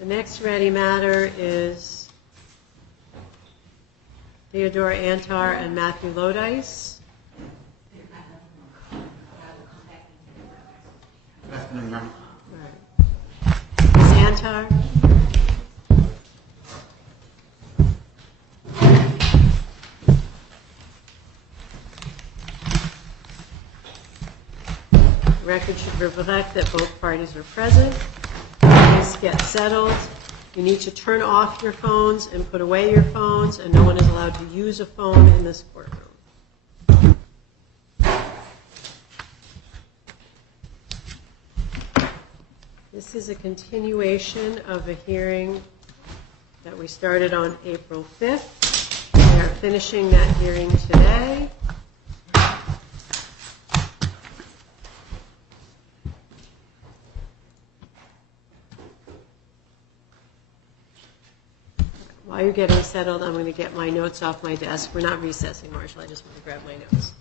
The next ready matter is Theodora Antar and Matthew Lodice. Good afternoon, Your Honor. Right. Ms. Antar? The record should reflect that both parties are present. Please get settled. You need to turn off your phones and put away your phones, and no one is allowed to use a phone in this courtroom. This is a continuation of a hearing that we started on April 5th. We are finishing that hearing today. While you're getting settled, I'm going to get my notes off my desk. We're not recessing, Marshall. I just want to grab my notes.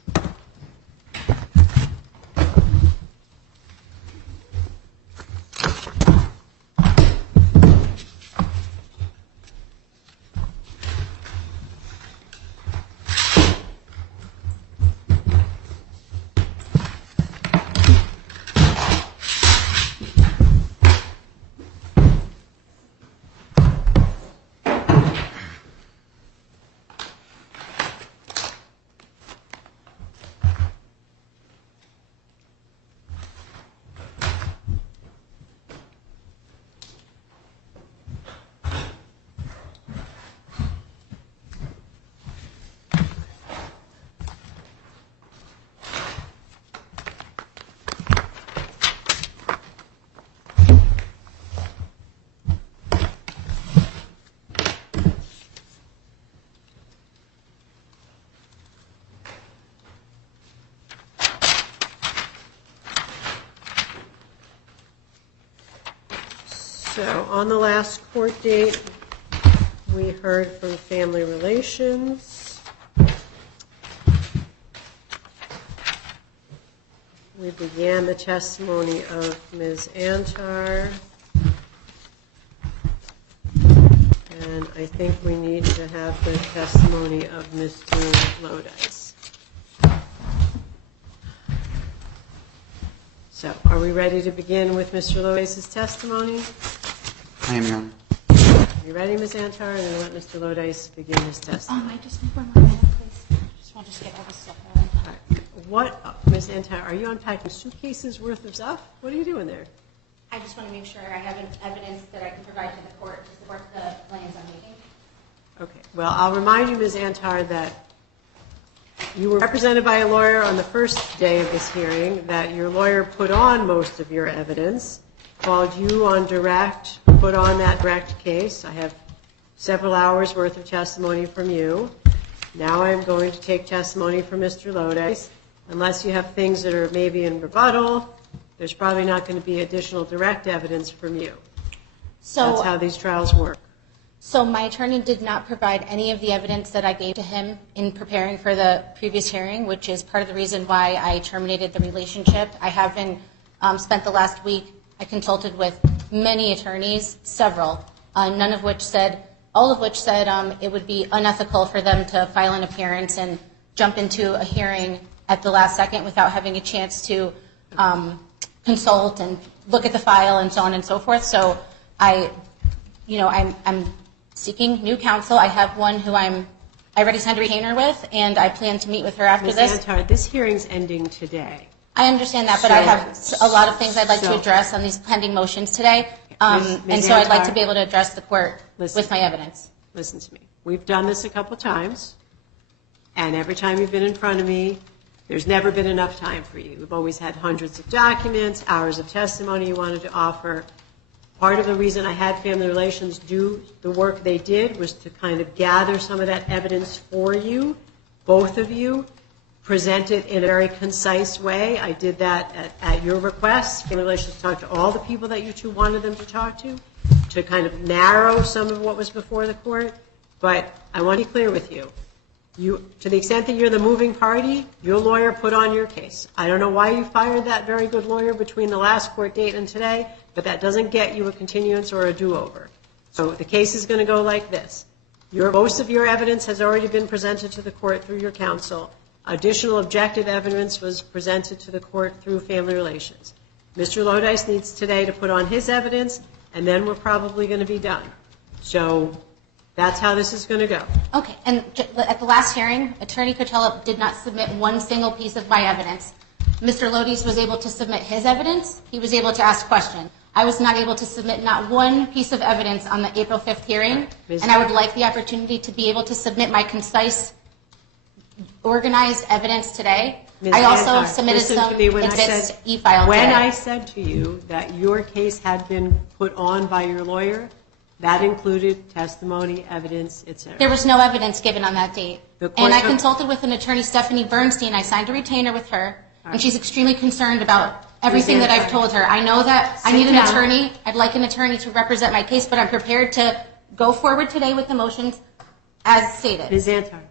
So on the last court date, we heard from Family Relations. We began the testimony of Ms. Antar. And I think we need to have the testimony of Mr. Lodice. So are we ready to begin with Mr. Lodice's testimony? I am, Your Honor. Are you ready, Ms. Antar? And then let Mr. Lodice begin his testimony. I just need 1 more minute, please. I just want to get all this stuff out. All right. What, Ms. Antar, are you unpacking suitcases worth of stuff? What are you doing there? I just want to make sure I have evidence that I can provide to the court to support the plans I'm making. Okay. Well, I'll remind you, Ms. Antar, that you were represented by a lawyer on the first day of this hearing, that your lawyer put on most of your evidence, called you on direct, put on that direct case. I have several hours worth of testimony from you. Now I'm going to take testimony from Mr. Lodice. Unless you have things that are maybe in rebuttal, there's probably not going to be additional direct evidence from you. So that's how these trials work. So my attorney did not provide any of the evidence that I gave to him in preparing for the previous hearing, which is part of the reason why I terminated the relationship. I have been spent the last week. I consulted with many attorneys, several, all of which said it would be unethical for them to file an appearance and jump into a hearing at the last second without having a chance to consult and look at the file and so on and so forth. So I'm seeking new counsel. I have one who I already signed a retainer with, and I plan to meet with her after this. Ms. Antar, this hearing's ending today. I understand that, but I have a lot of things I'd like to address on these pending motions today, and so I'd like to be able to address the court with my evidence. Listen to me. We've done this a couple times, and every time you've been in front of me, there's never been enough time for you. We've always had hundreds of documents, hours of testimony you wanted to offer. Part of the reason I had Family Relations do the work they did was to kind of gather some of that evidence for you, both of you, present it in a very concise way. I did that at your request. Family Relations talked to all the people that you two wanted them to talk to kind of narrow some of what was before the court. But I want to be clear with you. To the extent that you're the moving party, your lawyer put on your case. I don't know why you fired that very good lawyer between the last court date and today, but that doesn't get you a continuance or a do-over. So the case is going to go like this. Most of your evidence has already been presented to the court through your counsel. Additional objective evidence was presented to the court through family relations. Mr. Lodice needs today to put on his evidence, and then we're probably going to be done. So that's how this is going to go. Okay, and at the last hearing, Attorney Cotella did not submit one single piece of my evidence. Mr. Lodice was able to submit his evidence. He was able to ask questions. I was not able to submit not one piece of evidence on the April 5th hearing, and I would like the opportunity to be able to submit my concise, organized evidence today. Ms. I also Antar, submitted listen some to me when exhibits e-filed When today. I said to you that your case had been put on by your lawyer, that included testimony, evidence, etc. There was no evidence given on that date. The court And I took- consulted with an attorney, Stephanie Bernstein. I signed a retainer with her, and she's extremely concerned about everything that I've told her. I know that I need an attorney. I'd like an attorney to represent my case, but I'm prepared to go forward today with the motions as stated. Ms. Antar,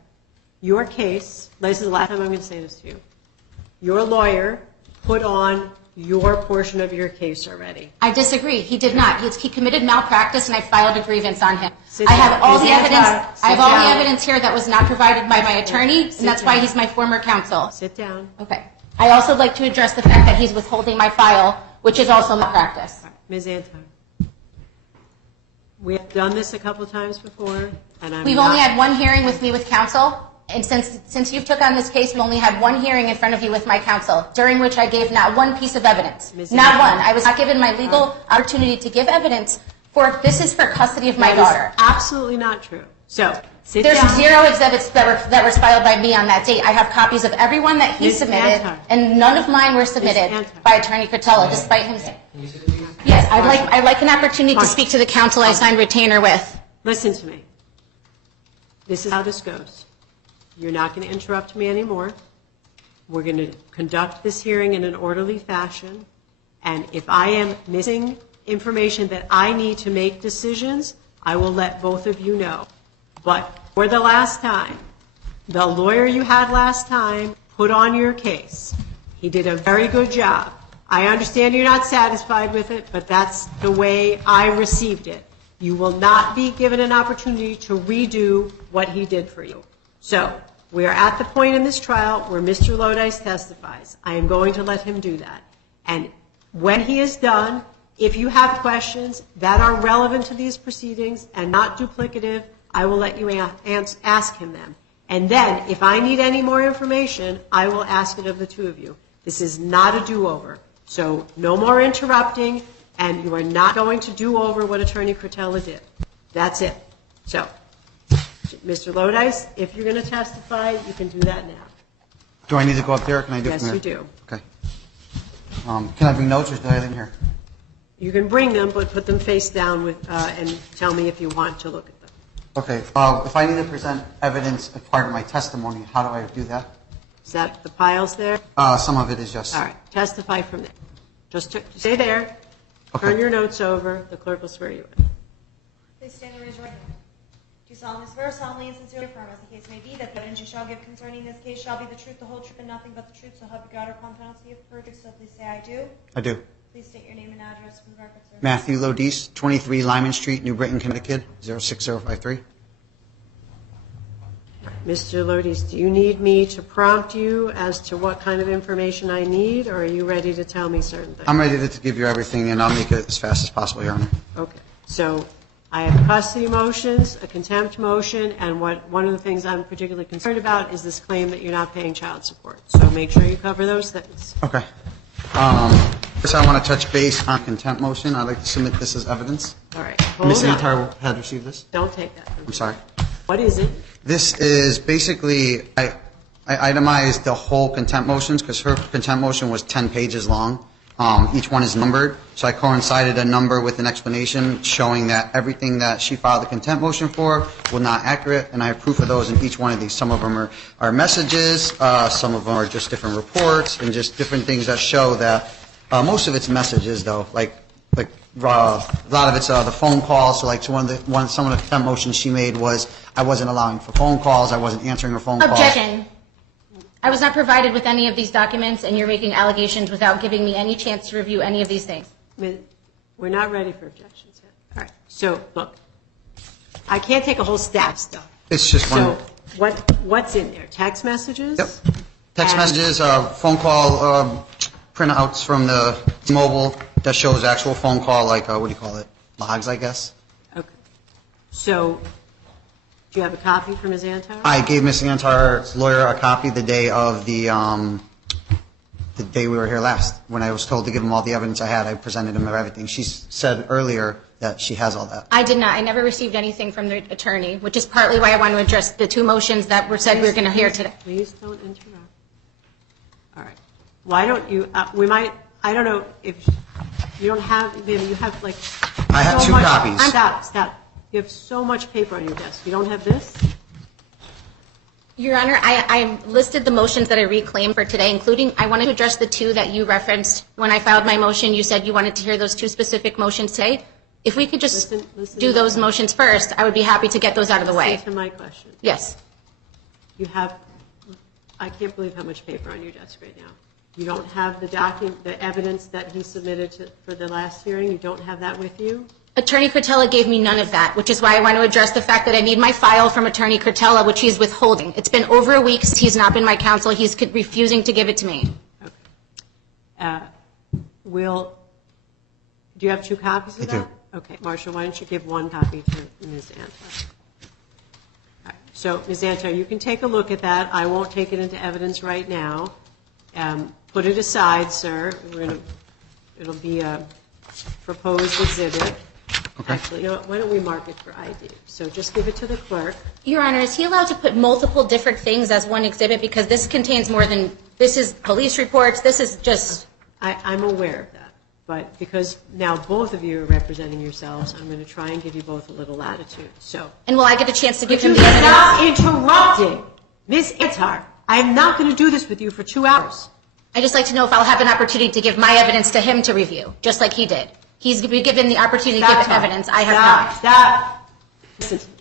your case, this is the last time I'm going to say this to you, your lawyer put on your portion of your case already. I disagree. He did not. He committed malpractice, and I filed a grievance on him. Sit I have down. all Ms. the evidence. Antar, I have sit all down. the evidence here that was not provided by my attorney, Sit and that's why down. he's my former counsel. Sit down. Okay. I also like to address the fact that he's withholding my file, which is also malpractice. Ms. Antar, we have done this a couple times before, and I'm We've not- only had one hearing with me with counsel, and since you took on this case, we only had one hearing in front of you with my counsel, during which I gave not one piece of evidence. Ms. Not Antar. one. I was not given my legal opportunity to give evidence for, this is for custody of my That is daughter. absolutely not true. So, sit There's down. zero exhibits that were filed by me on that date. I have copies of every one that he Ms. submitted, Antar. and none of mine were submitted Antar. by Attorney Cotella, despite him saying. Yes, I'd like an opportunity to speak to the counsel I signed retainer with. Listen to me. This is how this goes. You're not going to interrupt me anymore. We're going to conduct this hearing in an orderly fashion. And if I am missing information that I need to make decisions, I will let both of you know. But for the last time, the lawyer you had last time put on your case. He did a very good job. I understand you're not satisfied with it, but that's the way I received it. You will not be given an opportunity to redo what he did for you. So, we are at the point in this trial where Mr. Lodice testifies. I am going to let him do that. And when he is done, if you have questions that are relevant to these proceedings and not duplicative, I will let you ask him them. And then, if I need any more information, I will ask it of the two of you. This is not a do-over. So, no more interrupting, and you are not going to do over what Attorney Cotella did. That's it. So, Mr. Lodice, if you're going to testify, you can do that now. Do I need to go up there or can I do it Yes, from you here? do. Okay. Can I bring notes or do I leave them here? You can bring them, but put them face down with, and tell me if you want to look at them. Okay. If I need to present evidence as part of my testimony, how do I do that? Is that the piles there? Some of it is just. All right, testify from there. Just stay there, Okay. turn your notes over, the clerk will swear you in. Please stand and raise your right hand. Do you solemnly swear, solemnly and sincerely affirm, as the case may be, that the evidence you shall give concerning this case shall be the truth, the whole truth, and nothing but the truth, so help you God, or upon penalty of perjury, so please say I do. I do. Please state your name and address for the record, sir. Matthew Lodice, 23 Lyman Street, New Britain, Connecticut, 06053. Mr. Lodice, do you need me to prompt you as to what kind of information I need, or are you ready to tell me certain things? I'm ready to give you everything, and I'll make it as fast as possible, Your Honor. Okay, so I have custody motions, a contempt motion, and one of the things I'm particularly concerned about is this claim that you're not paying child support. So make sure you cover those things. Okay. First, I want to touch base on contempt motion. I'd like to submit this as evidence. All right, hold Ms. on. Antar had received this. Don't take that. I'm sorry. What is it? This is basically, I itemized the whole contempt motions because her contempt motion was 10 pages long. Each one is numbered. So I coincided a number with an explanation showing that everything that she filed the contempt motion for was not accurate, and I have proof of those in each one of these. Some of them are messages, some of them are just different reports, and just different things that show that most of it's messages, though. Like a lot of it's the phone calls. So like some of the contempt motions she made was I wasn't allowing for phone calls. I wasn't answering her phone calls. Objection. I was not provided with any of these documents, and you're making allegations without giving me any chance to review any of these things. We're not ready for objections yet. All right. So, look, I can't take a whole stack of stuff. It's just one. So, what's in there? Text messages? Yep. Text messages, phone call printouts from the mobile that shows actual phone call, like, what do you call it? Logs, I guess. Okay. So, do you have a copy from Ms. Antar? I gave Ms. Antar's lawyer a copy the day of the day we were here last. When I was told to give him all the evidence I had, I presented him everything. She said earlier that she has all that. I did not. I never received anything from the attorney, which is partly why I want to address the two motions that were said we were going to hear today. Please don't interrupt. All right. Why don't you, I don't know if you don't have, maybe you have like. I have two copies. Stop. You have so much paper on your desk. You don't have this? Your Honor, I listed the motions that I reclaimed for today, including I wanted to address the two that you referenced when I filed my motion. You said you wanted to hear those two specific motions today. If we could just do those motions first, I would be happy to get those out of the way. Listen to my question. Yes. You have, I can't believe how much paper on your desk right now. You don't have the evidence that he submitted for the last hearing? You don't have that with you? Attorney Curtella gave me none of that, which is why I want to address the fact that I need my file from Attorney Curtella, which he's withholding. It's been over a week since he's not been my counsel. He's refusing to give it to me. Okay. Do you have two copies of that? I do. Okay. Marshall, why don't you give one copy to Ms. Antar? All right. So, Ms. Antar, you can take a look at that. I won't take it into evidence right now. Put it aside, sir. It'll be a proposed exhibit. Okay. Actually, you know what? Why don't we mark it for ID? So just give it to the clerk. Your Honor, is he allowed to put multiple different things as one exhibit? Because this contains more than, this is police reports, this is just... I'm aware of that. But because now both of you are representing yourselves, I'm going to try and give you both a little latitude. So. And will I get a chance to give him the evidence? Stop interrupting! Ms. Antar, I am not going to do this with you for 2 hours. I'd just like to know if I'll have an opportunity to give my evidence to him to review, just like he did. He's been given the opportunity to give evidence. I have not. Stop. Listen to me.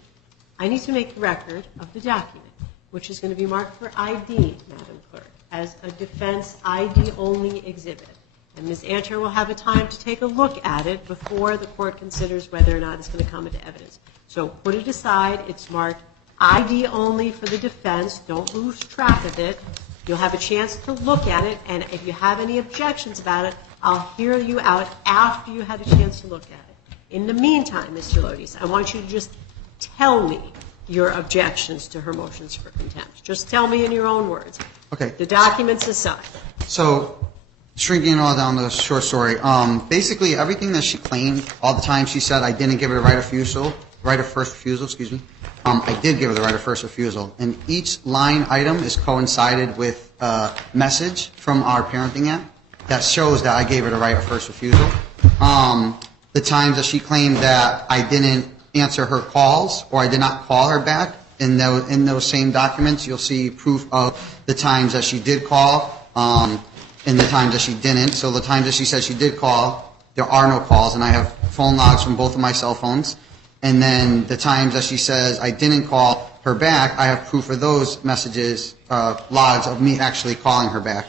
I need to make the record of the document, which is going to be marked for ID, Madam Clerk, as a defense ID-only exhibit. And Ms. Antar will have a time to take a look at it before the court considers whether or not it's going to come into evidence. So put it aside. It's marked ID only for the defense. Don't lose track of it. You'll have a chance to look at it, and if you have any objections about it, I'll hear you out after you had a chance to look at it. In the meantime, Mr. Lodice, I want you to just tell me your objections to her motions for contempt. Just tell me in your own words. Okay. The documents aside. So, shrinking it all down to a short story, basically everything that she claimed, all the time she said I didn't give her the right of first refusal, I did give her the right of first refusal. And each line item is coincided with a message from our parenting app that shows that I gave her the right of first refusal. The times that she claimed that I didn't answer her calls or I did not call her back, in those same documents you'll see proof of the times that she did call and the times that she didn't. So the times that she said she did call, there are no calls, and I have phone logs from both of my cell phones. And then the times that she says I didn't call her back, I have proof of those messages, logs of me actually calling her back.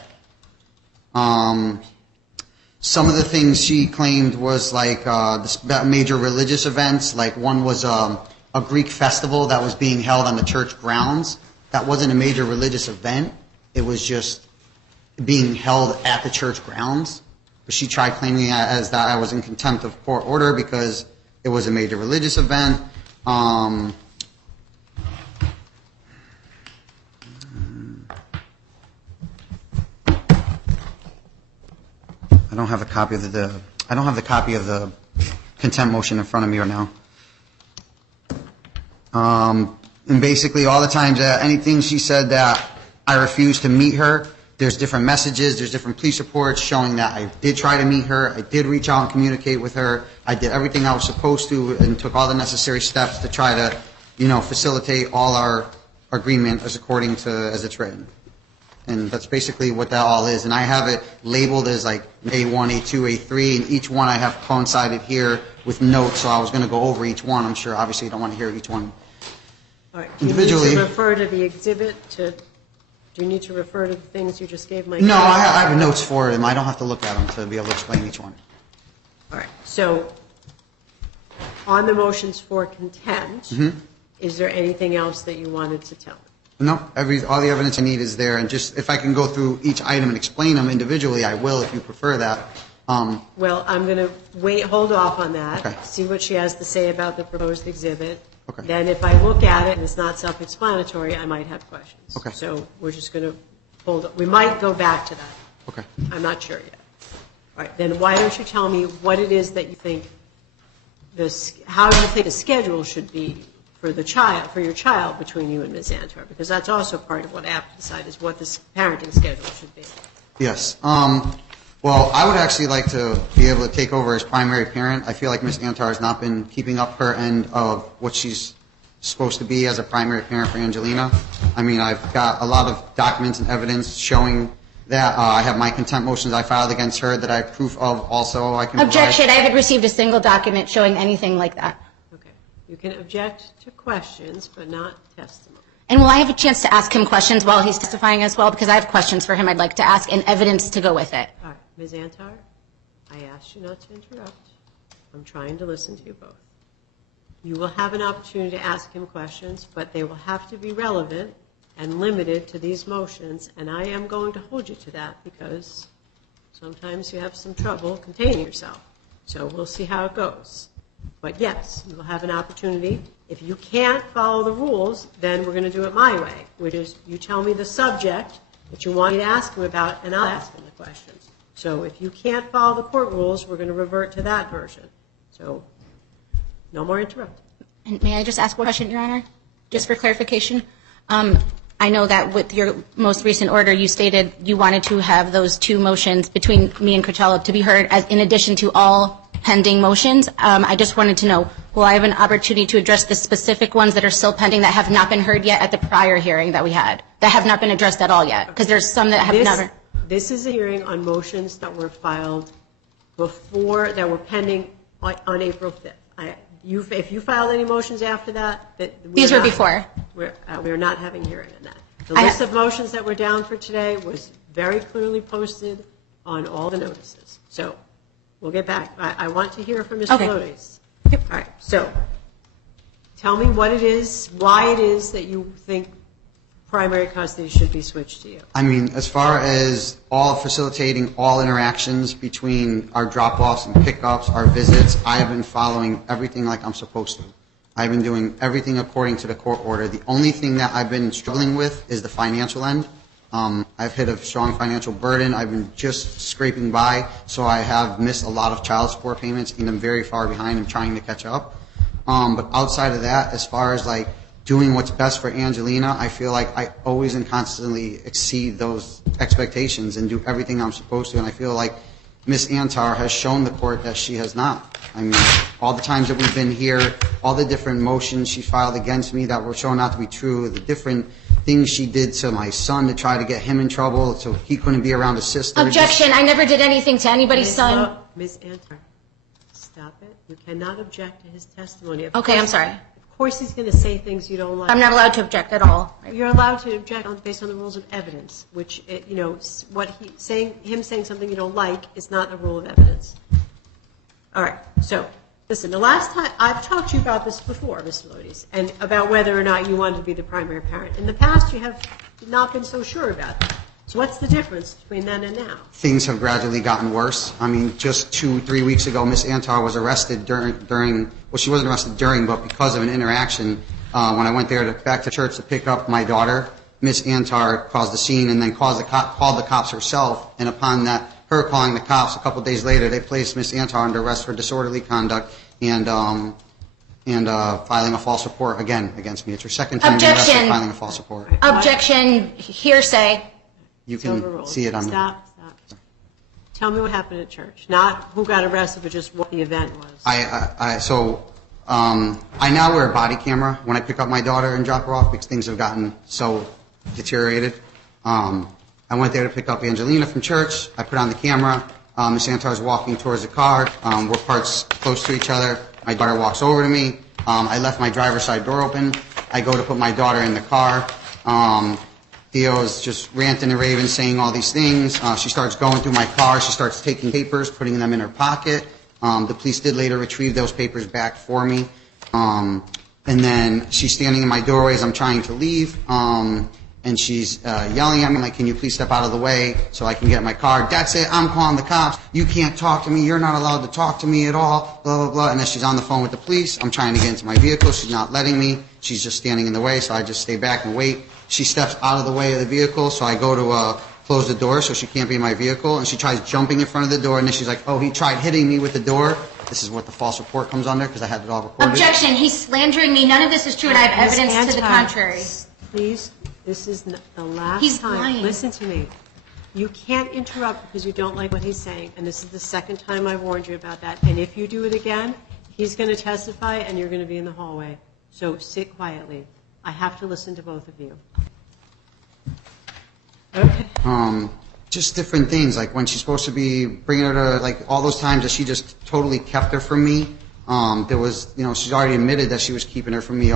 Some of the things she claimed was like major religious events. Like one was a Greek festival that was being held on the church grounds. That wasn't a major religious event. It was just being held at the church grounds. But she tried claiming it as that I was in contempt of court order because it was a major religious event. I don't have a copy of the contempt motion in front of me right now. And basically all the times anything she said that I refused to meet her, there's different messages, there's different police reports showing that I did try to meet her, I did reach out and communicate with her, I did everything I was supposed to and took all the necessary steps to try to, facilitate all our agreement as it's written. And that's basically what that all is. And I have it labeled as like A1, A2, A3, and each one I have coincided here with notes, so I was going to go over each one. I'm sure, obviously, you don't want to hear each one All right. individually. Do you need to refer to the exhibit do you need to refer to the things you just gave my No, I have notes for them. I don't have to look at them to be able to explain each one. All right. So on the motions for contempt, is there anything else that you wanted to tell me? No, all the evidence I need is there, and just if I can go through each item and explain them individually, I will if you prefer that. Well, I'm going to hold off on that, Okay. see what she has to say about the proposed exhibit. Okay. Then if I look at it and it's not self-explanatory, I might have questions. Okay. So we're just going to hold it. We might go back to that. Okay. I'm not sure yet. All right, then why don't you tell me what it is that you think how you think the schedule should be for your child between you and Ms. Antar, because that's also part of what I have to decide is what this parenting schedule should be. Yes. Well, I would actually like to be able to take over as primary parent. I feel like Ms. Antar has not been keeping up her end of what she's supposed to be as a primary parent for Angelina. I mean, I've got a lot of documents and evidence showing that. I have my contempt motions I filed against her that I have proof of also. I can Objection. I haven't received a single document showing anything like that. Okay. You can object to questions, but not testimony. And will I have a chance to ask him questions while he's testifying as well? Because I have questions for him I'd like to ask and evidence to go with it. All right. Ms. Antar, I asked you not to interrupt. I'm trying to listen to you both. You will have an opportunity to ask him questions, but they will have to be relevant and limited to these motions, and I am going to hold you to that because sometimes you have some trouble containing yourself. So we'll see how it goes. But yes, you will have an opportunity. If you can't follow the rules, then we're going to do it my way, which is you tell me the subject that you want me to ask him about, and I'll ask him the questions. So if you can't follow the court rules, we're going to revert to that version. So no more interrupting. And may I just ask one question, Your Honor? Just for clarification. I know that with your most recent order, you stated you wanted to have those two motions between me and Coachella to be heard as in addition to all pending motions. I just wanted to know, will I have an opportunity to address the specific ones that are still pending that have not been heard yet at the prior hearing that we had, that have not been addressed at all yet? Because there's some that have never. This is a hearing on motions that were filed before, that were pending on April 5th. If you filed any motions after that, These were before. We're not having a hearing on that. The list of motions that were down for today was very clearly posted on all the notices. So we'll get back. I want to hear from Mr. Okay. Lodice. All right. So tell me what it is, why it is that you think primary custody should be switched to you. I mean, as far as facilitating all interactions between our drop-offs and pickups, our visits, I have been following everything like I'm supposed to. I've been doing everything according to the court order. The only thing that I've been struggling with is the financial end. I've hit a strong financial burden. I've been just scraping by, so I have missed a lot of child support payments, and I'm very far behind. I'm trying to catch up. But outside of that, as far as like doing what's best for Angelina, I feel like I always and constantly exceed those expectations and do everything I'm supposed to. And I feel like Ms. Antar has shown the court that she has not. I mean, all the times that we've been here, all the different motions she filed against me that were shown not to be true, the different things she did to my son to try to get him in trouble so he couldn't be around his sister. Objection. I never did anything to anybody's son. Ms. Antar, stop it. You cannot object to his testimony. Okay, I'm sorry. Of course he's going to say things you don't like. I'm not allowed to object at all. You're allowed to object based on the rules of evidence, which, him saying something you don't like is not a rule of evidence. All right. So, listen, the last time, I've talked to you about this before, Mr. Lodice, and about whether or not you wanted to be the primary parent. In the past, you have not been so sure about that. So what's the difference between then and now? Things have gradually gotten worse. I mean, just 2-3 weeks ago, Ms. Antar was arrested during, she wasn't arrested during, but because of an interaction. When I went there back to church to pick up my daughter, Ms. Antar caused the scene and then called the cops herself. And upon that, her calling the cops, a couple days later, they placed Ms. Antar under arrest for disorderly conduct and filing a false report again against me. It's her second time being arrested filing a false report. Objection. Hearsay. You can see it on the... Stop. Tell me what happened at church. Not who got arrested, but just what the event was. I now wear a body camera when I pick up my daughter and drop her off because things have gotten so deteriorated. I went there to pick up Angelina from church. I put on the camera. Miss Antar's walking towards the car. We're parked close to each other. My daughter walks over to me. I left my driver's side door open. I go to put my daughter in the car. Theo's just ranting and raving, saying all these things. She starts going through my car. She starts taking papers, putting them in her pocket. The police did later retrieve those papers back for me. And then she's standing in my doorway as I'm trying to leave. And she's yelling at me, like, can you please step out of the way so I can get in my car? That's it. I'm calling the cops. You can't talk to me. You're not allowed to talk to me at all, blah, blah, blah. And then she's on the phone with the police. I'm trying to get into my vehicle. She's not letting me. She's just standing in the way, so I just stay back and wait. She steps out of the way of the vehicle, so I go to close the door so she can't be in my vehicle. And she tries jumping in front of the door, and then she's like, oh, he tried hitting me with the door. This is what the false report comes under because I had it all recorded. Objection. He's slandering me. None of this is true, and I have Ms. evidence to the Antar, contrary. Please, this is the last He's time. lying. Listen to me. You can't interrupt because you don't like what he's saying, and this is the second time I warned you about that. And if you do it again, he's going to testify, and you're going to be in the hallway. So sit quietly. I have to listen to both of you. Okay. Just different things, like when she's supposed to be bringing her to, like, all those times that she just totally kept her from me. There was, she's already admitted that she was keeping her from me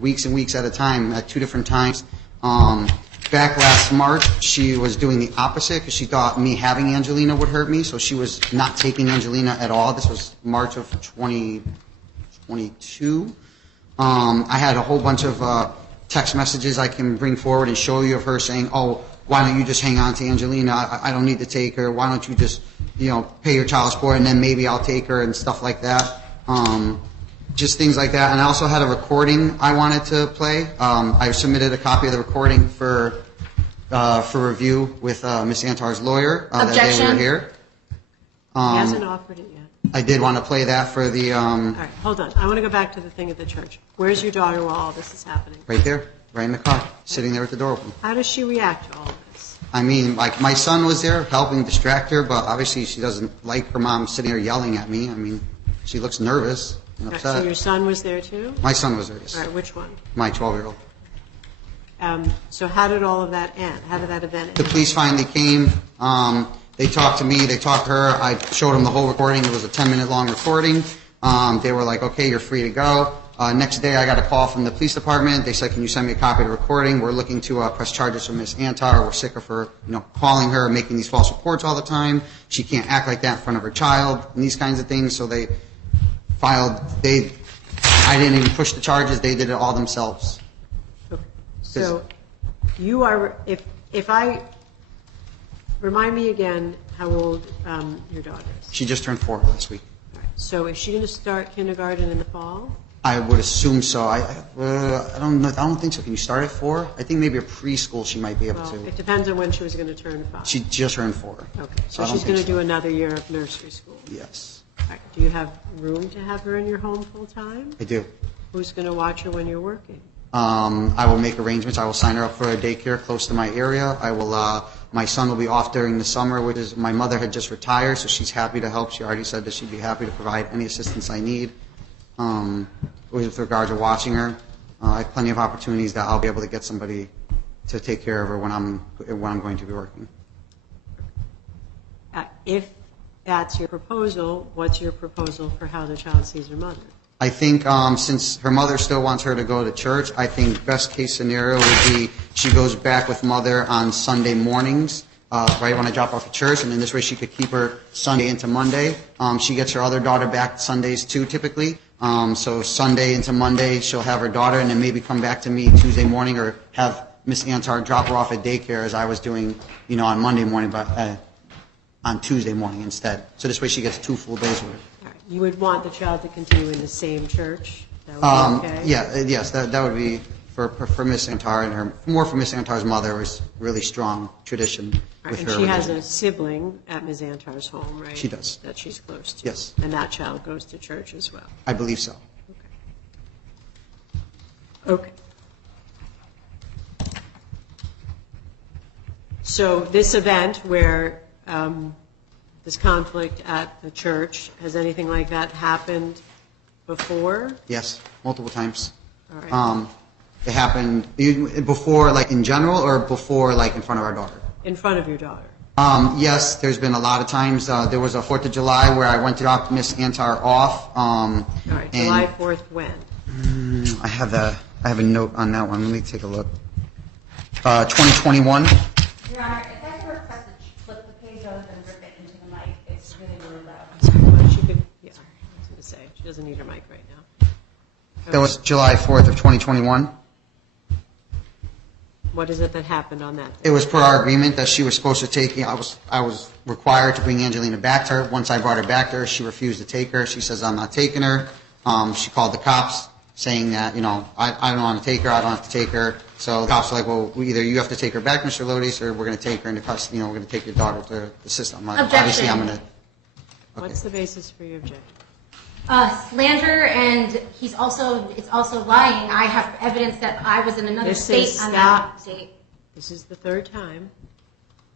weeks and weeks at a time at 2 different times. Back last March, she was doing the opposite because she thought me having Angelina would hurt me, so she was not taking Angelina at all. This was March of 2022. I had a whole bunch of text messages I can bring forward and show you of her saying, oh, why don't you just hang on to Angelina? I don't need to take her. Why don't you just, pay your child support and then maybe I'll take her and stuff like that. Just things like that. And I also had a recording I wanted to play. I submitted a copy of the recording for review with Miss Antar's lawyer that day we were here. He hasn't offered it yet. I did want to play that for the... All right, hold on. I want to go back to the thing at the church. Where's your daughter while all this is happening? Right there, right in the car, sitting there with the door open. How does she react to all of this? I mean, like, my son was there helping distract her, but obviously she doesn't like her mom sitting there yelling at me. I mean, she looks nervous and All right, upset. so your son was there too? My son was there, yes. All right, which one? My 12-year-old. So how did all of that end? How did that event The end? police finally came. They talked to me. They talked to her. I showed them the whole recording. It was a 10-minute long recording. They were like, okay, you're free to go. Next day, I got a call from the police department. They said, can you send me a copy of the recording? We're looking to press charges for Miss Antar. We're sick of her, calling her, making these false reports all the time. She can't act like that in front of her child and these kinds of things. So they filed. I didn't even push the charges. They did it all themselves. Okay. So you are, if I, remind me again how old your daughter is. She just turned 4 last week. All right. So is she going to start kindergarten in the fall? I would assume so. I don't know. I don't think so. Can you start at 4? I think maybe a preschool she might be able Well, to. it depends on when she was going to turn 5. She just turned 4. Okay, so I don't she's going to think so. do another year of nursery school. Yes, All right. Do you have room to have her in your home full time? I do. Who's going to watch her when you're working? I will make arrangements. I will sign her up for a daycare close to my area. I will. My son will be off during the summer, which is my mother had just retired, so she's happy to help. She already said that she'd be happy to provide any assistance I need with regard to watching her. I have plenty of opportunities that I'll be able to get somebody to take care of her when I'm going to be working. If that's your proposal, what's your proposal for how the child sees her mother? I think since her mother still wants her to go to church, I think best case scenario would be she goes back with mother on Sunday mornings, right when I drop off at church, and then this way she could keep her Sunday into Monday. She gets her other daughter back Sundays too, typically. So Sunday into Monday, she'll have her daughter, and then maybe come back to me Tuesday morning, or have Miss Antar drop her off at daycare as I was doing, on Monday morning, but on Tuesday morning instead. So this way she gets 2 full days with her. All right. You would want the child to continue in the same church? That would be okay? Yes, that would be for Miss Antar, and more for Miss Antar's mother. It was really strong tradition All right, with and her. she has a sibling at Ms. Antar's home, right? She does. That she's close to? Yes. And that child goes to church as well? I believe so. Okay. So this event where this conflict at the church, has anything like that happened before? Yes, multiple times. All right. It happened before, like in general, or before, like in front of our daughter? in front of your daughter? Yes, there's been a lot of times. There was a 4th of July where I went to drop Miss Antar off. All right, July 4th when? I have a note on that one. Let me take a look. 2021. Your Honor, if I could request that you flip the page over and rip it into the mic, it's really, really loud. I'm sorry, well, she could, yeah, I was going to say, she doesn't need her mic right now. That was July 4th of 2021. What is it that happened on that day? It was per our agreement that she was supposed to take, I was required to bring Angelina back to her. Once I brought her back to her, she refused to take her. She says, I'm not taking her. She called the cops saying that, I don't want to take her, I don't have to take her. So the cops were like, well, either you have to take her back, Mr. Lodice, or we're going to take her into custody, we're going to take your daughter to the system. Objection. Obviously, I'm going to. What's the basis for your objection? Slander, and it's also lying. I have evidence that I was in another state on that date. This is the third time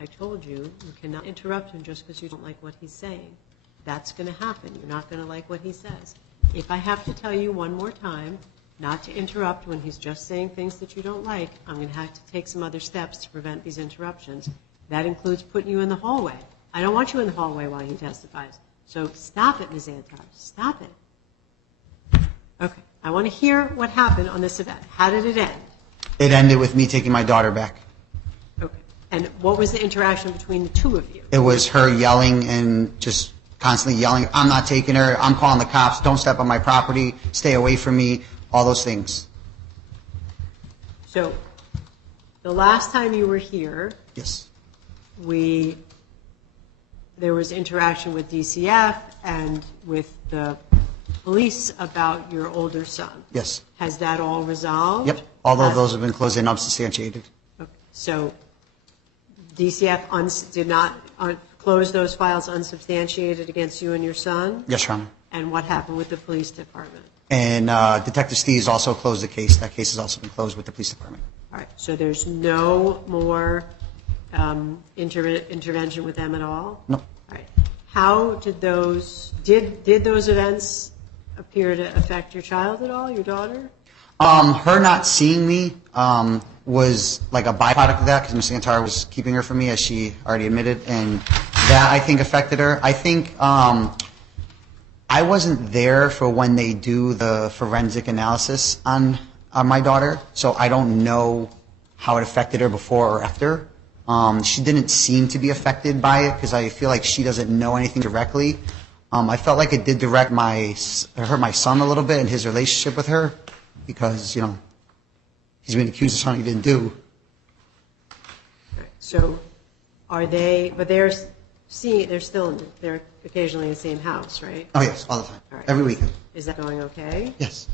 I told you you cannot interrupt him just because you don't like what he's saying. That's going to happen. You're not going to like what he says. If I have to tell you one more time not to interrupt when he's just saying things that you don't like, I'm going to have to take some other steps to prevent these interruptions. That includes putting you in the hallway. I don't want you in the hallway while he testifies. So stop it, Ms. Antar. Stop it. Okay. I want to hear what happened on this event. How did it end? It ended with me taking my daughter back. Okay. And what was the interaction between the two of you? It was her yelling and just constantly yelling, I'm not taking her, I'm calling the cops, don't step on my property, stay away from me, all those things. So the last time you were here, Yes. there was interaction with DCF and with the police about your older son. Yes. Has that all resolved? Yep. All of those have been closed and unsubstantiated. Okay. So DCF did not close those files unsubstantiated against you and your son? Yes, Your Honor. And what happened with the police department? And Detective Steves also closed the case. That case has also been closed with the police department. All right. So there's no more intervention with them at all? No. All right. How did those events appear to affect your child at all, your daughter? Her not seeing me was like a byproduct of that because Ms. Antar was keeping her from me, as she already admitted, and that, I think, affected her. I think I wasn't there for when they do the forensic analysis on my daughter, so I don't know how it affected her before or after. She didn't seem to be affected by it because I feel like she doesn't know anything directly. I felt like it did hurt my son a little bit in his relationship with her because, he's been accused of something he didn't do. So they're occasionally in the same house, right? Oh, yes, all the time. All right. Every weekend. Is that going okay? Yes.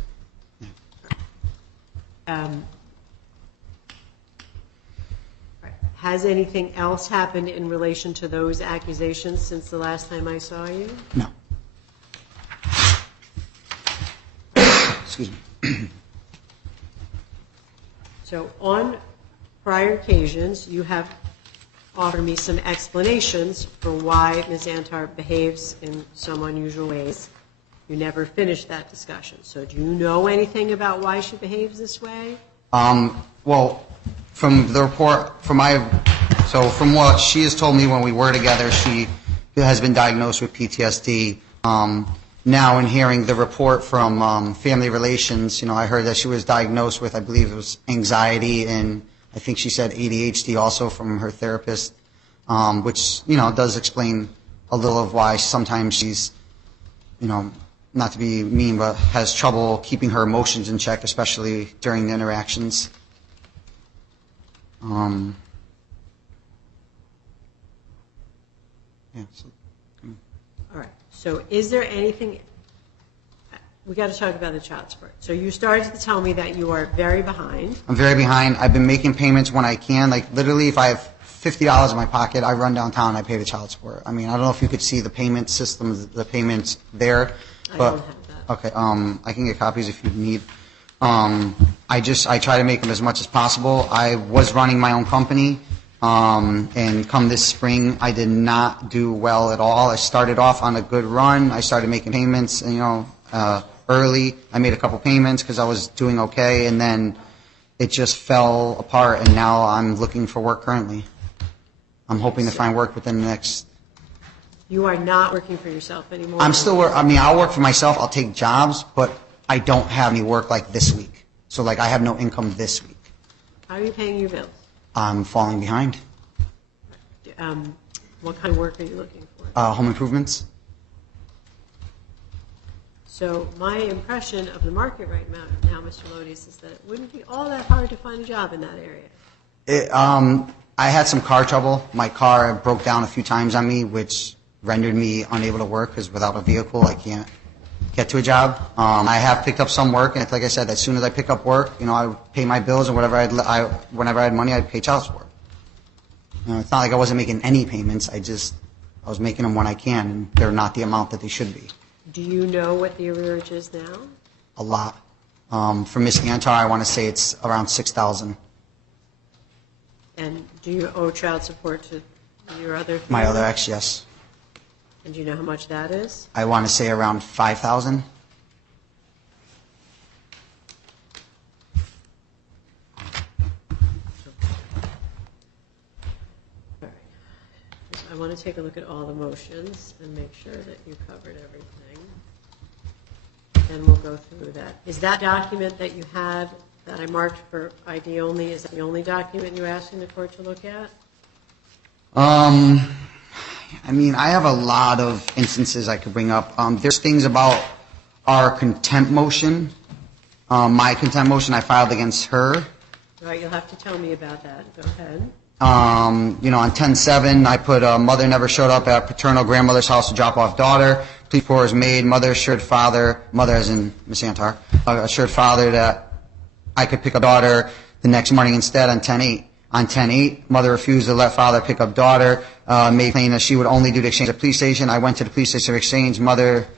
Has anything else happened in relation to those accusations since the last time I saw you? No. Excuse me. So on prior occasions, you have offered me some explanations for why Ms. Antar behaves in some unusual ways. You never finished that discussion. So do you know anything about why she behaves this way? Well, from the report, from what she has told me when we were together, she has been diagnosed with PTSD. Now, in hearing the report from Family Relations, I heard that she was diagnosed with, I believe it was anxiety, and I think she said ADHD also from her therapist, which, does explain a little of why sometimes she's, not to be mean, but has trouble keeping her emotions in check, especially during the interactions. Yeah, so. All right. So is there anything, we got to talk about the child support. So you started to tell me that you are very behind. I'm very behind. I've been making payments when I can. Like, literally, if I have $50 in my pocket, I run downtown and I pay the child support. I mean, I don't know if you could see the payment system, the payments there. I But, don't have that. okay, I can get copies if you need. I try to make them as much as possible. I was running my own company, and come this spring, I did not do well at all. I started off on a good run. I started making payments, early. I made a couple payments because I was doing okay, and then it just fell apart, and now I'm looking for work currently. I'm hoping to find work within the next. You are not working for yourself anymore? I'm still I mean, I'll work for myself. I'll take jobs, but I don't have any work like this week. So like I have no income this week. How are you paying your bills? I'm falling behind. What kind of work are you looking for? Home improvements. So my impression of the market right now, Mr. Lodice, is that it wouldn't be all that hard to find a job in that area. I had some car trouble. My car broke down a few times on me, which rendered me unable to work because without a vehicle, I can't get to a job. I have picked up some work, and like I said, as soon as I pick up work, I would pay my bills, and whenever I had money, I'd pay child support. It's not like I wasn't making any payments. I was making them when I can, and they're not the amount that they should be. Do you know what the arrearage is now? A lot. For Miss Antar, I want to say it's around $6,000. And do you owe child support to your other family? My other ex, yes. And do you know how much that is? I want to say around $5,000. All right. I want to take a look at all the motions and make sure that you covered everything. And we'll go through that. Is that document that you had that I marked for ID only, is that the only document you're asking the court to look at? I mean, I have a lot of instances I could bring up. There's things about our contempt motion, my contempt motion I filed against her. All right, you'll have to tell me about that. Go ahead. On 10-7, I put mother never showed up at paternal grandmother's house to drop off daughter. Police report was made. Mother assured father, mother as in Miss Antar, assured father that I could pick up daughter the next morning instead on 10-8. On 10-8, mother refused to let father pick up daughter, made plain that she would only do the exchange at the police station. I went to the police station to exchange. Mother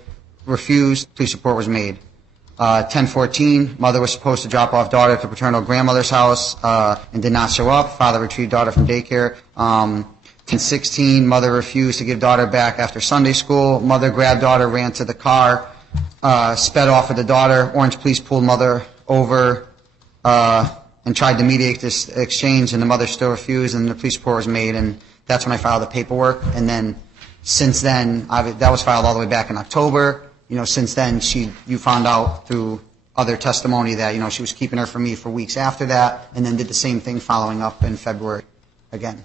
refused. Police report was made. 10-14, mother was supposed to drop off daughter to paternal grandmother's house and did not show up. Father retrieved daughter from daycare. 10-16, mother refused to give daughter back after Sunday school. Mother grabbed daughter, ran to the car, sped off with the daughter. Orange police pulled mother over and tried to mediate this exchange, and the mother still refused, and the police report was made, and that's when I filed the paperwork. And then since then, that was filed all the way back in October. Since then, you found out through other testimony that, she was keeping her from me for weeks after that, and then did the same thing following up in February again.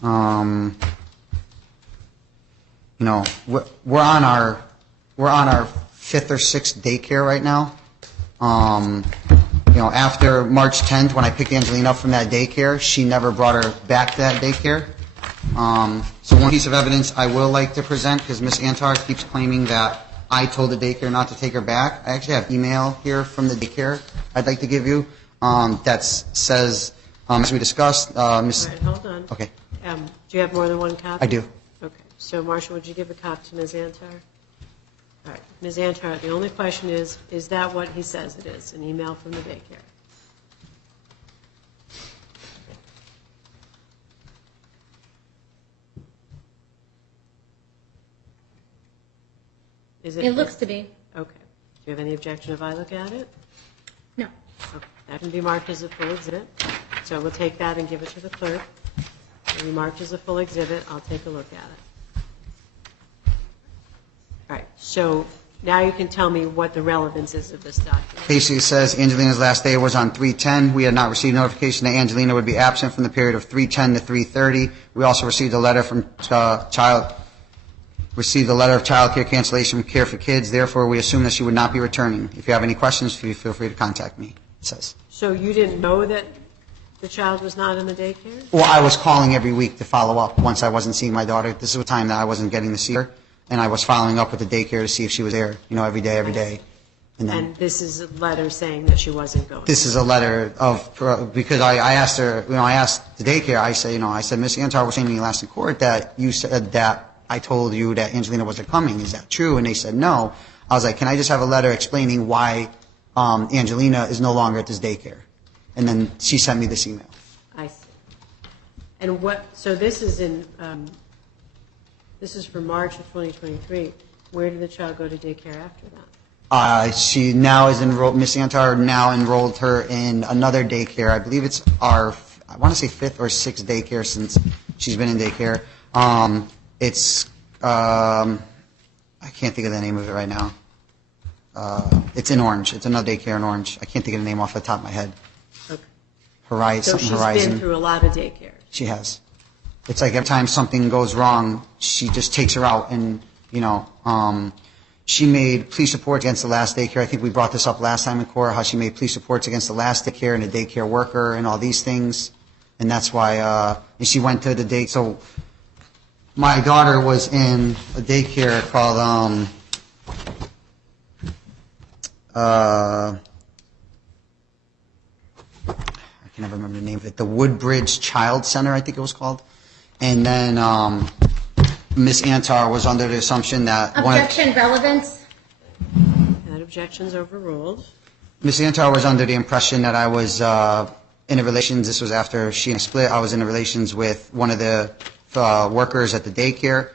We're on our 5th or 6th daycare right now. After March 10th, when I picked Angelina up from that daycare, she never brought her back to that daycare. So one piece of evidence I will like to present, because Miss Antar keeps claiming that I told the daycare not to take her back. I actually have email here from the daycare I'd like to give you that says, as we discussed, Miss. All right, hold on. Okay. Do you have more than one copy? I do. Okay. So, Marcia, would you give a copy to Ms. Antar? All right. Ms. Antar, the only question is that what he says it is, an email from the daycare? It looks to be. Okay. Do you have any objection if I look at it? No. Okay. That can be marked as a full exhibit. So we'll take that and give it to the clerk. It'll be marked as a full exhibit. I'll take a look at it. All right. So now you can tell me what the relevance is of this document. Basically, it says Angelina's last day was on 3/10. We had not received notification that Angelina would be absent from the period of 3/10 to 3/30. We also received a letter from received a letter of child care cancellation from Care for Kids. Therefore, we assume that she would not be returning. If you have any questions, feel free to contact me, it says. So you didn't know that the child was not in the daycare? Well, I was calling every week to follow up once I wasn't seeing my daughter. This is a time that I wasn't getting to see her, and I was following up with the daycare to see if she was there, every day. And this is a letter saying that she wasn't going? This is a letter because I asked her, I asked the daycare, I said, Miss Antar was saying to me last in court that you said that I told you that Angelina wasn't coming. Is that true? And they said no. I was like, can I just have a letter explaining why Angelina is no longer at this daycare? And then she sent me this email. I see. And so this is this is for March of 2023. Where did the child go to daycare after that? She now is enrolled, Miss Antar now enrolled her in another daycare. I believe it's our I want to say 5th or 6th daycare since she's been in daycare. It's, I can't think of the name of it right now. It's in Orange. It's another daycare in Orange. I can't think of the name off the top of my head. Okay. Horizon. So she's been through a lot of daycares. She has. It's like every time something goes wrong, she just takes her out. And, you know, she made police reports against the last daycare. I think we brought this up last time in court, how she made police reports against the last daycare and the daycare worker and all these things. And that's why and she went to the day. So my daughter was in a daycare called I can never remember the name of it. The Woodbridge Child Center, I think it was called. And then Miss Antar was under the assumption that Objection, relevance. That objection's overruled. Miss Antar was under the impression that I was in a relations. This was after she and I split. I was in a relations with one of the workers at the daycare.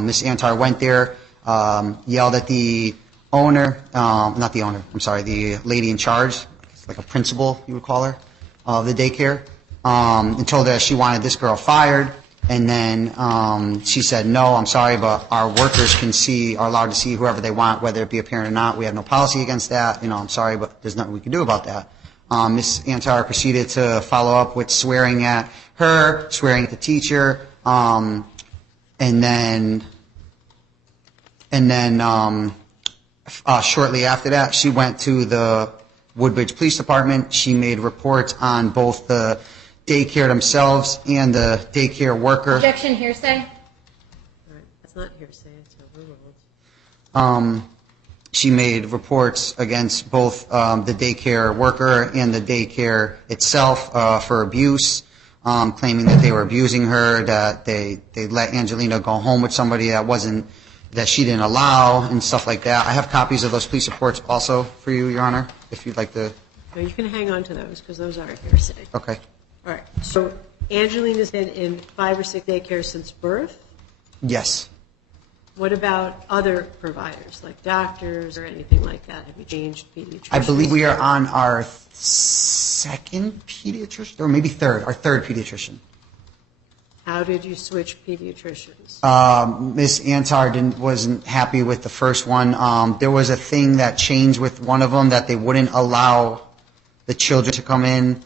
Miss Antar went there, yelled at the owner, not the owner, I'm sorry, the lady in charge, like a principal, you would call her, of the daycare, and told her she wanted this girl fired. And then she said, no, I'm sorry, but our workers are allowed to see whoever they want, whether it be a parent or not. We have no policy against that. You know, I'm sorry, but there's nothing we can do about that. Ms. Antar proceeded to follow up with swearing at her, swearing at the teacher, and then shortly after that, she went to the Woodbridge Police Department. She made reports on both the daycare themselves and the daycare worker. Objection, hearsay. All right. That's not hearsay. It's overruled. She made reports against both the daycare worker and the daycare itself for abuse, claiming that they were abusing her, that they let Angelina go home with somebody that she didn't allow, and stuff like that. I have copies of those police reports also for you, Your Honor, if you'd like to. No, you can hang on to those because those are hearsay. Okay. All right. So Angelina's been in 5 or 6 daycares since birth. Yes. What about other providers, like doctors or anything like that? Have you changed pediatricians? I believe we are on our second pediatrician, or maybe our third pediatrician. How did you switch pediatricians? Ms. Antar wasn't happy with the first one. There was a thing that changed with one of them that they wouldn't allow the children to come in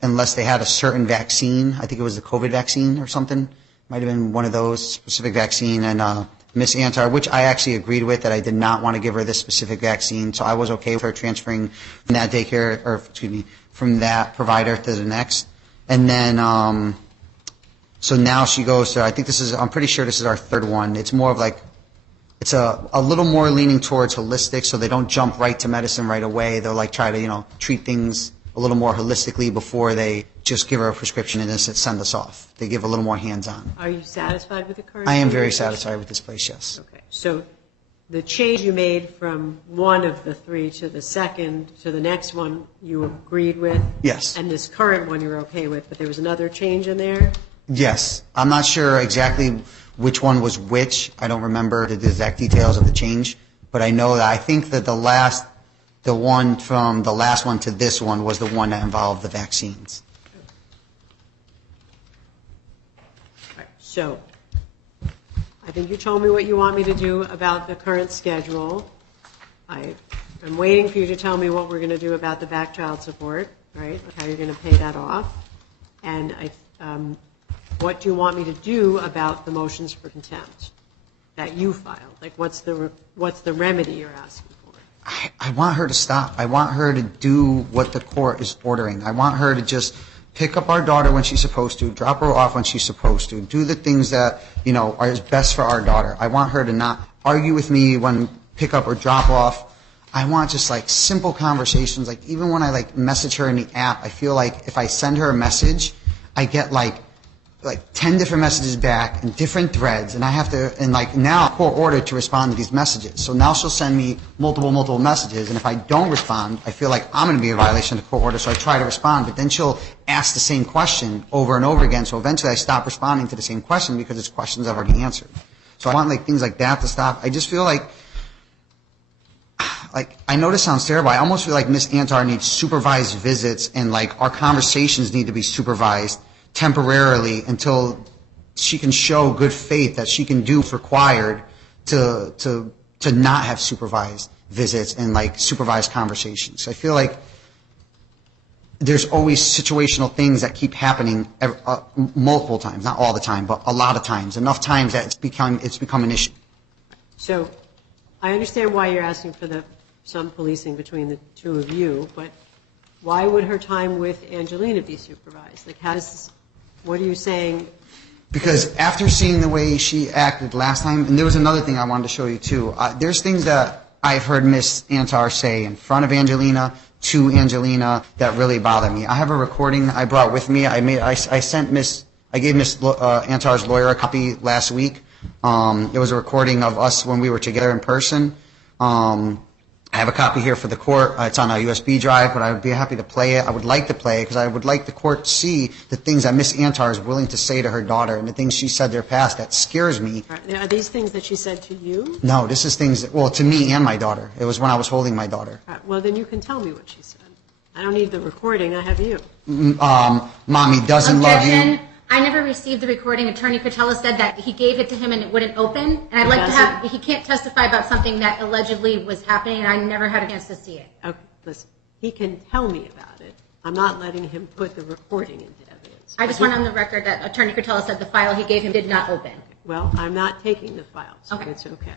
unless they had a certain vaccine. I think it was the COVID vaccine or something. Might have been one of those specific vaccine. And Ms. Antar, which I actually agreed with, that I did not want to give her this specific vaccine, so I was okay with her transferring from that daycare, or excuse me, from that provider to the next. And then so now she goes to, I'm pretty sure this is our third one. It's more of like, it's a little more leaning towards holistic, so they don't jump right to medicine right away. They'll like try to, treat things a little more holistically before they just give her a prescription and then send us off. They give a little more hands-on. Are you satisfied with the current? I am very satisfied with this place, yes. Okay. So the change you made from one of the 3 to the second to the next one you agreed with? Yes. And this current one you're okay with, but there was another change in there? Yes. I'm not sure exactly which one was which. I don't remember the exact details of the change, but I know that I think that the one from the last one to this one was the one that involved the vaccines. Right. So I think you told me what you want me to do about the current schedule. I'm waiting for you to tell me what we're going to do about the back child support, right? How you're going to pay that off. And what do you want me to do about the motions for contempt that you filed? Like, what's the remedy you're asking for? I want her to stop. I want her to do what the court is ordering. I want her to just pick up our daughter when she's supposed to, drop her off when she's supposed to, do the things that, are best for our daughter. I want her to not argue with me when pick up or drop off. I want just like simple conversations. Like even when I message her in the app, I feel like if I send her a message, I get like 10 different messages back in different threads, and I have to, now court ordered to respond to these messages. So now she'll send me multiple messages, and if I don't respond, I feel like I'm going to be in violation of the court order, so I try to respond, but then she'll ask the same question over and over again, so eventually I stop responding to the same question because it's questions I've already answered. So I want things like that to stop. I just feel like I know this sounds terrible. I almost feel like Miss Antar needs supervised visits, and like our conversations need to be supervised temporarily until she can show good faith that she can do what's required to not have supervised visits and like supervised conversations. I feel like there's always situational things that keep happening multiple times, not all the time, but a lot of times, enough times that it's become an issue. So I understand why you're asking for some policing between the two of you, but why would her time with Angelina be supervised? Like, what are you saying? Because after seeing the way she acted last time, and there was another thing I wanted to show you too, there's things that I've heard Miss Antar say in front of Angelina, to Angelina, that really bother me. I have a recording I brought with me. I gave Miss Antar's lawyer a copy last week. It was a recording of us when we were together in person. I have a copy here for the court. It's on a USB drive, but I would be happy to play it. I would like to play it because I would like the court to see the things that Miss Antar is willing to say to her daughter and the things she said to her past. That scares me. Are these things that she said to you? No, this is things, well, to me and my daughter. It was when I was holding my daughter. Well, then you can tell me what she said. I don't need the recording. I have you. Mommy doesn't love you. Objection. I never received the recording. Attorney Cotella said that he gave it to him and it wouldn't open. And I'd like to have, he can't testify about something that allegedly was happening, and I never had a chance to see it. Okay, listen. He can tell me about it. I'm not letting him put the recording into evidence. I just want on the record that Attorney Cotella said the file he gave him did not open. Well, I'm not taking the file, so Okay. it's okay.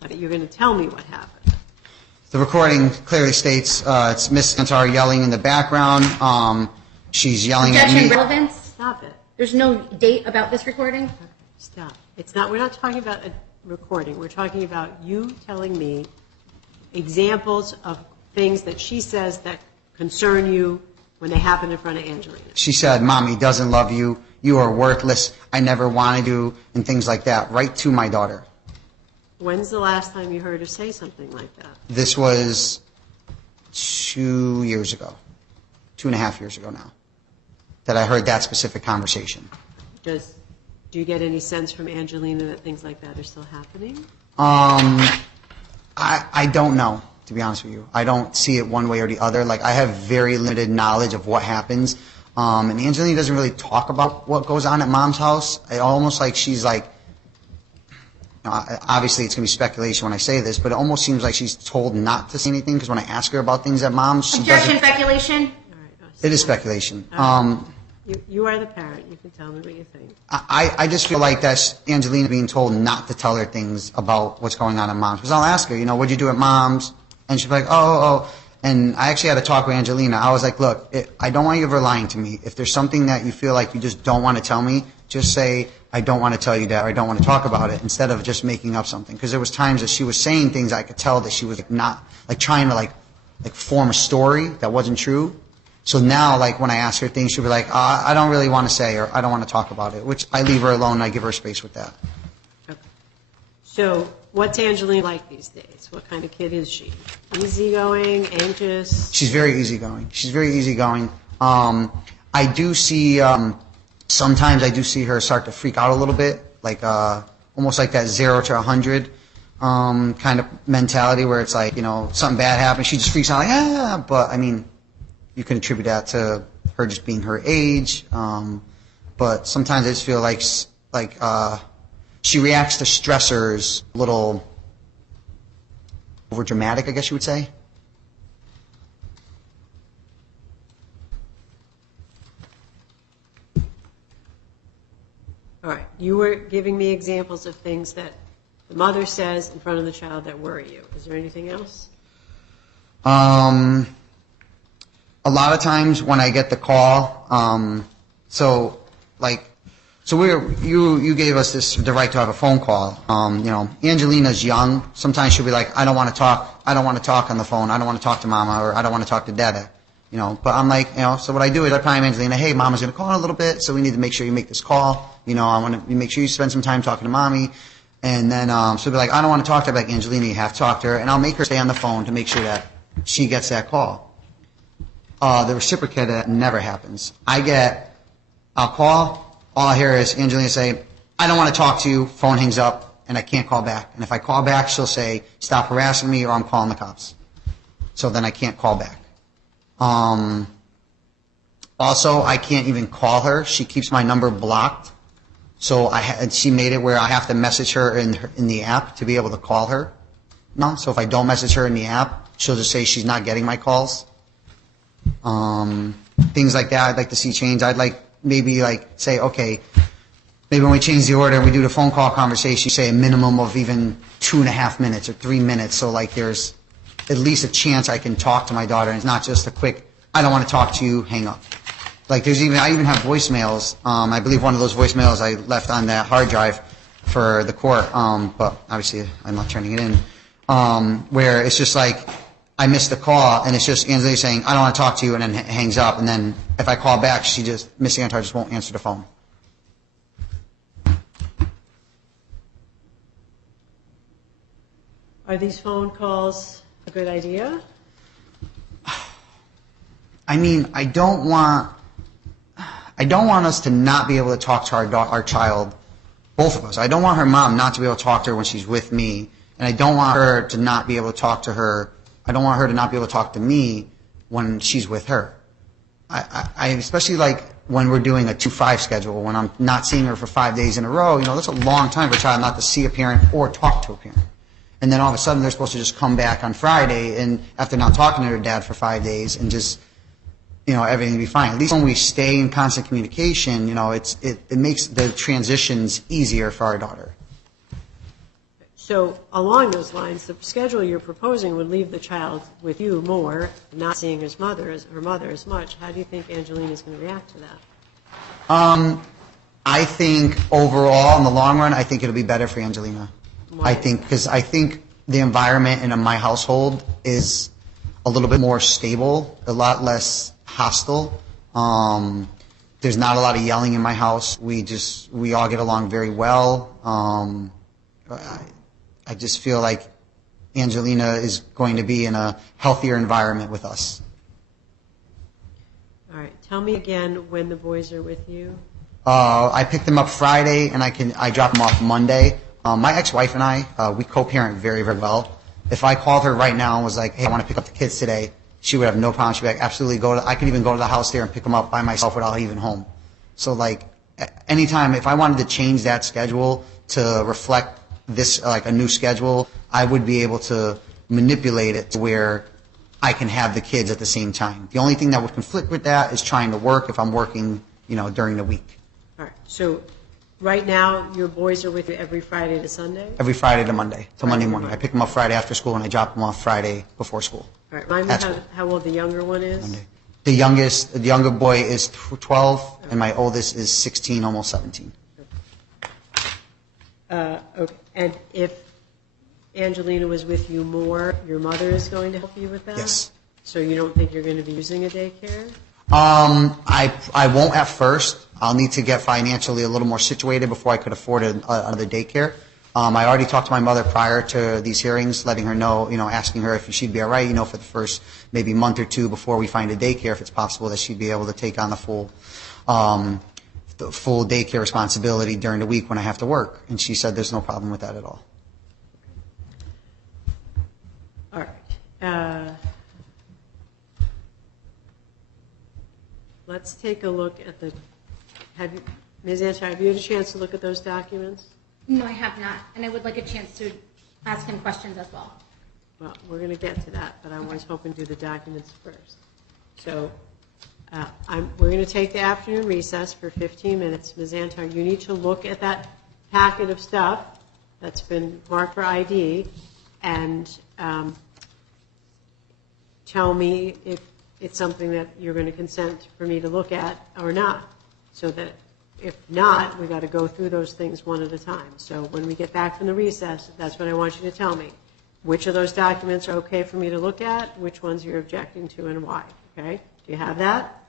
But you're going to tell me what happened. The recording clearly states it's Miss Antar yelling in the background. She's yelling at Objection me. relevance? Stop it. There's no date about this recording? Stop. It's not. We're not talking about a recording. We're talking about you telling me examples of things that she says that concern you when they happen in front of Angelina. She said, Mommy doesn't love you. You are worthless. I never wanted you, and things like that, right to my daughter. When's the last time you heard her say something like that? This was 2 years ago, 2.5 years ago now, that I heard that specific conversation. Do you get any sense from Angelina that things like that are still happening? I don't know, to be honest with you. I don't see it one way or the other. Like, I have very limited knowledge of what happens. And Angelina doesn't really talk about what goes on at Mom's house. It almost like she's like, obviously it's going to be speculation when I say this, but it almost seems like she's told not to say anything, because when I ask her about things at Mom's, she Objection, doesn't. speculation? All right. It is speculation. You are the parent. You can tell me what you think. I just feel like that's Angelina being told not to tell her things about what's going on at Mom's. Because I'll ask her, what'd you do at Mom's? And she'll be like, oh. And I actually had a talk with Angelina. I was like, look, I don't want you ever lying to me. If there's something that you feel like you just don't want to tell me, just say, I don't want to tell you that, or I don't want to talk about it, instead of just making up something. Because there was times that she was saying things I could tell that she was not, trying to form a story that wasn't true. So now, when I ask her things, she'll be like, I don't really want to say, or I don't want to talk about it, which I leave her alone and I give her space with that. Okay. So what's Angelina like these days? What kind of kid is she? Easygoing, anxious? She's very easygoing. I do see, sometimes I do see her start to freak out a little bit, almost like that 0 to 100 kind of mentality where it's like, something bad happens, she just freaks out, but I mean, you can attribute that to her just being her age. But sometimes I just feel like she reacts to stressors a little over dramatic, I guess you would say. All right. You were giving me examples of things that the mother says in front of the child that worry you. Is there anything else? A lot of times when I get the call, you gave us the right to have a phone call. Angelina's young. Sometimes she'll be like, I don't want to talk on the phone. I don't want to talk to Mama, or I don't want to talk to Dada. But I'm like, so what I do is I prime Angelina, hey, Mama's going to call in a little bit, so we need to make sure you make this call. I want to make sure you spend some time talking to Mommy. And then she'll be like, I don't want to talk to her. Like, Angelina, you have to talk to her. And I'll make her stay on the phone to make sure that she gets that call. The reciprocate, that never happens. I'll call, all I hear is Angelina say, I don't want to talk to you, phone hangs up, and I can't call back. And if I call back, she'll say, stop harassing me, or I'm calling the cops. so then I can't call back. Also, I can't even call her. She keeps my number blocked. So she made it where I have to message her in the app to be able to call her. No, so if I don't message her in the app, she'll just say she's not getting my calls. Things like that I'd like to see changed. I'd like maybe like say, okay, maybe when we change the order and we do the phone call conversation, say a minimum of even 2.5 minutes or 3 minutes. So like there's at least a chance I can talk to my daughter and it's not just a quick, I don't want to talk to you, hang up. Like I even have voicemails. I believe one of those voicemails I left on that hard drive for the court, but obviously I'm not turning it in, where it's just like I missed the call and it's just Angelina saying, I don't want to talk to you, and then hangs up, and then if I call back, Miss Antar just won't answer the phone. Are these phone calls a good idea? I mean, I don't want us to not be able to talk to our child, both of us. I don't want her mom not to be able to talk to her when she's with me, and I don't want her to not be able to talk to her. I don't want her to not be able to talk to me when she's with her. I especially like when we're doing a 2-5 schedule, when I'm not seeing her for 5 days in a row. You know, that's a long time for a child not to see a parent or talk to a parent. And then all of a sudden they're supposed to just come back on Friday and after not talking to their dad for 5 days and just, you know, everything will be fine. At least when we stay in constant communication, you know, it makes the transitions easier for our daughter. So along those lines, the schedule you're proposing would leave the child with you more, not seeing her mother as much. How do you think Angelina is going to react to that? I think overall, in the long run, I think it'll be better for Angelina. Why? I think the environment in my household is a little bit more stable, a lot less hostile. There's not a lot of yelling in my house. We all get along very well. I just feel like Angelina is going to be in a healthier environment with us. All right. Tell me again when the boys are with you. I picked them up Friday, and I drop them off Monday. My ex-wife and I, we co-parent very, very well. If I called her right now and was like, hey, I want to pick up the kids today, she would have no problem. She'd be like, absolutely, I can even go to the house there and pick them up by myself without leaving home. So, like, anytime, if I wanted to change that schedule to reflect this, like a new schedule, I would be able to manipulate it to where I can have the kids at the same time. The only thing that would conflict with that is trying to work if I'm working, you know, during the week. All right. So right now, your boys are with you every Friday to Sunday? Every Friday to Monday, till Monday morning. I pick them up Friday after school, and I drop them off Friday before school. All right. Remind me how old the younger one is? Monday. The younger boy is 12, and my oldest is 16, almost 17. Okay. And if Angelina was with you more, your mother is going to help you with that? Yes. So you don't think you're going to be using a daycare? I won't at first. I'll need to get financially a little more situated before I could afford another daycare. I already talked to my mother prior to these hearings, letting her know, you know, asking her if she'd be all right, you know, for the first maybe month or two before we find a daycare, if it's possible that she'd be able to take on the full daycare responsibility during the week when I have to work. And she said there's no problem with that at all. All right. Let's take a look at Ms. Antar, have you had a chance to look at those documents? No, I have not, and I would like a chance to ask him questions as well. Well, we're going to get to that, but I was hoping to do the documents first. So we're going to take the afternoon recess for 15 minutes. Ms. Antar, you need to look at that packet of stuff that's been marked for ID and tell me if it's something that you're going to consent for me to look at or not. So that if not, we got to go through those things one at a time. So when we get back from the recess, that's what I want you to tell me. Which of those documents are okay for me to look at, which ones you're objecting to, and why. Okay? Do you have that?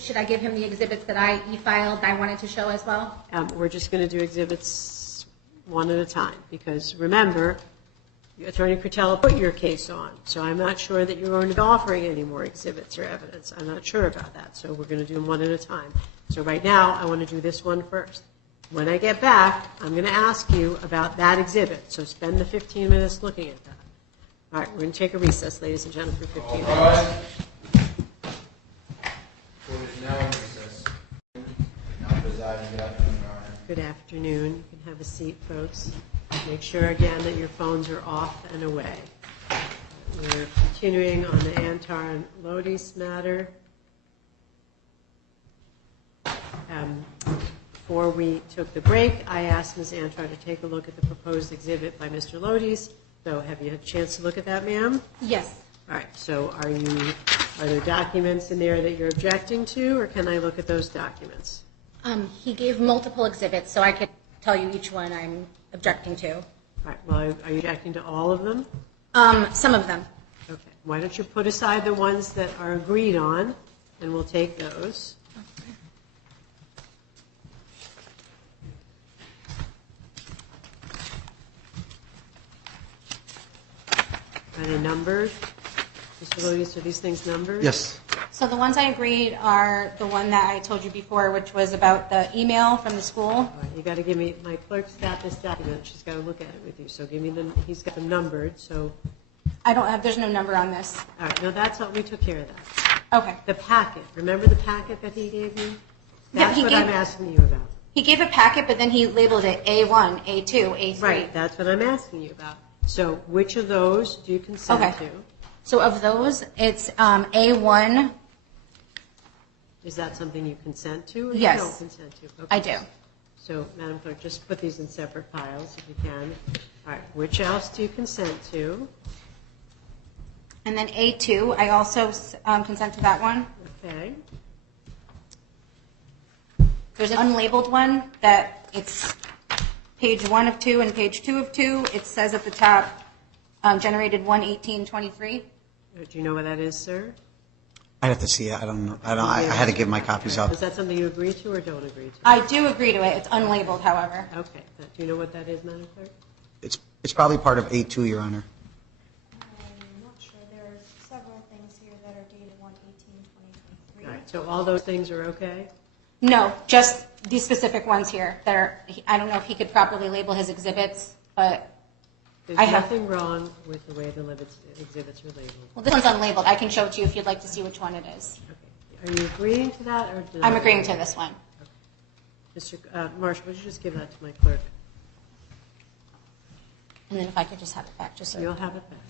Should I give him the exhibits that I e-filed that I wanted to show as well? We're just going to do exhibits one at a time because remember, Attorney Cretella put your case on, so I'm not sure that you're going to be offering any more exhibits or evidence. I'm not sure about that, so we're going to do them one at a time. So right now, I want to do this one first. When I get back, I'm going to ask you about that exhibit, so spend the 15 minutes looking at that. All right, we're going to take a recess, ladies and gentlemen, for 15 minutes. All right. Court is now in recess. Now presiding, good afternoon, Your Honor. Good afternoon. You can have a seat, folks. Make sure again that your phones are off and away. We're continuing on the Antar and Lodice matter. Before we took the break, I asked Ms. Antar to take a look at the proposed exhibit by Mr. Lodice. So have you had a chance to look at that, ma'am? Yes. All right, so are there documents in there that you're objecting to, or can I look at those documents? He gave multiple exhibits, so I could tell you each one I'm objecting to. All right, well, are you objecting to all of them? Some of them. Okay, why don't you put aside the ones that are agreed on, and we'll take those. Are they numbered? Mr. Lodice, are these things numbered? Yes. So the ones I agreed are the one that I told you before, which was about the email from the school. All right, you got to give me, my clerk's got this document, she's got to look at it with you, so give me them, he's got them numbered, so, There's no number on this. all right, no, that's what, we took care of that. Okay. The packet, remember the packet that he gave you? Yeah, That's he what gave- I'm asking you about. He gave a packet, but then he labeled it A1, A2, A3. Right, that's what I'm asking you about. So which of those do you consent Okay. to? So of those, it's A1, Is that something you consent to or Yes. you don't consent to? Okay. I do. So, Madam Clerk, just put these in separate piles if you can. All right, which else do you consent to? And then A2, I also consent to that one. Okay. There's an unlabeled one that it's page 1 of 2 and page 2 of 2. It says at the top, generated 1/18/23. Do you know what that is, sir? I'd have to see it. I don't know. I had to give my copies up. Is that something you agree to or don't agree to? I do agree to it. It's unlabeled, however. Okay. Do you know what that is, Madam Clerk? It's probably part of A2, Your Honor. I'm not sure. There's several things here that are dated 1/18/2023. All right, so all those things are okay? No, just these specific ones here. I don't know if he could properly label his exhibits, but There's I have- nothing wrong with the way the exhibits are labeled. well, this one's unlabeled. I can show it to you if you'd like to see which one it is. Okay. Are you agreeing to that or denying? I'm agreeing to this one. Mr. Marshall, would you just give that to my clerk? And then if I could just have it back, just so. You'll have it back.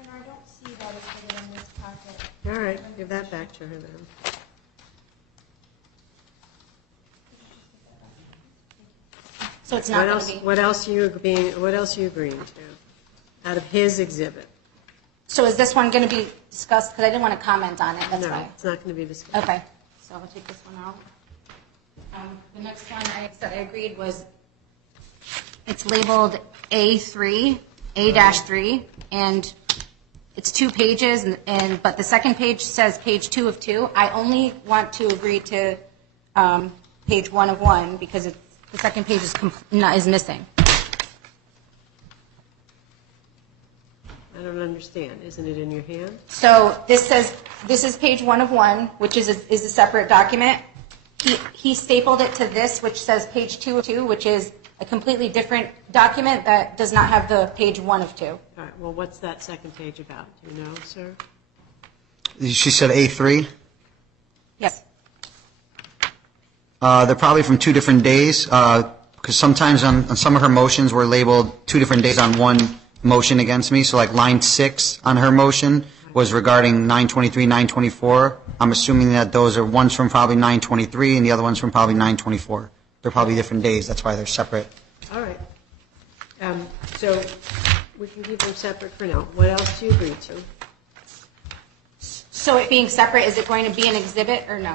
And I don't see that it's within this packet. All right, give that back to her then. So it's not going to be. What else are you agreeing to out of his exhibit? So is this one going to be discussed? Because I didn't want to comment on it. That's No, why. it's not going to be discussed. Okay, so I'll take this one out. The next one I said I agreed was, it's labeled A3, A-3, and it's 2 pages, but the second page says page 2 of 2. I only want to agree to page 1 of 1 because the second page is missing. I don't understand. Isn't it in your hand? So this is page 1 of 1, which is a separate document. He stapled it to this, which says page 2 of 2, which is a completely different document that does not have the page 1 of 2. All right, well, what's that second page about? Do you know, sir? She said A3. Yes. They're probably from 2 different days, because sometimes on some of her motions were labeled 2 different days on one motion against me. So like line 6 on her motion was regarding 923, 924. I'm assuming that those are ones from probably 923 and the other ones from probably 924. They're probably different days. That's why they're separate. All right. So we can keep them separate for now. What else do you agree to? So it being separate, is it going to be an exhibit or no?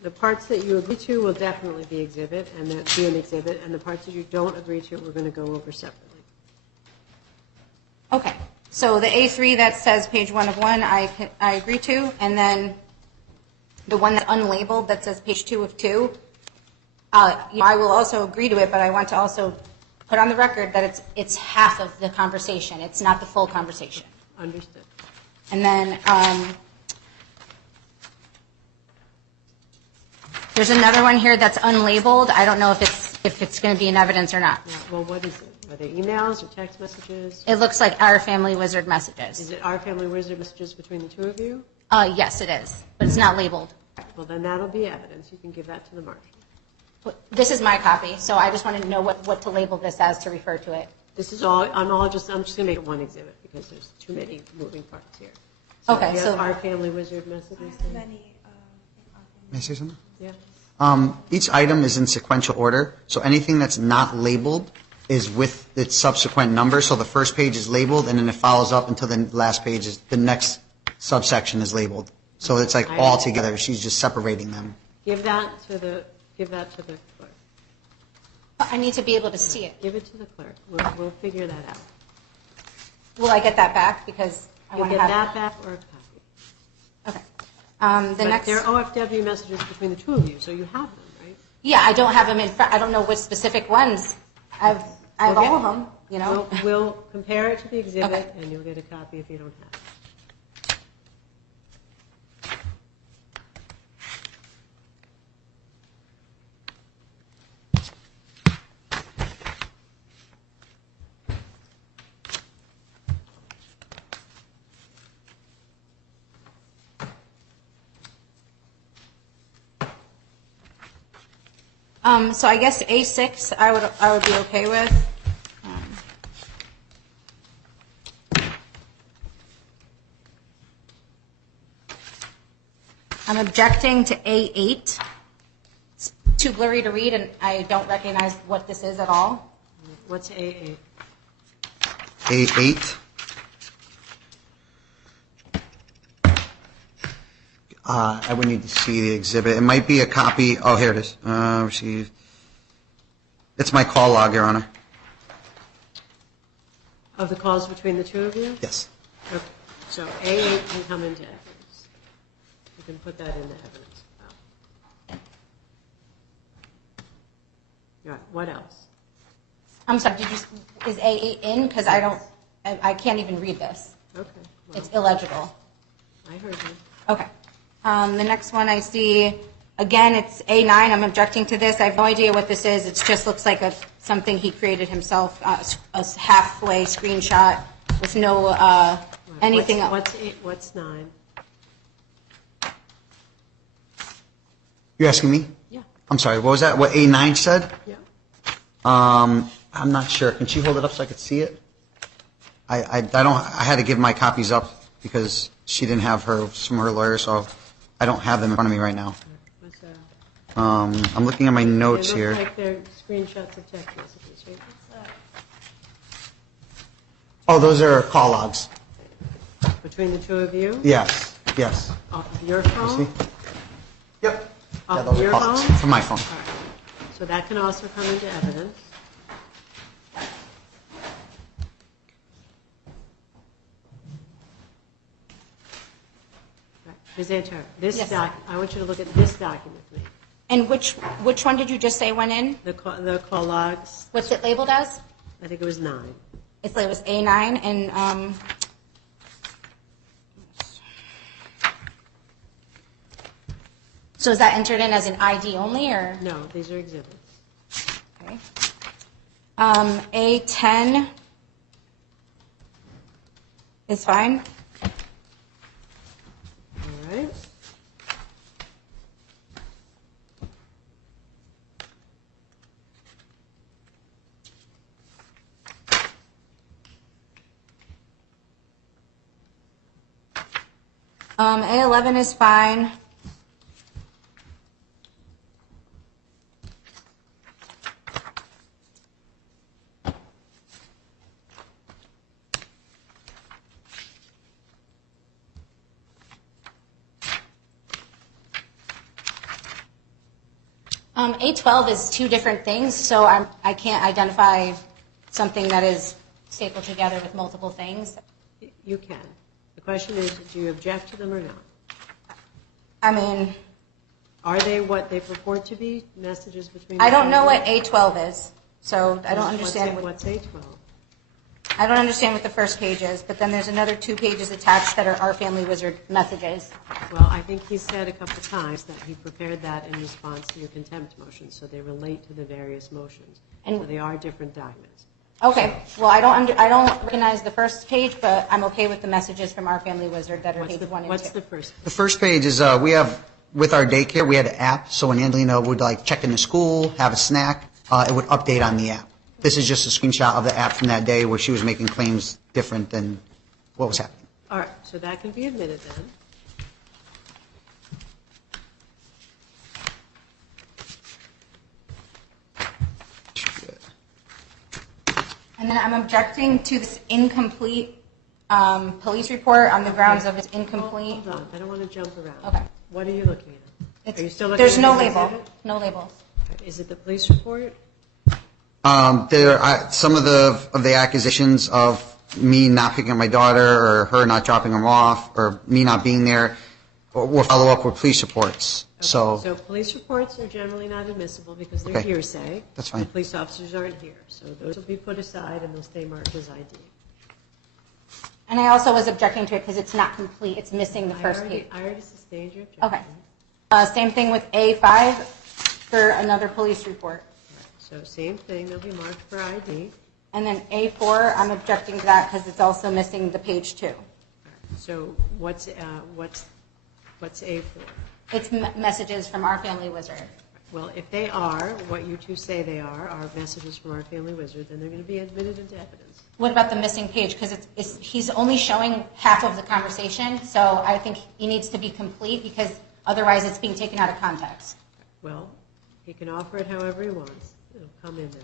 The parts that you agree to will definitely be exhibit, and that be an exhibit, and the parts that you don't agree to, we're going to go over separately. Okay, so the A3 that says page 1 of 1, I agree to, and then the one that's unlabeled that says page 2 of 2, I will also agree to it, but I want to also put on the record that it's half of the conversation. It's not the full conversation. Understood. And then there's another one here that's unlabeled. I don't know if it's going to be in evidence or not. Yeah, well, what is it? Are they emails or text messages? It looks like Our Family Wizard messages. Is it Our Family Wizard messages between the two of you? Yes, it is, but it's not labeled. Well, then that'll be evidence. You can give that to the marshal. This is my copy, so I just wanted to know what to label this as to refer to it. This is all. I'm just going to make it one exhibit because there's too many moving parts here. So Okay, you have so Our Family Wizard messages. Then? Many, May I say something? Yeah. Each item is in sequential order, so anything that's not labeled is with its subsequent number. So the first page is labeled, and then it follows up until the last page is the next subsection is labeled. So it's like all together. She's just separating them. Give that to the clerk. I need to be able to see it. Give it to the clerk. We'll figure that out. Will I get that back? Because I You'll want get to have that back or a copy. Okay. The But next. they're OFW messages between the two of you, so you have them, right? Yeah, I don't have them in front. I don't know which specific ones. I have all of them. You know. We'll compare it to the exhibit, Okay. and you'll get a copy if you don't have it. So I guess A6 I would be okay with. I'm objecting to A8. It's too blurry to read, and I don't recognize what this is at all. What's A8? A8. I would need to see the exhibit. It might be a copy. Oh, here it is. Received. It's my call log, Your Honor. Of the calls between the two of you? Yes. Okay. So A8 can come into evidence. You can put that into evidence. All right. What else? I'm sorry. Is A8 in? Because I can't even read this. Okay. Well, It's illegible. I heard you. Okay. The next one I see, again, it's A9. I'm objecting to this. I have no idea what this is. It just looks like something he created himself, a halfway screenshot with no anything else. What's 9? You're asking me? Yeah. I'm sorry. What was that? What A9 said? Yeah. I'm not sure. Can she hold it up so I could see it? I don't. I had to give my copies up because she didn't have hers from her lawyer, so I don't have them in front of me right now. What's that? I'm looking at my notes They here. look like they're screenshots of text messages, right? Oh, those are call logs. Between the two of you? Yes. Yes. Off of your You phone? see? Yep. Off Yeah, of those are your call phone? logs from my phone. All right. So that can also come into evidence. Right. Ms. Antar, Yes. I want you to look at this document with me. And which one did you just say went in? The call logs, What's it labeled as? I think it was 9. It's labeled as A9, and so is that entered in as an ID only, or? No, these are exhibits. Okay. A10 is fine. All right. A11 is fine. A12 is two different things, so I can't identify something that is stapled together with multiple things. You can. The question is, do you object to them or not? I mean, Are they what they purport to be, messages between... I don't know what A12 is, so I don't understand What's A12? I don't understand what the first page is, but then there's another 2 pages attached that are Our Family Wizard messages. Well, I think he said a couple of times that he prepared that in response to your contempt motion, so they relate to the various motions. And- so they are different documents. Okay, well, I don't recognize the first page, but I'm okay with the messages from Our Family Wizard that are page 1 and 2. What's the first? The first page is, we have, with our daycare, we had an app, so when Angelina would like check into school, have a snack, it would update on the app. This is just a screenshot of the app from that day where she was making claims different than what was happening. All right, so that can be admitted then. And then I'm objecting to this incomplete police report on the grounds of it's incomplete. Hold on, I don't want to jump around. Okay. What are you looking at? Are you still looking There's at no this label, exhibit? no labels. Is it the police report? There are some of the accusations of me not picking up my daughter or her not dropping them off or me not being there will follow up with police reports. Okay, So police reports are generally not admissible because they're Okay. hearsay. That's fine. The police officers aren't here, so those will be put aside and they'll stay marked as ID. And I also was objecting to it because it's not complete, it's missing the first page. I already sustained your objection. Okay. Same thing with A5 for another police report. So same thing, they'll be marked for ID. And then A4, I'm objecting to that because it's also missing the page 2. So what's A4? It's messages from Our Family Wizard. Well, if they are, what you two say they are messages from Our Family Wizard, then they're going to be admitted into evidence. What about the missing page? Because he's only showing half of the conversation, so I think he needs to be complete because otherwise it's being taken out of context. Well, he can offer it however he wants. It'll come in there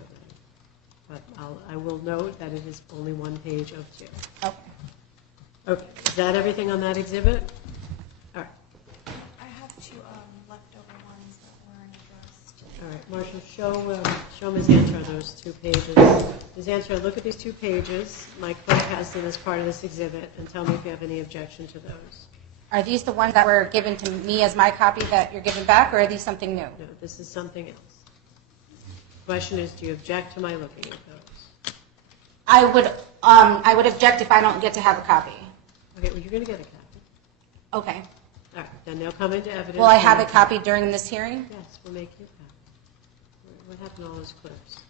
then. But I will note that it is only one page of 2. Okay. Okay, is that everything on that exhibit? All right. I have 2 leftover ones that weren't addressed. All right, Marshall, show Ms. Antar those 2 pages. Ms. Antar, look at these 2 pages. My clerk has them as part of this exhibit, and tell me if you have any objection to those. Are these the ones that were given to me as my copy that you're giving back, or are these something new? No, this is something else. The question is, do you object to my looking at those? I would object if I don't get to have a copy. Okay, well, you're going to get a copy. Okay. All right, then they'll come into evidence. Will I have it copied during this hearing? Yes, we'll make you a copy. What happened to all those clerks?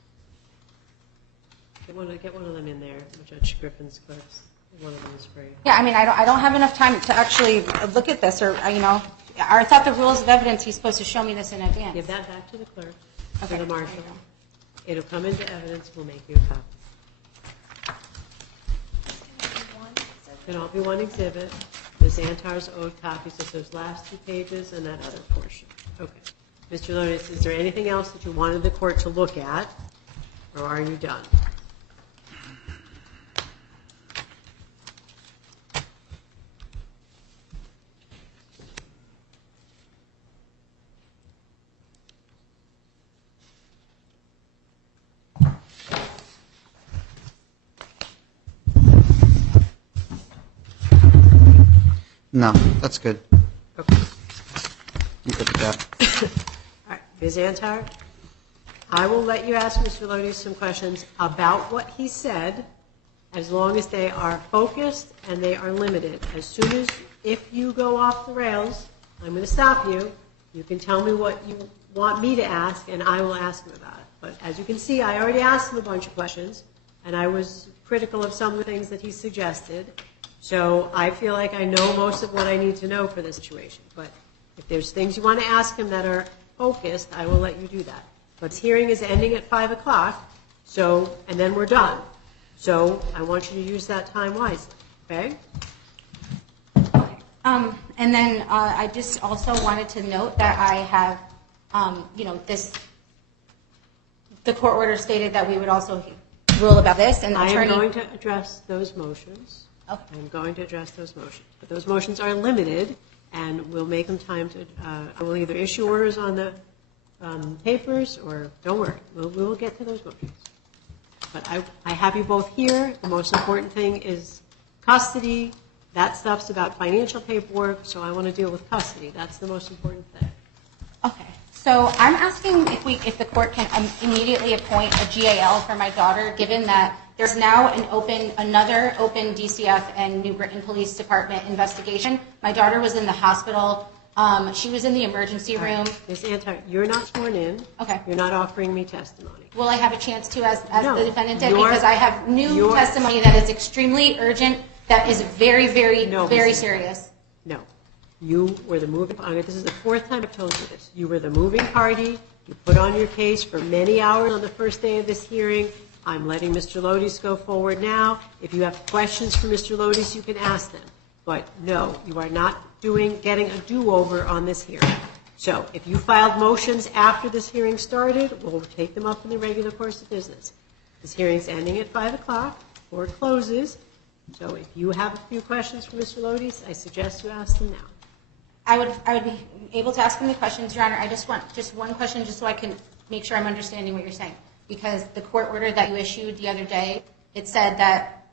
Get one of them in there, Judge Griffin's clerks. One of them is for you. Yeah, I mean, I don't have enough time to actually look at this, or, I thought the rules of evidence, he's supposed to show me this in advance. Give that back to the clerk, Okay, to the marshal. there you go. It'll come into evidence, we'll make you a copy. Can all be one exhibit. Ms. Antar's owed copies of those last 2 pages and that other portion. Okay. Mr. Lodice, is there anything else that you wanted the court to look at, or are you done? no, that's good. Okay. I'm good with that. All right, Ms. Antar, I will let you ask Mr. Lodice some questions about what he said, as long as they are focused and they are limited. As soon as, if you go off the rails, I'm going to stop you. You can tell me what you want me to ask, and I will ask him about it. But as you can see, I already asked him a bunch of questions, and I was critical of some of the things that he suggested. So I feel like I know most of what I need to know for this situation. But if there's things you want to ask him that are focused, I will let you do that. But this hearing is ending at 5 o'clock, and then we're done. So I want you to use that time wisely, okay? And then I just also wanted to note that I have, the court order stated that we would also rule about this, and the I attorney... am going to address those motions. Okay. I'm going to address those motions. But those motions are limited, and we'll make them time to, I will either issue orders on the papers, or don't worry, we will get to those motions. But I have you both here. The most important thing is custody. That stuff's about financial paperwork, so I want to deal with custody. That's the most important thing. Okay. So I'm asking if the court can immediately appoint a GAL for my daughter, given that there's now another open DCF and New Britain Police Department investigation. My daughter was in the hospital. She was in the emergency room. Ms. Antar, you're not sworn in. Okay. You're not offering me testimony. Will I have a chance to, as No. the defendant did? Because I have new testimony that is extremely urgent, that is very, very, very serious. No. You were the moving, this is the fourth time I've told you this. You were the moving party. You put on your case for many hours on the first day of this hearing. I'm letting Mr. Lodice go forward now. If you have questions for Mr. Lodice, you can ask them. But no, you are not getting a do-over on this hearing. So if you filed motions after this hearing started, we'll take them up in the regular course of business. This hearing's ending at 5 o'clock, before it closes. So if you have a few questions for Mr. Lodice, I suggest you ask them now. I would be able to ask him the questions, Your Honor. I just want just one question, just so I can make sure I'm understanding what you're saying. Because the court order that you issued the other day, it said that,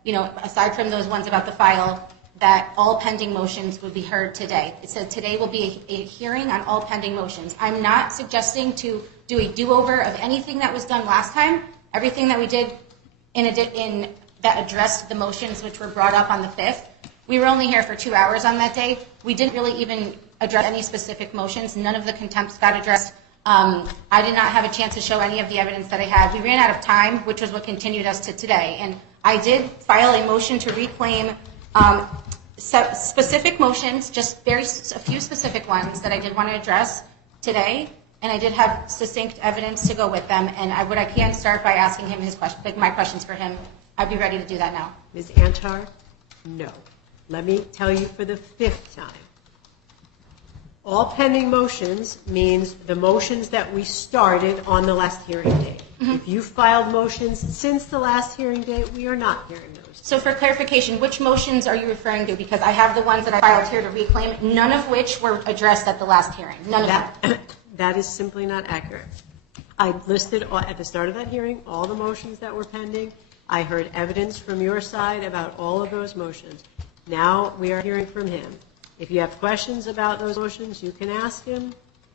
aside from those ones about the file, that all pending motions would be heard today. It said today will be a hearing on all pending motions. I'm not suggesting to do a do-over of anything that was done last time. Everything that we did that addressed the motions which were brought up on the 5th. We were only here for 2 hours on that day. We didn't really even address any specific motions. None of the contempts got addressed. I did not have a chance to show any of the evidence that I had. We ran out of time, which was what continued us to today. And I did file a motion to reclaim specific motions, just a few specific ones that I did want to address today. And I did have succinct evidence to go with them. And what I can start by asking him my questions for him. I'd be ready to do that now. Ms. Antar, no. Let me tell you for the 5th time. All pending motions means the motions that we started on the last hearing date. Mm-hmm. If you filed motions since the last hearing date, we are not hearing those. So for clarification, which motions are you referring to? Because I have the ones that I filed here to reclaim, none of which were addressed at the last hearing. None of them. That is simply not accurate. I listed at the start of that hearing all the motions that were pending. I heard evidence from your side about all of those motions. Now we are hearing from him. If you have questions about those motions, you can ask him.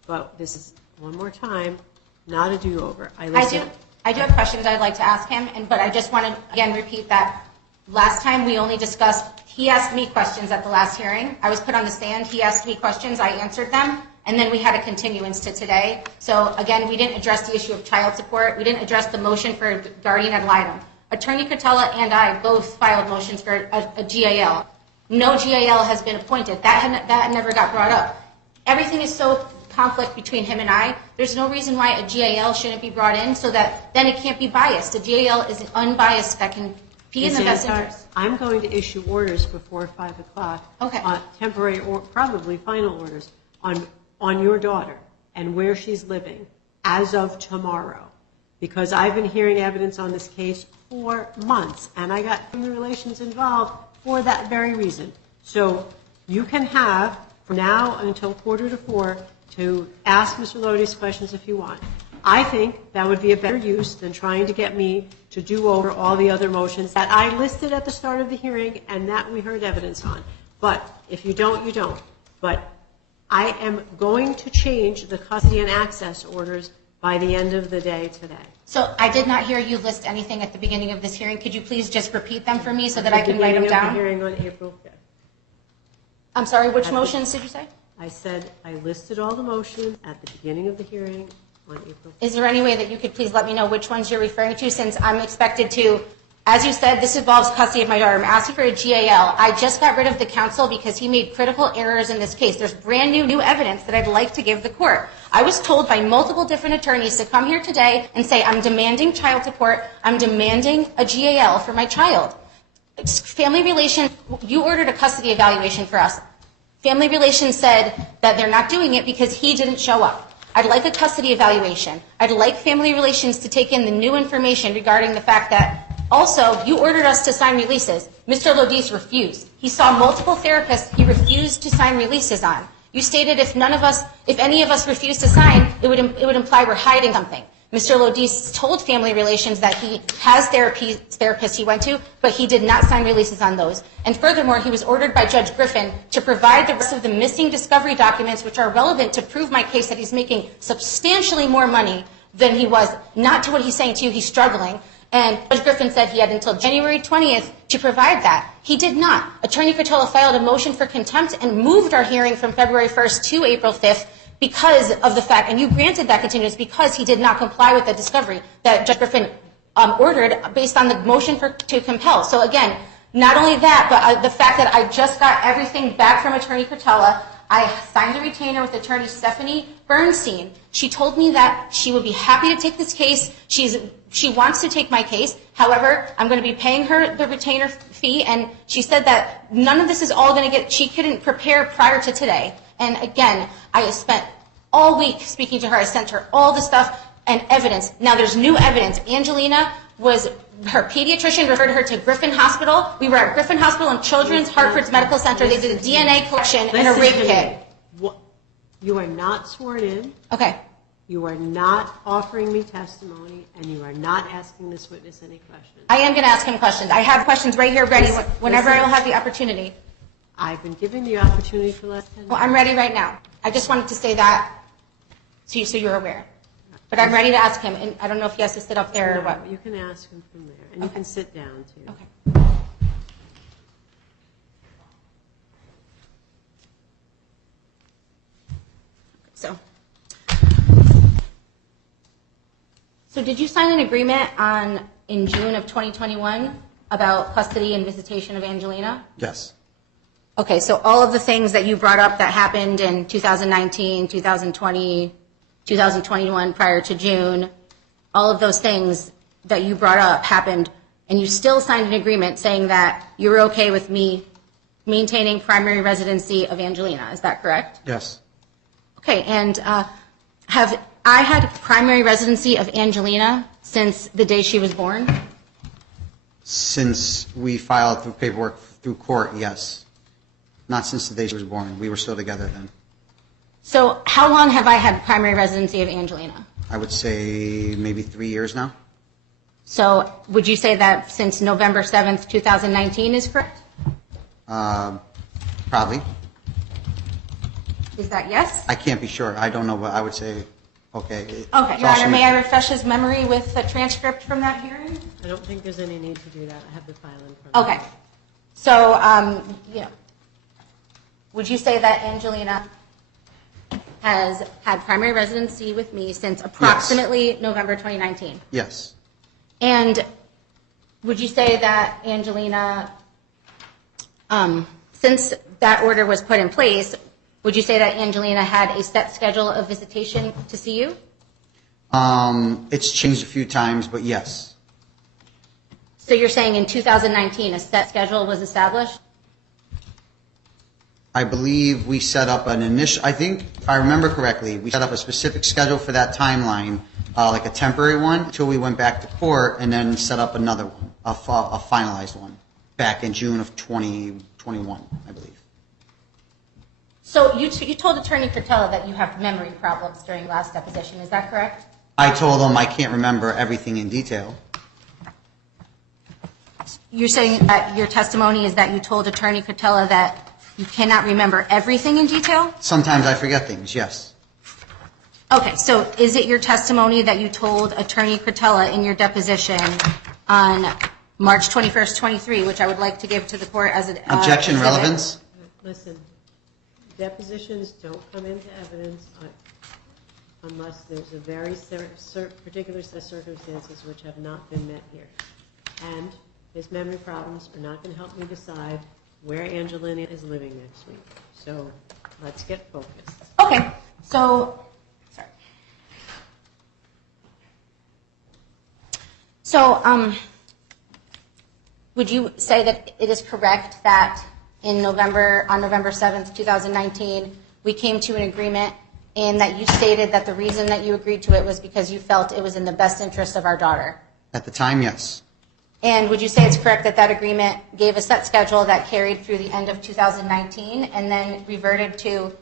But this is, one more time, not a do-over. I do have questions I'd like to ask him, but I just want to, again, repeat that last time we only discussed, he asked me questions at the last hearing. I was put on the stand. He asked me questions. I answered them. And then we had a continuance to today. So, again, we didn't address the issue of child support. We didn't address the motion for guardian ad litem. Attorney Catella and I both filed motions for a GAL. No GAL has been appointed. That never got brought up. Everything is so conflict between him and I. There's no reason why a GAL shouldn't be brought in so that then it can't be biased. A GAL is unbiased that can be in the best interest. I'm going to issue orders before 5 o'clock. Okay. Temporary or probably final orders on your daughter and where she's living as of tomorrow. Because I've been hearing evidence on this case for months, and I got human relations involved for that very reason. So you can have, from now until 3:45, to ask Mr. Lodice questions if you want. I think that would be a better use than trying to get me to do over all the other motions that I listed at the start of the hearing and that we heard evidence on. But if you don't, you don't. But I am going to change the custody and access orders by the end of the day today. So I did not hear you list anything at the beginning of this hearing. Could you please just repeat them for me so that I can write them down? The hearing on April 5th. I'm sorry, which motions did you say? I said I listed all the motions at the beginning of the hearing on April 5th. Is there any way that you could please let me know which ones you're referring to, since I'm expected to, as you said, this involves custody of my daughter. I'm asking for a GAL. I just got rid of the counsel because he made critical errors in this case. There's brand new evidence that I'd like to give the court. I was told by multiple different attorneys to come here today and say, I'm demanding child support. I'm demanding a GAL for my child. Family Relations, you ordered a custody evaluation for us. Family Relations said that they're not doing it because he didn't show up. I'd like a custody evaluation. I'd like Family Relations to take in the new information regarding the fact that also, you ordered us to sign releases. Mr. Lodice refused. He saw multiple therapists he refused to sign releases on. You stated if any of us refuse to sign, it would imply we're hiding something. Mr. Lodice told Family Relations that he has therapists he went to, but he did not sign releases on those. And furthermore, he was ordered by Judge Griffin to provide the rest of the missing discovery documents which are relevant to prove my case that he's making substantially more money than he was, not to what he's saying to you, he's struggling. And Judge Griffin said he had until January 20th to provide that. He did not. Attorney Cotella filed a motion for contempt and moved our hearing from February 1st to April 5th because of the fact, and you granted that continuance because he did not comply with the discovery that Judge Griffin ordered based on the motion to compel. So again, not only that, but the fact that I just got everything back from Attorney Cotella. I signed a retainer with Attorney Stephanie Bernstein. She told me that she would be happy to take this case. She wants to take my case. However, I'm going to be paying her the retainer fee, and she said that none of this is all going to get, she couldn't prepare prior to today. And again, I spent all week speaking to her. I sent her all the stuff and evidence. Now there's new evidence. Angelina her pediatrician referred her to Griffin Hospital. We were at Griffin Hospital and Children's Hartford's Medical Center. They did a DNA collection and a rape kit. You are not sworn in. Okay. You are not offering me testimony, and you are not asking this witness any questions. I am going to ask him questions. I have questions right here ready whenever I will have the opportunity. I've been given the opportunity for the last 10 minutes. Well, I'm ready right now. I just wanted to say that so you're aware. But I'm ready to ask him, and I don't know if he has to sit up there or what. You can ask him from there, and you can sit down, too. Okay. So did you sign an agreement in June of 2021 about custody and visitation of Angelina? Yes. Okay, so all of the things that you brought up that happened in 2019, 2020, 2021 prior to June, all of those things that you brought up happened, and you still signed an agreement saying that you were okay with me maintaining primary residency of Angelina. Is that correct? Yes. Okay, and have I had primary residency of Angelina since the day she was born? Since we filed through paperwork through court, yes. Not since the day she was born. We were still together then. So how long have I had primary residency of Angelina? I would say maybe 3 years now. So would you say that since November 7th, 2019 is correct? Probably. Is that yes? I can't be sure. I don't know, but I would say, okay. Okay, Your Honor, may I refresh his memory with the transcript from that hearing? I don't think there's any need to do that. I have the file in front of me. Okay. So, would you say that Angelina has had primary residency with me since approximately November 2019? Yes. And would you say that Angelina, since that order was put in place, would you say that Angelina had a set schedule of visitation to see you? It's changed a few times, but yes. So you're saying in 2019 a set schedule was established? I believe we set up an initial, I think, if I remember correctly, we set up a specific schedule for that timeline, like a temporary one, until we went back to court and then set up another one, a finalized one, back in June of 2021, I believe. So you told Attorney Cotella that you have memory problems during last deposition, is that correct? I told him I can't remember everything in detail. You're saying that your testimony is that you told Attorney Cotella that you cannot remember everything in detail? Sometimes I forget things, yes. Okay, so is it your testimony that you told Attorney Cotella in your deposition on March 21st, 23, which I would like to give to the court as an Objection exhibit? relevance? Listen, depositions don't come into evidence unless there's a very particular set of circumstances which have not been met here. And his memory problems are not going to help me decide where Angelina is living next week. So let's get focused. Okay, so, sorry. So, would you say that it is correct that on November 7th, 2019, we came to an agreement and that you stated that the reason that you agreed to it was because you felt it was in the best interest of our daughter? At the time, yes. And would you say it's correct that that agreement gave a set schedule that carried through the end of 2019 and then reverted to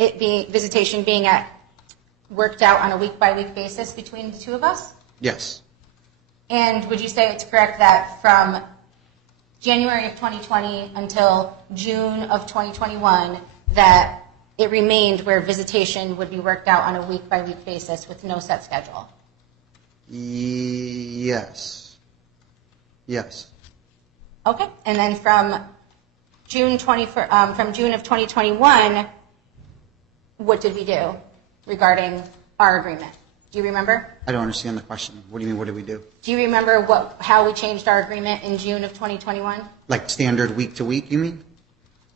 visitation being worked out on a week-by-week basis between the two of us? Yes. And would you say it's correct that from January of 2020 until June of 2021, that it remained where visitation would be worked out on a week-by-week basis with no set schedule? Yes. Yes. Okay. And then from June of 2021, what did we do regarding our agreement? Do you remember? I don't understand the question. What do you mean, what did we do? Do you remember how we changed our agreement in June of 2021? Like standard week to week, you mean?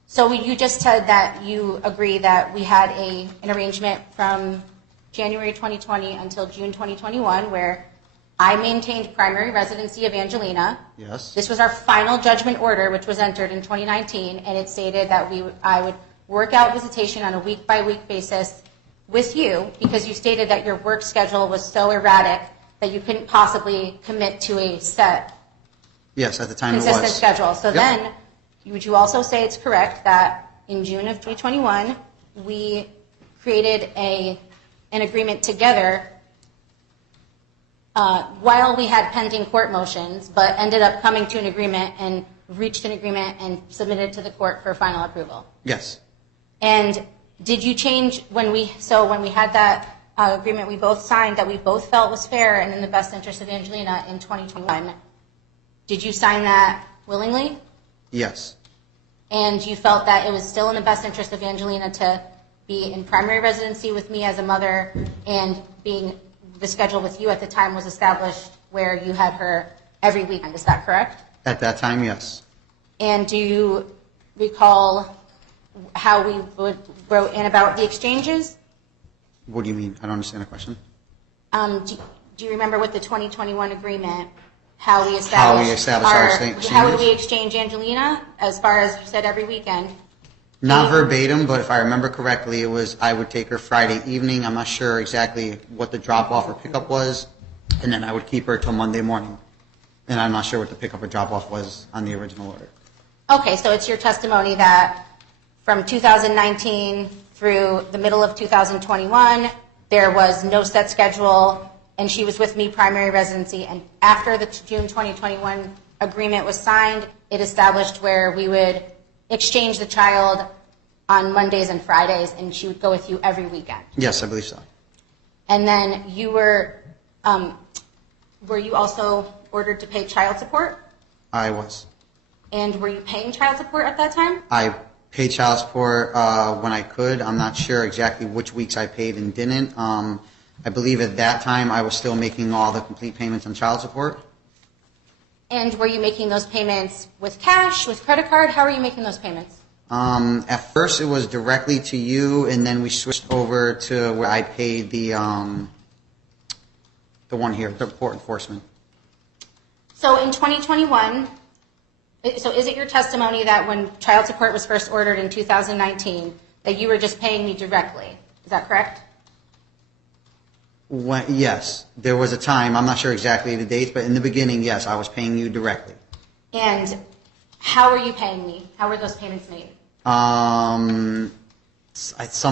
So you just said that you agree that we had an arrangement from January 2020 until June 2021 where I maintained primary residency of Angelina. Yes. This was our final judgment order, which was entered in 2019, and it stated that I would work out visitation on a week-by-week basis with you because you stated that your work schedule was so erratic that you couldn't possibly commit to a set, Yes, at the time it was. consistent schedule. So Yep. then, would you also say it's correct that in June of 2021, we created an agreement together while we had pending court motions, but ended up coming to an agreement and reached an agreement and submitted it to the court for final approval? Yes. And did you change when we had that agreement we both signed that we both felt was fair and in the best interest of Angelina in 2021, did you sign that willingly? Yes. And you felt that it was still in the best interest of Angelina to be in primary residency with me as a mother, and being the schedule with you at the time was established where you had her every weekend. Is that correct? At that time, yes. And do you recall how we wrote in about the exchanges? What do you mean? I don't understand the question. Do you remember with the 2021 agreement how we established our exchanges? how would we exchange Angelina, as far as you said every weekend? Not verbatim, but if I remember correctly, it was I would take her Friday evening. I'm not sure exactly what the drop-off or pickup was, and then I would keep her till Monday morning. And I'm not sure what the pickup or drop-off was on the original order. Okay, so it's your testimony that from 2019 through the middle of 2021, there was no set schedule, and she was with me primary residency. And after the June 2021 agreement was signed, it established where we would exchange the child on Mondays and Fridays, and she would go with you every weekend. Yes, I believe so. And then you were you also ordered to pay child support? I was. And were you paying child support at that time? I paid child support when I could. I'm not sure exactly which weeks I paid and didn't. I believe at that time I was still making all the complete payments on child support. And were you making those payments with cash, with credit card? How were you making those payments? At first it was directly to you, and then we switched over to where I paid the one here, the court enforcement. So in 2021, so is it your testimony that when child support was first ordered in 2019, that you were just paying me directly? Is that correct? Yes, there was a time, I'm not sure exactly the dates, but in the beginning, yes, I was paying you directly. And how were you paying me? How were those payments made? Some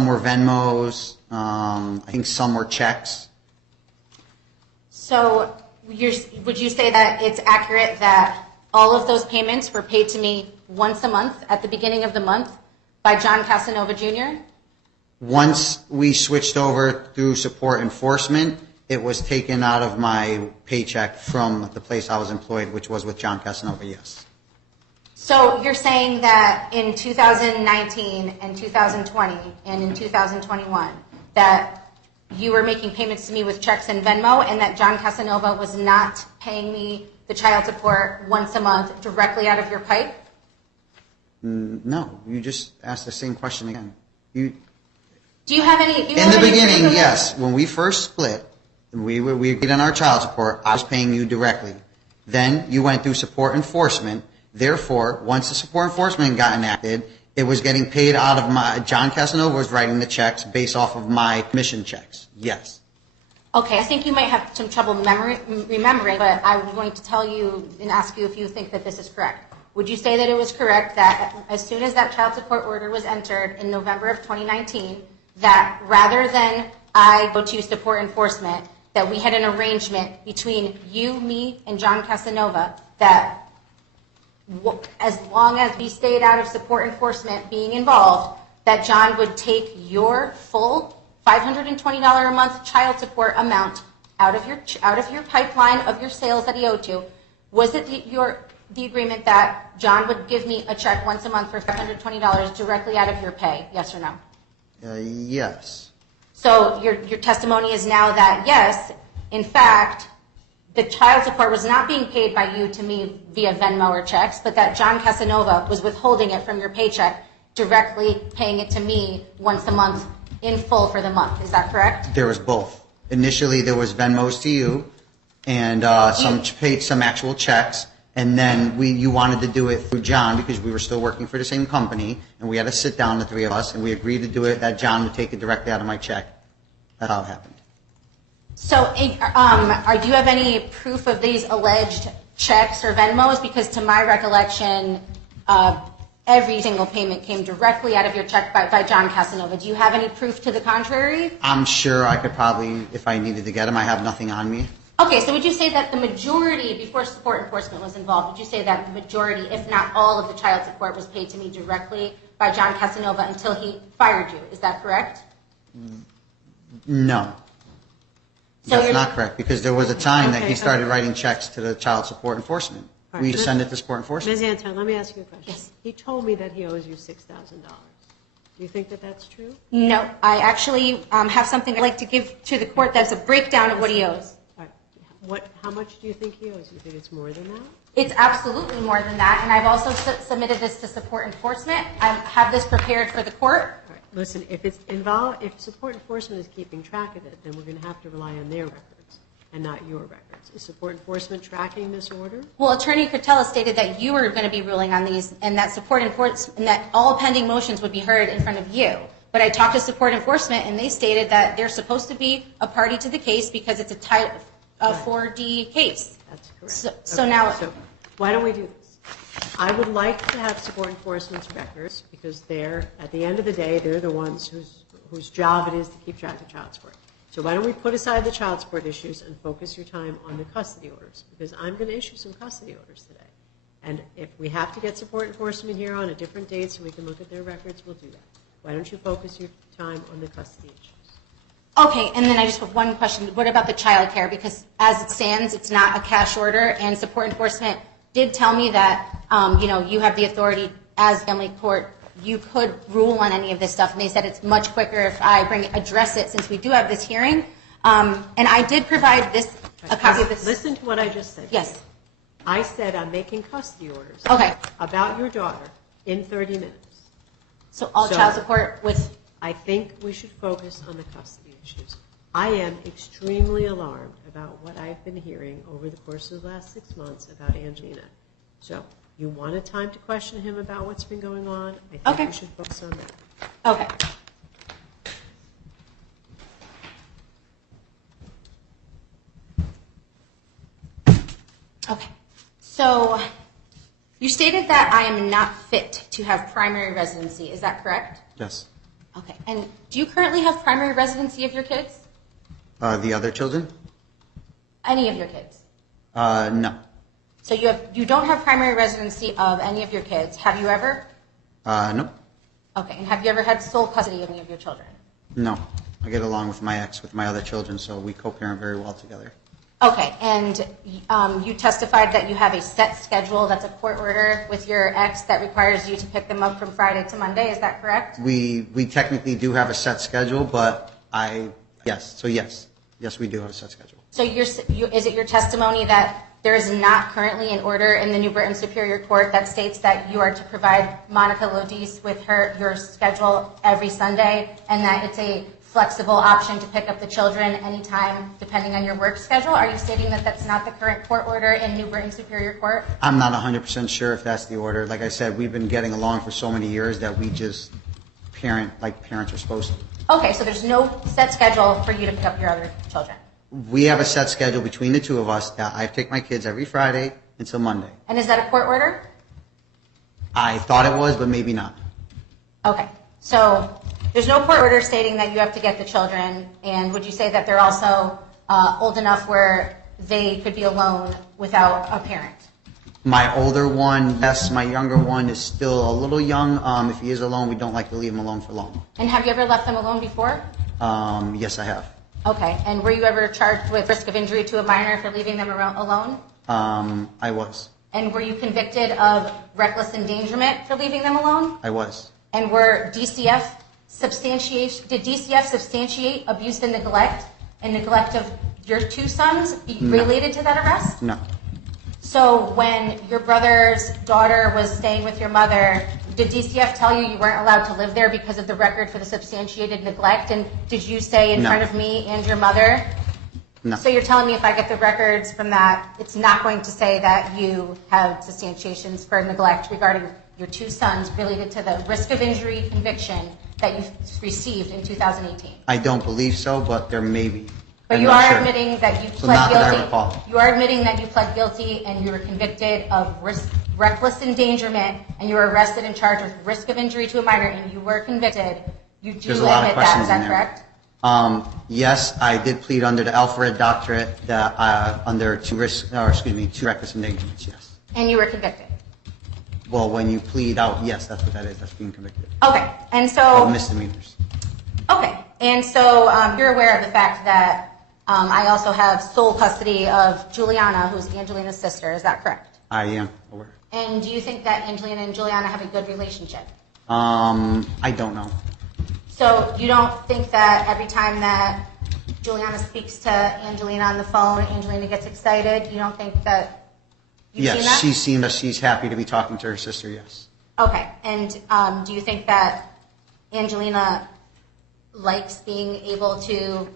were Venmos, I think some were checks. So would you say that it's accurate that all of those payments were paid to me once a month at the beginning of the month by John Casanova Jr.? Once we switched over through support enforcement, it was taken out of my paycheck from the place I was employed, which was with John Casanova, yes. So you're saying that in 2019 and 2020 and in 2021 that you were making payments to me with checks and Venmo, and that John Casanova was not paying me the child support once a month directly out of your pipe? No, you just asked the same question again. Do you have any? In the beginning, yes. When we first split, we agreed on our child support. I was paying you directly. Then you went through support enforcement. Therefore, once the support enforcement got enacted, it was getting paid out of my. John Casanova was writing the checks based off of my commission checks. Yes. Okay, I think you might have some trouble remembering, but I'm going to tell you and ask you if you think that this is correct. Would you say that it was correct that as soon as that child support order was entered in November of 2019, that rather than I go to support enforcement, that we had an arrangement between you, me, and John Casanova that as long as we stayed out of support enforcement being involved, that John would take your full $520 a month child support amount out of your pipeline of your sales that he owed to. Was it the agreement that John would give me a check once a month for $520 directly out of your pay? Yes or no? Yes. So your testimony is now that yes, in fact, the child support was not being paid by you to me via Venmo or checks, but that John Casanova was withholding it from your paycheck, directly paying it to me once a month in full for the month. Is that correct? There was both. Initially, there was Venmos to you, and paid some actual checks, and then you wanted to do it through John because we were still working for the same company, and we had to sit down, the three of us, and we agreed to do it that John would take it directly out of my check. That's how it happened. So, do you have any proof of these alleged checks or Venmos? Because to my recollection, every single payment came directly out of your check by John Casanova. Do you have any proof to the contrary? I'm sure I could probably, if I needed to get them, I have nothing on me. Okay, so would you say that the majority, before support enforcement was involved, would you say that the majority, if not all of the child support was paid to me directly by John Casanova until he fired you? Is that correct? No. So That's not correct, because there was a time that he started Okay. writing checks to the child support enforcement. All We right. send it to support enforcement. Ms. Antar, let me ask you a question. Yes. He told me that he owes you $6,000. Do you think that that's true? No, I actually have something I'd like to give to the court that's a breakdown of what he owes. All right. How much do you think he owes? You think it's more than that? It's absolutely more than that, and I've also submitted this to support enforcement. I have this prepared for the court. All right. Listen, if support enforcement is keeping track of it, then we're going to have to rely on their records and not your records. Is support enforcement tracking this order? Well, Attorney Cortella stated that you were going to be ruling on these, and that support enforcement, and that all pending motions would be heard in front of you. But I talked to support enforcement, and they stated that they're supposed to be a party to the case because it's a Type 4D case. That's correct. So now, So why don't we do this? I would like to have support enforcement's records because at the end of the day, they're the ones whose job it is to keep track of child support. So why don't we put aside the child support issues and focus your time on the custody orders? Because I'm going to issue some custody orders today. And if we have to get support enforcement here on a different date so we can look at their records, we'll do that. Why don't you focus your time on the custody issues? okay, and then I just have one question. What about the child care? Because as it stands, it's not a cash order, and support enforcement did tell me that, you have the authority as family court. You could rule on any of this stuff, and they said it's much quicker if I address it since we do have this hearing. And I did provide a copy of this. Listen to what I just said. Yes. I said I'm making custody orders Okay. about your daughter in 30 minutes. So all child support with. I think we should focus on the custody issues. I am extremely alarmed about what I've been hearing over the course of the last 6 months about Angelina. So you wanted time to question him about what's been going on. I think we should focus on that. Okay. Okay. So you stated that I am not fit to have primary residency. Is that correct? Yes. Okay. And do you currently have primary residency of your kids? The other children? Any of your kids? No. So you don't have primary residency of any of your kids. Have you ever? No. Okay. And have you ever had sole custody of any of your children? No. I get along with my ex, with my other children, so we co-parent very well together. Okay. And you testified that you have a set schedule that's a court order with your ex that requires you to pick them up from Friday to Monday. Is that correct? We technically do have a set schedule, but yes, we do have a set schedule. So is it your testimony that there is not currently an order in the New Britain Superior Court that states that you are to provide Monica Lodice with your schedule every Sunday, and that it's a flexible option to pick up the children anytime depending on your work schedule? Are you stating that that's not the current court order in New Britain Superior Court? I'm not 100% sure if that's the order. Like I said, we've been getting along for so many years that we just parent like parents are supposed to. Okay, so there's no set schedule for you to pick up your other children. We have a set schedule between the two of us that I take my kids every Friday until Monday. And is that a court order? I thought it was, but maybe not. Okay, so There's no court order stating that you have to get the children, and would you say that they're also old enough where they could be alone without a parent? My older one, yes. My younger one is still a little young. If he is alone, we don't like to leave him alone for long. And have you ever left them alone before? Yes, I have. Okay. And were you ever charged with risk of injury to a minor for leaving them alone? I was. And were you convicted of reckless endangerment for leaving them alone? I was. And did DCF substantiate abuse and neglect of your two sons related to that arrest? No. So when your brother's daughter was staying with your mother, did DCF tell you weren't allowed to live there because of the record for the substantiated neglect? And did you say in front of me and your mother? No. So you're telling me if I get the records from that, it's not going to say that you have substantiations for neglect regarding your two sons related to the risk of injury conviction that you received in 2018? I don't believe so, but there may be. But you are admitting that you pled guilty. You are admitting that you pled guilty and you were convicted of reckless endangerment, and you were arrested and charged with risk of injury to a minor, and you were convicted. You do admit that, is that correct? Yes, I did plead under the Alfred Doctorate under two reckless endangerments. Yes. And you were convicted. Well, when you plead out, yes, that's what that is. That's being convicted. Okay, and so of misdemeanors. Okay, and so you're aware of the fact that I also have sole custody of Juliana, who's Angelina's sister. Is that correct? I am aware. And do you think that Angelina and Juliana have a good relationship? I don't know. So you don't think that every time that Juliana speaks to Angelina on the phone, Angelina gets excited? You don't think that you've seen that? Yes, she's happy to be talking to her sister, yes. Okay, and do you think that Angelina likes being able to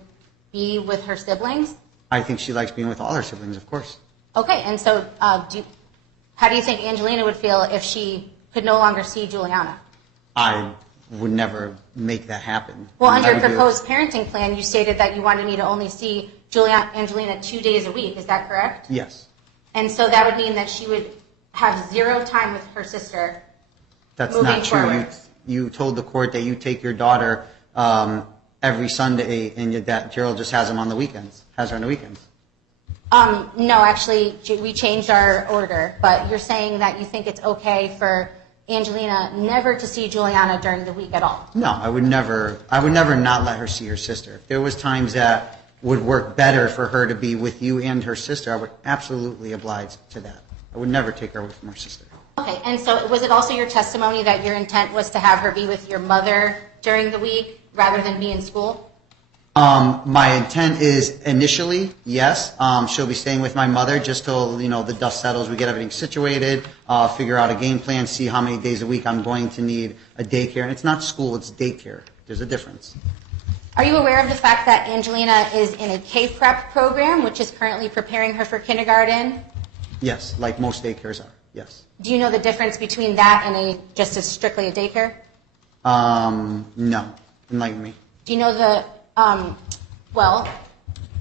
be with her siblings? I think she likes being with all her siblings, of course. Okay, and so how do you think Angelina would feel if she could no longer see Juliana? I would never make that happen. Well, under your proposed parenting plan, you stated that you wanted me to only see Angelina 2 days a week. Is that correct? Yes. And so that would mean that she would have 0 time with her sister. That's moving not true. forward. You told the court that you take your daughter every Sunday, and that Gerald just has her on the weekends. No, actually, we changed our order, but you're saying that you think it's okay for Angelina never to see Juliana during the week at all. No, I would never not let her see her sister. If there was times that would work better for her to be with you and her sister, I would absolutely oblige to that. I would never take her away from her sister. Okay, and so was it also your testimony that your intent was to have her be with your mother during the week rather than be in school? My intent is initially, yes. She'll be staying with my mother just till, the dust settles, we get everything situated, figure out a game plan, see how many days a week I'm going to need a daycare. And it's not school, it's daycare. There's a difference. Are you aware of the fact that Angelina is in a K-Prep program, which is currently preparing her for kindergarten? Yes, like most daycares are, yes. Do you know the difference between that and just as strictly a daycare? No. Enlighten me. Do you know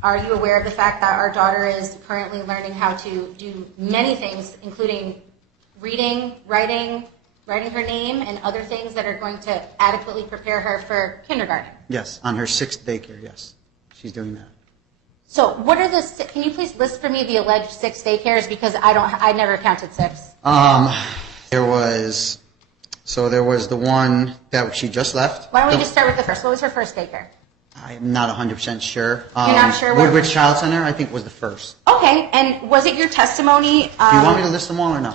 are you aware of the fact that our daughter is currently learning how to do many things, including reading, writing her name, and other things that are going to adequately prepare her for kindergarten? Yes, on her 6th daycare, yes. She's doing that. So can you please list for me the alleged 6 daycares, because I never counted 6. There was the one that she just left. Why don't we just start with the first? What was her first daycare? I'm not 100% sure. You're not sure? Woodbridge Child Center, I think, was the first. Okay, and was it your testimony? Do you want me to list them all or no?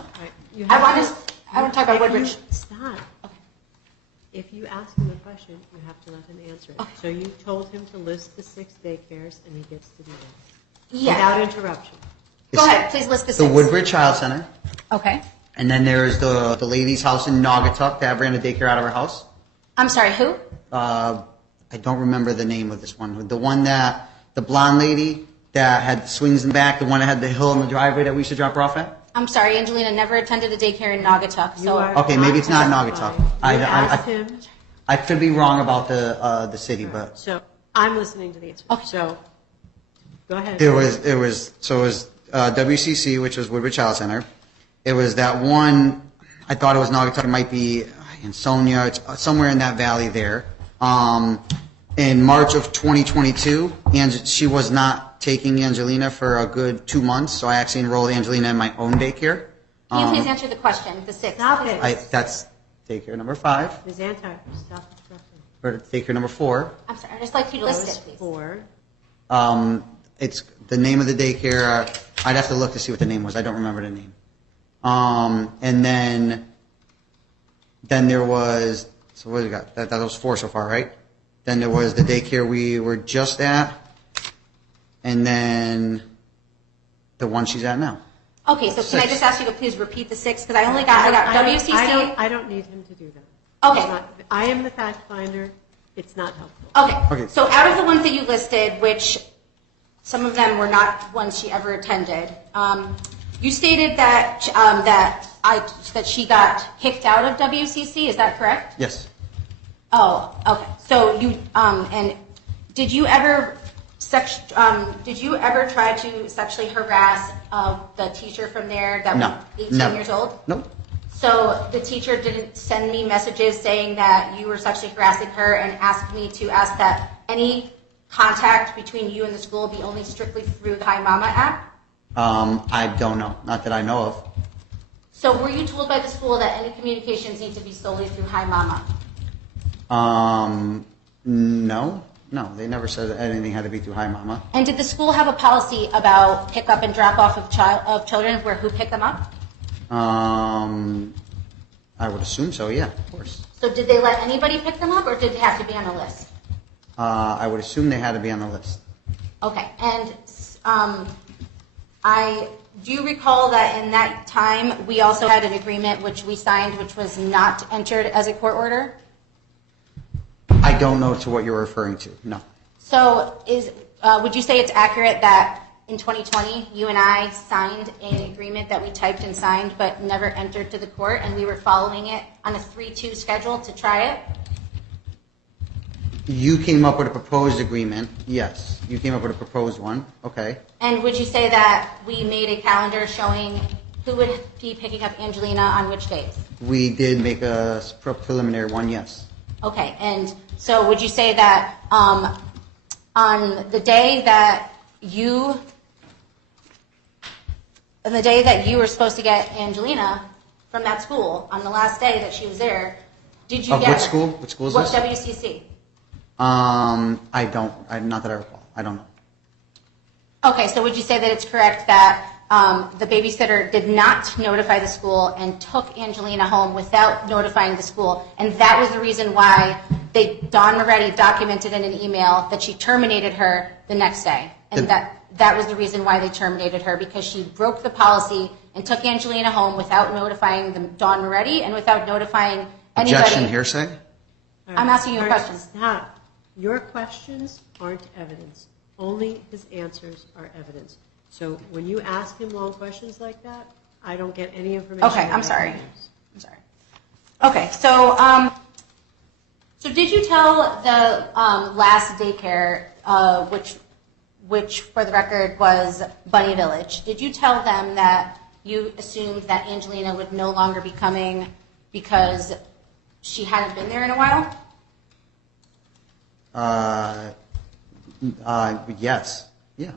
I want to talk about Woodbridge. Stop. Okay. If you ask him a question, you have to let him answer it. Okay. So you told him to list the 6 daycares, and he gets to do that. Yes. Without interruption. Go ahead, please list the 6. The Woodbridge Child Center. Okay. And then there's the lady's house in Naugatuck that ran a daycare out of her house. I'm sorry, who? I don't remember the name of this one. The one the blonde lady that had swings in the back, the one that had the hill in the driveway that we used to drop her off at? I'm sorry, Angelina never attended a daycare in Naugatuck. Okay, maybe it's not Naugatuck. Asked him. I could be wrong about the city, but So I'm listening to the answer. Okay. So go ahead. it was WCC, which was Woodbridge Child Center. It was that one. I thought it was Naugatuck. It might be in Sonia. It's somewhere in that valley there. In March of 2022, she was not taking Angelina for a good 2 months, so I actually enrolled Angelina in my own daycare. Can you please answer the question, the 6th? Stop it. That's daycare number 5, Ms. Antar, stop interrupting. or daycare number 4. I'm sorry, I'd just like you to That list was it, please. 4. It's the name of the daycare. I'd have to look to see what the name was. I don't remember the name. And then there was, so what do we got? That was 4 so far, right? Then there was the daycare we were just at, and then the one she's at now. Okay, so can I 6. just ask you to please repeat the 6? Because I got WCC. I don't need him to do that. Okay. It's not- I am the fact finder. It's not helpful. Okay. Okay. So out of the ones that you listed, which some of them were not ones she ever attended, you stated that that she got kicked out of WCC. Is that correct? Yes. Oh, okay. So you and did you ever try to sexually harass the teacher from there that No. was 18 Never. years old? Nope. So the teacher didn't send me messages saying that you were sexually harassing her and asked me to ask that any contact between you and the school be only strictly through the Hi Mama app? I don't know. Not that I know of. So were you told by the school that any communications need to be solely through Hi Mama? No. No, they never said that anything had to be through Hi Mama. And did the school have a policy about pick up and drop off of children where who picked them up? I would assume so, yeah, of course. So did they let anybody pick them up or did they have to be on a list? I would assume they had to be on the list. Okay, and I do recall that in that time we also had an agreement which we signed which was not entered as a court order? I don't know to what you're referring to, no. So would you say it's accurate that in 2020 you and I signed an agreement that we typed and signed but never entered to the court and we were following it on a 3-2 schedule to try it? You came up with a proposed agreement, yes. You came up with a proposed one, okay. And would you say that we made a calendar showing who would be picking up Angelina on which days? We did make a preliminary one, yes. Okay, and so would you say that on the day that you were supposed to get Angelina from that school, on the last day that she was there, did you Of get what her? school? What school is What this? WCC? Not that I recall. I don't know. Okay, so would you say that it's correct that the babysitter did not notify the school and took Angelina home without notifying the school, and that was the reason why Dawn Moretti documented in an email that she terminated her the next day, and that was the reason why they terminated her, because she broke the policy and took Angelina home without notifying Dawn Moretti and without notifying anybody. Objection, hearsay? I'm asking you a question. Stop. Your questions aren't evidence. Only his answers are evidence. So when you ask him long questions like that, I don't get any information. Okay, that I'm I sorry. can use. I'm sorry. Okay, so did you tell the last daycare, which for the record was Bunny Village, did you tell them that you assumed that Angelina would no longer be coming because she hadn't been there in a while? Yes. Yeah.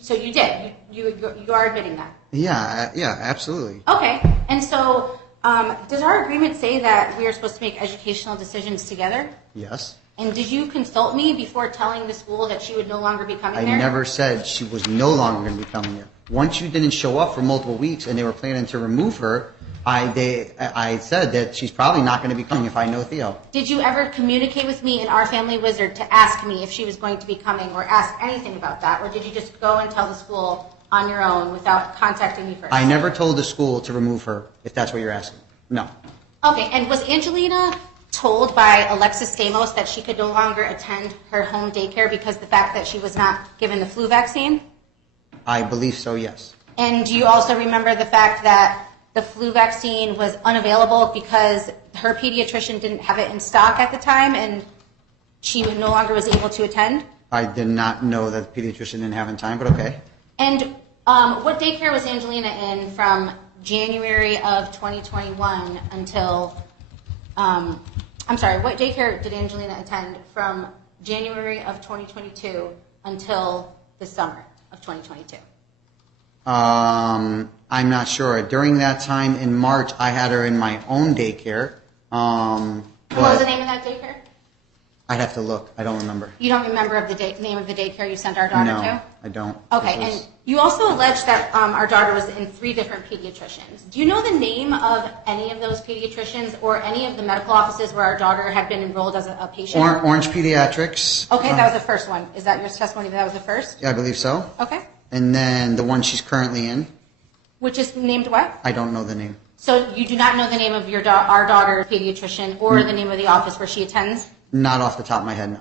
So you did. You are admitting that. Yeah, absolutely. Okay, and so does our agreement say that we are supposed to make educational decisions together? Yes. And did you consult me before telling the school that she would no longer be coming there? I never said she was no longer going to be coming here. Once you didn't show up for multiple weeks and they were planning to remove her, I said that she's probably not going to be coming if I know Theo. Did you ever communicate with me in Our Family Wizard to ask me if she was going to be coming or ask anything about that? Or did you just go and tell the school on your own without contacting me first? I never told the school to remove her, if that's what you're asking. No. Okay, and was Angelina told by Alexis Stamos that she could no longer attend her home daycare because of the fact that she was not given the flu vaccine? I believe so, yes. And do you also remember the fact that the flu vaccine was unavailable because her pediatrician didn't have it in stock at the time and she no longer was able to attend? I did not know that the pediatrician didn't have in time, but okay. And what daycare was Angelina in from January of 2021 until I'm sorry, what daycare did Angelina attend from January of 2022 until the summer of 2022? I'm not sure. During that time in March, I had her in my own daycare. What was the name of that daycare? I'd have to look. I don't remember. You don't remember of the name of the daycare you sent our daughter to? No, I don't. Okay, and you also alleged that our daughter was in 3 different pediatricians. Do you know the name of any of those pediatricians or any of the medical offices where our daughter had been enrolled as a patient? Orange Pediatrics. Okay, that was the first one. Is that your testimony that was the first? Yeah, I believe so. Okay. And then the one she's currently in, Which is named what? I don't know the name. So you do not know the name of your our daughter's pediatrician or the name of the office where she attends? Not off the top of my head, no.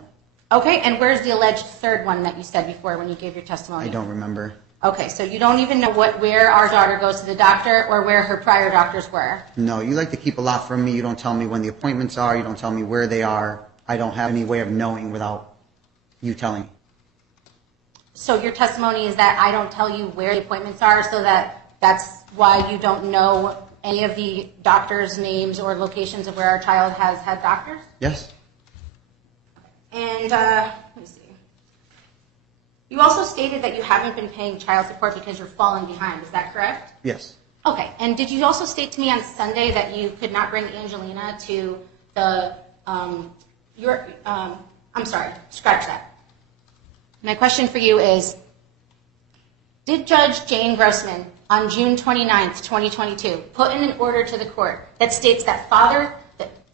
Okay, and where's the alleged third one that you said before when you gave your testimony? I don't remember. Okay, so you don't even know where our daughter goes to the doctor or where her prior doctors were? No, you like to keep a lot from me. You don't tell me when the appointments are. You don't tell me where they are. I don't have any way of knowing without you telling me. So your testimony is that I don't tell you where the appointments are, so that's why you don't know any of the doctors' names or locations of where our child has had doctors? Yes. And let me see. You also stated that you haven't been paying child support because you're falling behind. Is that correct? Yes. Okay. And did you also state to me on Sunday that you could not bring Angelina to the I'm sorry, scratch that. My question for you is, did Judge Jane Grossman on June 29th, 2022, put in an order to the court that states that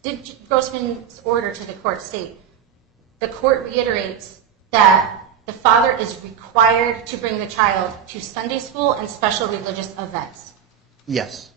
did Grossman's order to the court state, the court reiterates that the father is required to bring the child to Sunday school and special religious events? Yes.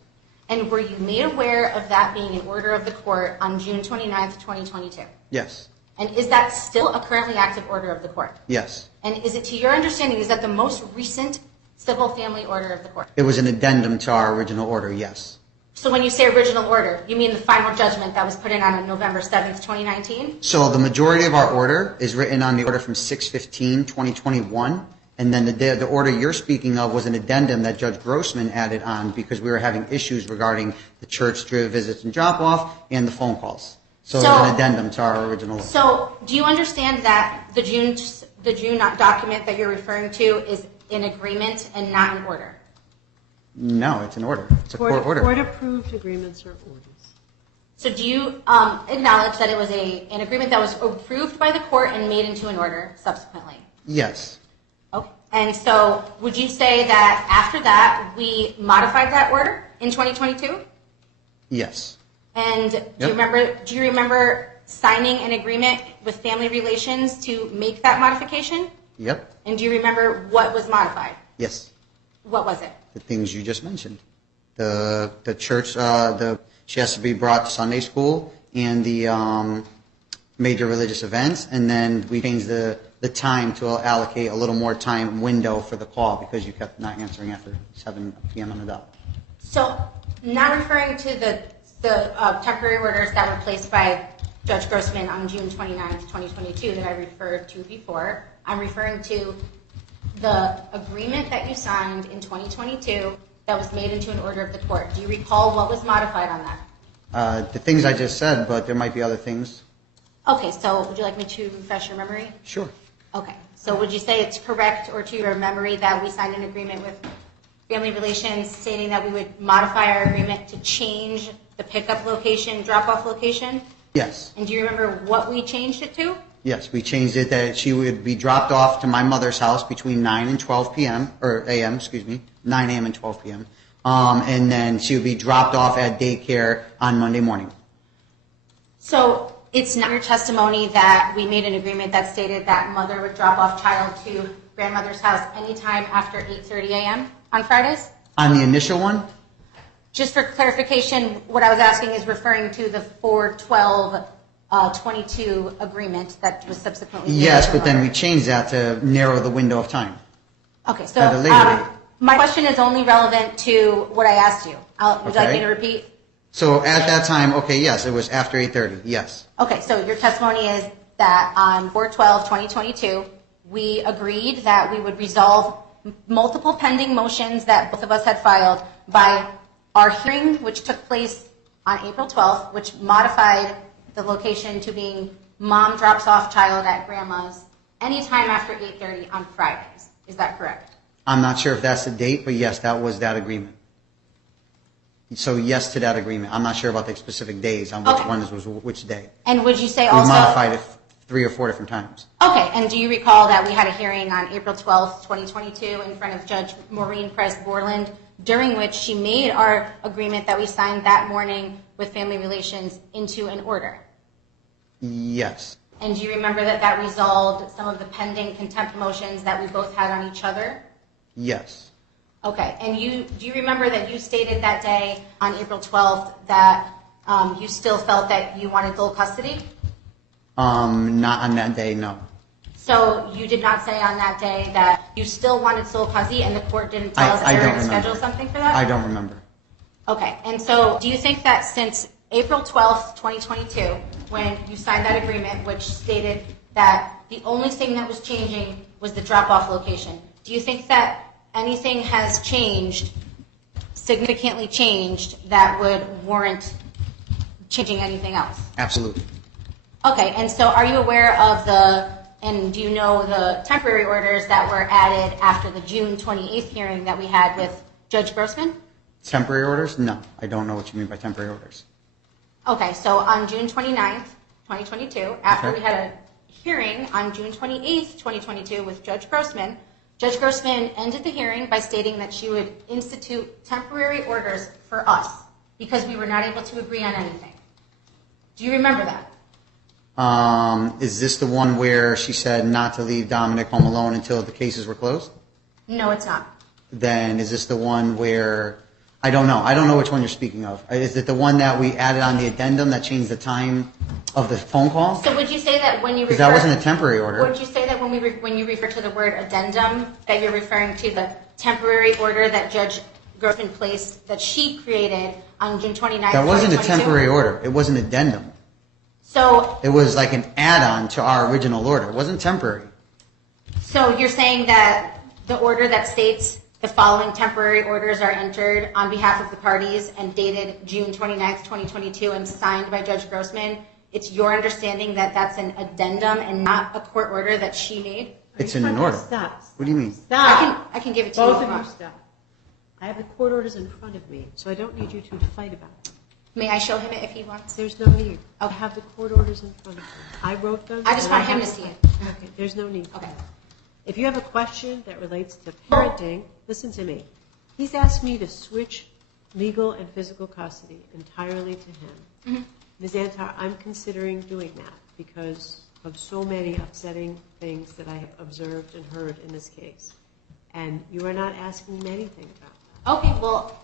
And were you made aware of that being an order of the court on June 29th, 2022? Yes. And is that still a currently active order of the court? Yes. And is it to your understanding, is that the most recent civil family order of the court? It was an addendum to our original order, yes. So when you say original order, you mean the final judgment that was put in on November 7th, 2019? So the majority of our order is written on the order from 6/15/2021, and then the order you're speaking of was an addendum that Judge Grossman added on because we were having issues regarding the church visits and drop-off and the phone calls. So it was an addendum to our original order. So do you understand that the June document that you're referring to is in agreement and not in order? No, it's an order. It's a court order. Court-approved agreements or orders. So do you acknowledge that it was an agreement that was approved by the court and made into an order subsequently? Yes. Okay. And so would you say that after that we modified that order in 2022? Yes. And do you remember signing an agreement with Family Relations to make that modification? Yep. And do you remember what was modified? Yes. What was it? The things you just mentioned. The church, she has to be brought to Sunday school and the major religious events, and then we changed the time to allocate a little more time window for the call because you kept not answering after 7 p.m. on the dot. So not referring to the temporary orders that were placed by Judge Grossman on June 29th, 2022 that I referred to before, I'm referring to the agreement that you signed in 2022 that was made into an order of the court. Do you recall what was modified on that? The things I just said, but there might be other things. Okay, so would you like me to refresh your memory? Sure. Okay, so would you say it's correct or to your memory that we signed an agreement with Family Relations stating that we would modify our agreement to change the pickup location, drop-off location? Yes. And do you remember what we changed it to? Yes, we changed it that she would be dropped off to my mother's house between 9 and 12 p.m., or a.m., 9 a.m. and 12 p.m. And then she would be dropped off at daycare on Monday morning. So it's not your testimony that we made an agreement that stated that mother would drop off child to grandmother's house anytime after 8:30 a.m. on Fridays? On the initial one? Just for clarification, what I was asking is referring to the 4/12/22 agreement that was subsequently made. Yes, but then we changed that to narrow the window of time. Okay, so At a later date. my question is only relevant to what I asked you. Would you like me to repeat? So at that time, okay, yes, it was after 8:30, yes. Okay, so your testimony is that on 4/12/2022, we agreed that we would resolve multiple pending motions that both of us had filed by our hearing, which took place on April 12th, which modified the location to being mom drops off child at grandma's anytime after 8:30 on Fridays. Is that correct? I'm not sure if that's the date, but yes, that was that agreement. So yes to that agreement. I'm not sure about the specific days on which one was which day. And would you say We also... modified it 3 or 4 different times. Okay, and do you recall that we had a hearing on April 12th, 2022 in front of Judge Maureen Price-Borland, during which she made our agreement that we signed that morning with Family Relations into an order? Yes. And do you remember that that resolved some of the pending contempt motions that we both had on each other? Yes. Okay, and do you remember that you stated that day on April 12th that you still felt that you wanted full custody? Not on that day, no. So you did not say on that day that you still wanted sole custody and the court didn't tell us that they were going to schedule something for that? I don't remember. Okay, and so do you think that since April 12th, 2022, when you signed that agreement, which stated that the only thing that was changing was the drop-off location, do you think that anything has changed, significantly changed, that would warrant changing anything else? Absolutely. Okay, and so are you aware of and do you know the temporary orders that were added after the June 28th hearing that we had with Judge Grossman? Temporary orders? No, I don't know what you mean by temporary orders. Okay, so on June 29th, 2022, after we had a hearing on June 28th, 2022 with Judge Grossman ended the hearing by stating that she would institute temporary orders for us because we were not able to agree on anything. Do you remember that? Is this the one where she said not to leave Dominic home alone until the cases were closed? No, it's not. Then is this the one where, I don't know. I don't know which one you're speaking of. Is it the one that we added on the addendum that changed the time of the phone call? So would you say that when you Because that wasn't a temporary order. Would you say that when you refer to the word addendum, that you're referring to the temporary order that Judge Grossman placed, that she created on June 29th, That wasn't a 2022? temporary order. It was an addendum. So It was like an add-on to our original order. It wasn't temporary. So you're saying that the order that states the following temporary orders are entered on behalf of the parties and dated June 29th, 2022 and signed by Judge Grossman, it's your understanding that that's an addendum and not a court order that she made? It's in an order. Stop. What do you mean? Stop. I can give it to you. Both if of you you want. stop. I have the court orders in front of me, so I don't need you two to fight about them. May I show him it if he wants? There's no need. I have the court orders in front of me. I wrote them. I just and want have him to them. see it. Okay, there's no need. Okay. If you have a question that relates to parenting, listen to me. He's asked me to switch legal and physical custody entirely to him. Mm-hmm. Ms. Antar, I'm considering doing that because of so many upsetting things that I have observed and heard in this case. And you are not asking me anything about that. Okay, well,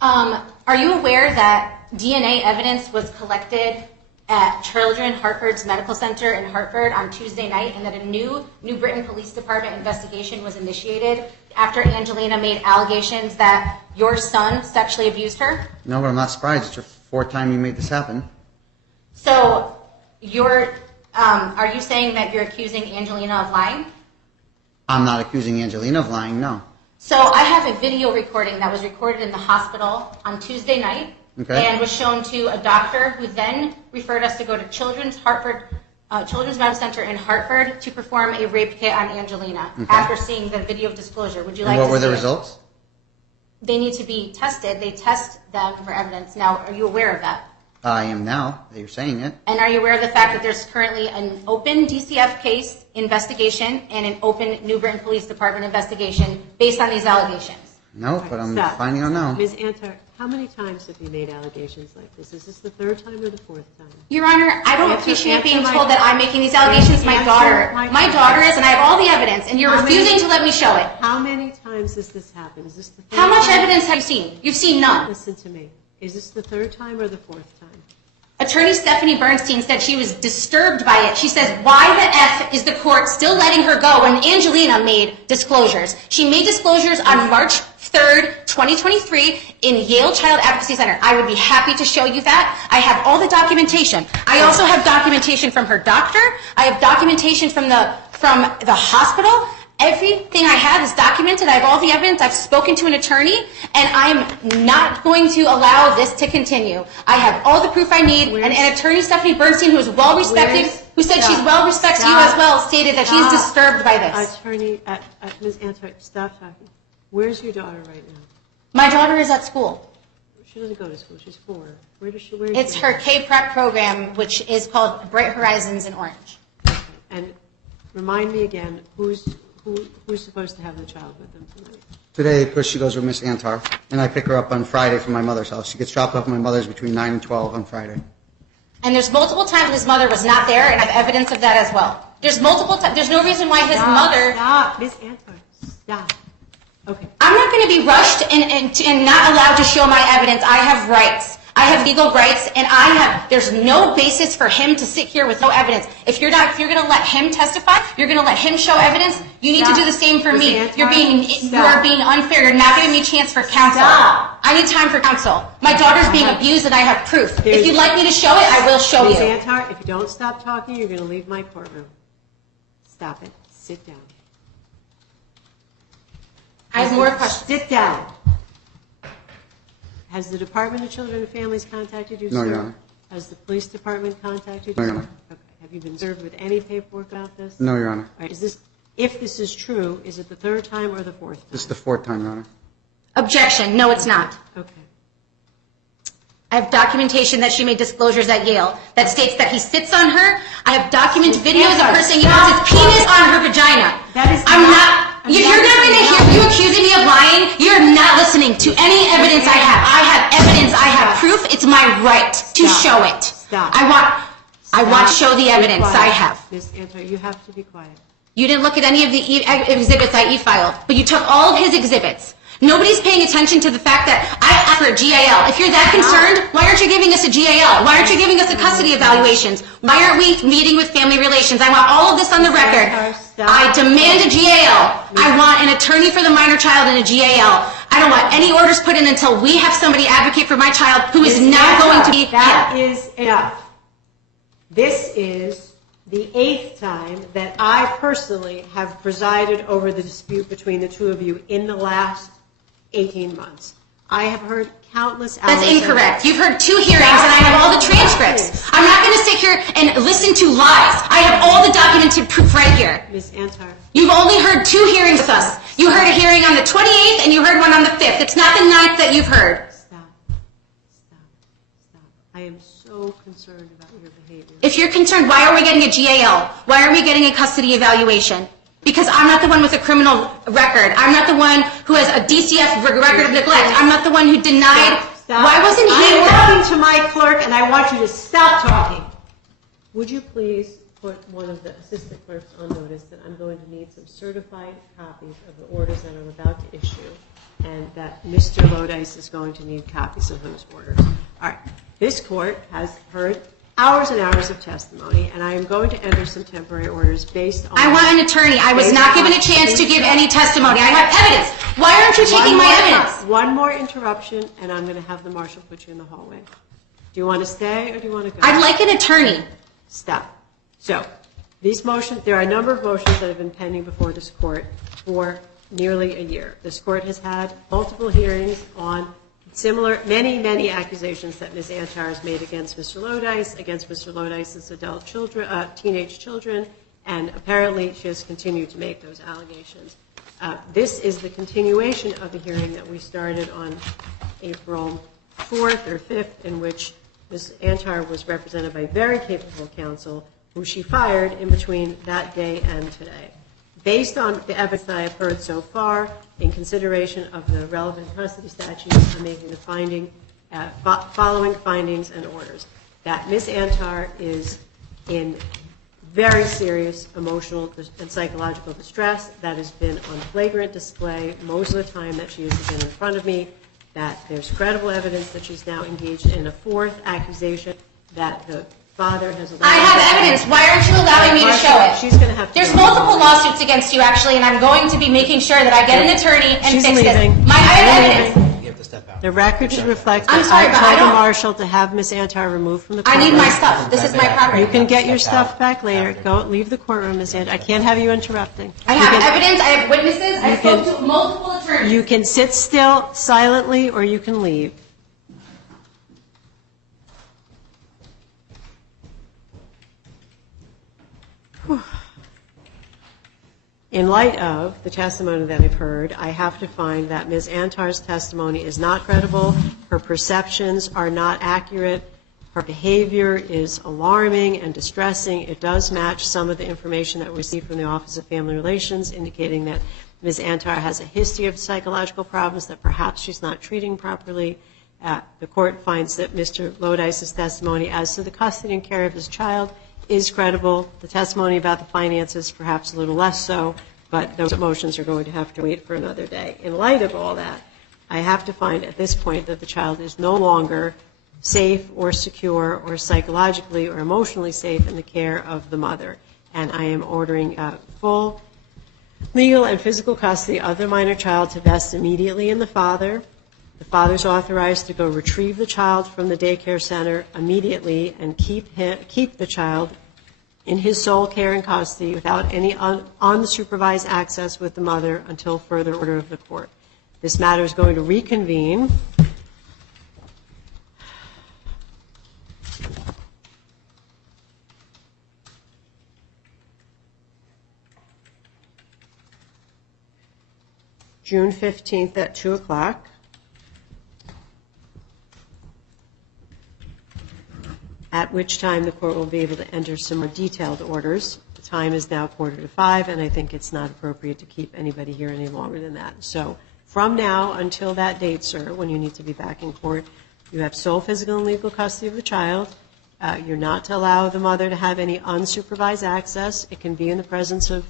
are you aware that DNA evidence was collected at Children's Hartford's Medical Center in Hartford on Tuesday night and that a New Britain Police Department investigation was initiated after Angelina made allegations that your son sexually abused her? No, but I'm not surprised. It's your 4th time you made this happen. So are you saying that you're accusing Angelina of lying? I'm not accusing Angelina of lying, no. So I have a video recording that was recorded in the hospital on Tuesday night and was shown to a doctor who then referred us to go to Children's Medical Center in Hartford to perform a rape kit on Angelina after seeing the video of disclosure. Would you like to see it? What were the results? They need to be tested. They test them for evidence. Now, are you aware of that? I am now that you're saying it. And are you aware of the fact that there's currently an open DCF case investigation and an open New Britain Police Department investigation based on these allegations? No, but I'm Stop. finding out now. Ms. Antar, how many times have you made allegations like this? Is this the 3rd time or the 4th time? Your Honor, I don't Answer appreciate being my- told that I'm making these allegations. My Answer daughter, my my question. daughter is, and I have all the evidence, and you're How many- refusing to let me show it. How many times has this happened? Is this the 3rd How much time? evidence have you seen? You've seen none. Listen to me. Is this the 3rd time or the 4th time? Attorney Stephanie Bernstein said she was disturbed by it. She says, why the F is the court still letting her go when Angelina made disclosures? She made disclosures on March 3rd, 2023 in Yale Child Advocacy Center. I would be happy to show you that. I have all the documentation. I also have documentation from her doctor. I have documentation from the hospital. Everything I have is documented. I have all the evidence. I've spoken to an attorney, and I'm not going to allow this to continue. I have all the proof I need. And an attorney, Stephanie Bernstein, who is well respected, who said she's well respected you as well, stated that she's disturbed by this. Attorney, Ms. Antar, stop talking. Where's your daughter right now? My daughter is at school. She doesn't go to school. She's 4. Where is It's she? her K-Prep program, which is called Bright Horizons in Orange. And remind me again, who's supposed to have the child with them tonight? Today, because she goes with Miss Antar, and I pick her up on Friday from my mother's house. She gets dropped off at my mother's between 9 and 12 on Friday. And there's multiple times his mother was not there, and I have evidence of that as well. There's multiple times. There's no reason why his mother... Stop, Ms. Antar, stop. Okay. I'm not going to be rushed and not allowed to show my evidence. I have rights. I have legal rights, and there's no basis for him to sit here with no evidence. If you're going to let him testify, you're going to let him show evidence, you need to do the same for me. You are being unfair. You're not giving me a chance for counsel. I need time for counsel. My daughter's being abused, and I have proof. If you'd like me to show it, I will show you. Ms. Antar, if you don't stop talking, you're going to leave my courtroom. Stop it. Sit down. I have more questions. Sit down. Has the Department of Children and Families contacted you, No, sir? Your Honor. Has the police department contacted you? No, Your Honor. Okay. Have you been served with any paperwork about this? No, Your Honor. All right. If this is true, is it the 3rd time or the 4th time? This is the 4th time, Your Honor. Objection. No, it's not. Okay. I have documentation that she made disclosures at Yale that states that he sits on her. I have documented videos of her saying he puts his penis on her vagina. If you're not going to hear you accusing me of lying, you're not listening to any evidence I have. I have evidence. I have proof. It's my right to show it. Stop. I want to show the evidence I have. Ms. Antar, you have to be quiet. You didn't look at any of the exhibits I e-filed, but you took all of his exhibits. Nobody's paying attention to the fact that I asked for a GAL. If you're that concerned, why aren't you giving us a GAL? Why aren't you giving us a custody evaluations? Why aren't we meeting with family relations? I want all of this on the record. I demand a GAL. I want an attorney for the minor child and a GAL. I don't want any orders put in until we have somebody advocate for my child who is now going to be... That is enough. This is the 8th time that I personally have presided over the dispute between the two of you in the last 18 months. I have heard countless hours. That's incorrect. You've heard 2 hearings and I have all the transcripts. I'm not going to sit here and listen to lies. I have all the documented proof right here. Ms. Antar. You've only heard 2 hearings with us. You heard a hearing on the 28th and you heard one on the 5th. It's not the 9th that you've heard. Stop. I am so concerned about your behavior. If you're concerned, why are we getting a GAL? Why are we getting a custody evaluation? Because I'm not the one with a criminal record. I'm not the one who has a DCF record of neglect. I'm not the one who denied. Stop. Why wasn't he... I'm talking to my clerk and I want you to stop talking. Would you please put one of the assistant clerks on notice that I'm going to need some certified copies of the orders that I'm about to issue and that Mr. Lodice is going to need copies of those orders. All right. This court has heard hours and hours of testimony, and I am going to enter some temporary orders based on... I want an attorney. I was not given a chance to give any testimony. I have evidence. Why aren't you taking my evidence? One more interruption, and I'm going to have the marshal put you in the hallway. Do you want to stay or do you want to go? I'd like an attorney. Stop. So, these motions, there are a number of motions that have been pending before this court for nearly a year. This court has had multiple hearings on many accusations that Ms. Antar has made against Mr. Lodice's adult children, teenage children, and apparently she has continued to make those allegations. This is the continuation of the hearing that we started on April 4th or 5th, in which Ms. Antar was represented by very capable counsel, who she fired in between that day and today. Based on the evidence that I have heard so far, in consideration of the relevant custody statutes, I'm making the following findings and orders. That Ms. Antar is in very serious emotional and psychological distress that has been on flagrant display most of the time that she has been in front of me, that there's credible evidence that she's now engaged in a 4th accusation, that the father has allowed... I have evidence. Why aren't you allowing me to show it? She's going to have to... There's multiple lawsuits against you, actually, and I'm going to be making sure that I get an attorney and fix this. I have evidence. You have to step out. The record should reflect I'm that sorry, but I I told the don't- marshal to have Ms. Antar removed from the I courtroom. need my stuff. This is my property. You can get your stuff back later. Go, leave the courtroom, Ms. Antar. I can't have you interrupting. I You have can- evidence. I have witnesses. I you spoke can- to multiple attorneys. You can sit still silently, or you can leave. Whew. In light of the testimony that I've heard, I have to find that Ms. Antar's testimony is not credible, her perceptions are not accurate, her behavior is alarming and distressing. It does match some of the information that we received from the Office of Family Relations, indicating that Ms. Antar has a history of psychological problems that perhaps she's not treating properly. The court finds that Mr. Lodice's testimony as to the custody and care of his child is credible. The testimony about the finances, perhaps a little less so, but those motions are going to have to wait for another day. In light of all that, I have to find at this point that the child is no longer safe or secure or psychologically or emotionally safe in the care of the mother. And I am ordering full legal and physical custody of the minor child to vest immediately in the father. The father's authorized to go retrieve the child from the daycare center immediately and keep the child in his sole care and custody without any unsupervised access with the mother until further order of the court. This matter is going to reconvene. June 15th at 2 o'clock. At which time the court will be able to enter some more detailed orders. The time is now 4:45, and I think it's not appropriate to keep anybody here any longer than that. So from now until that date, sir, when you need to be back in court, you have sole physical and legal custody of the child. You're not to allow the mother to have any unsupervised access. It can be in the presence of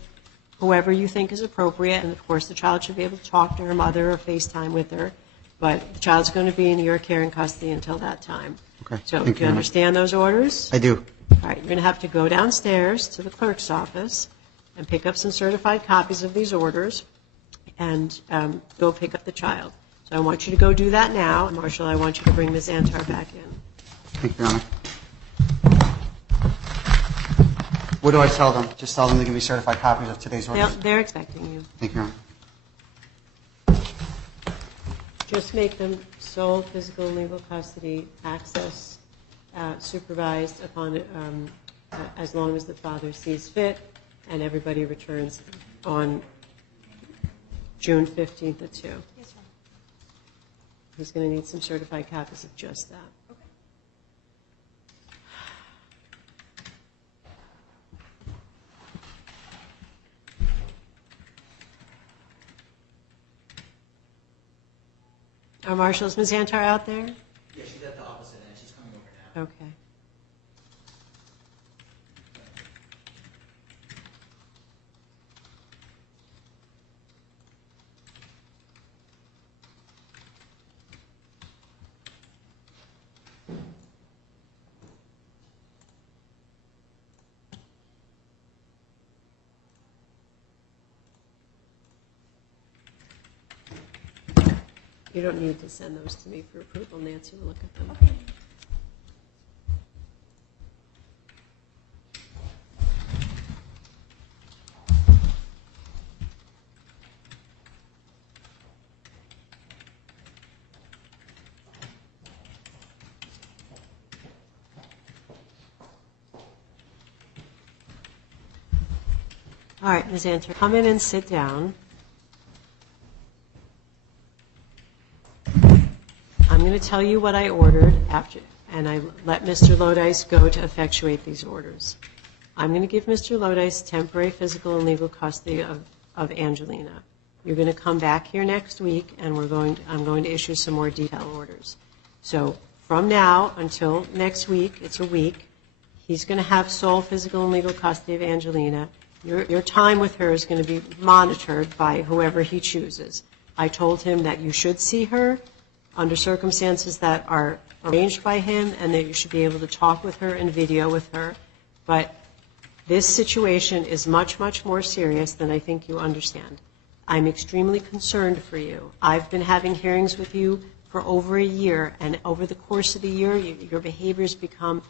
whoever you think is appropriate, and of course the child should be able to talk to her mother or FaceTime with her, but the child's going to be in your care and custody until that time. Okay. So do you understand those orders? I do. All right, you're going to have to go downstairs to the clerk's office and pick up some certified copies of these orders and go pick up the child. So I want you to go do that now. And Marshall, I want you to bring Ms. Antar back in. Thank you, Your Honor. What do I tell them? Just tell them they can be certified copies of today's orders? They're expecting you. Thank you, Your Honor. Just make them sole physical and legal custody, access supervised upon as long as the father sees fit, and everybody returns on June 15th at 2. Yes, ma'am. He's going to need some certified copies of just that. Okay. Are Marshall's Ms. Antar out there? Yeah, she's at the opposite end. She's coming over now. Okay. You don't need to send those to me for approval. Nancy will look at them. Okay. All right, Ms. Antar, come in and sit down. I'm going to tell you what I ordered after, and I let Mr. Lodice go to effectuate these orders. I'm going to give Mr. Lodice temporary physical and legal custody of Angelina. You're going to come back here next week, and I'm going to issue some more detailed orders. So from now until next week, it's a week, he's going to have sole physical and legal custody of Angelina. Your time with her is going to be monitored by whoever he chooses. I told him that you should see her under circumstances that are arranged by him and that you should be able to talk with her and video with her. But this situation is much, much more serious than I think you understand. I'm extremely concerned for you. I've been having hearings with you for over a year, and over the course of the year, your behaviors become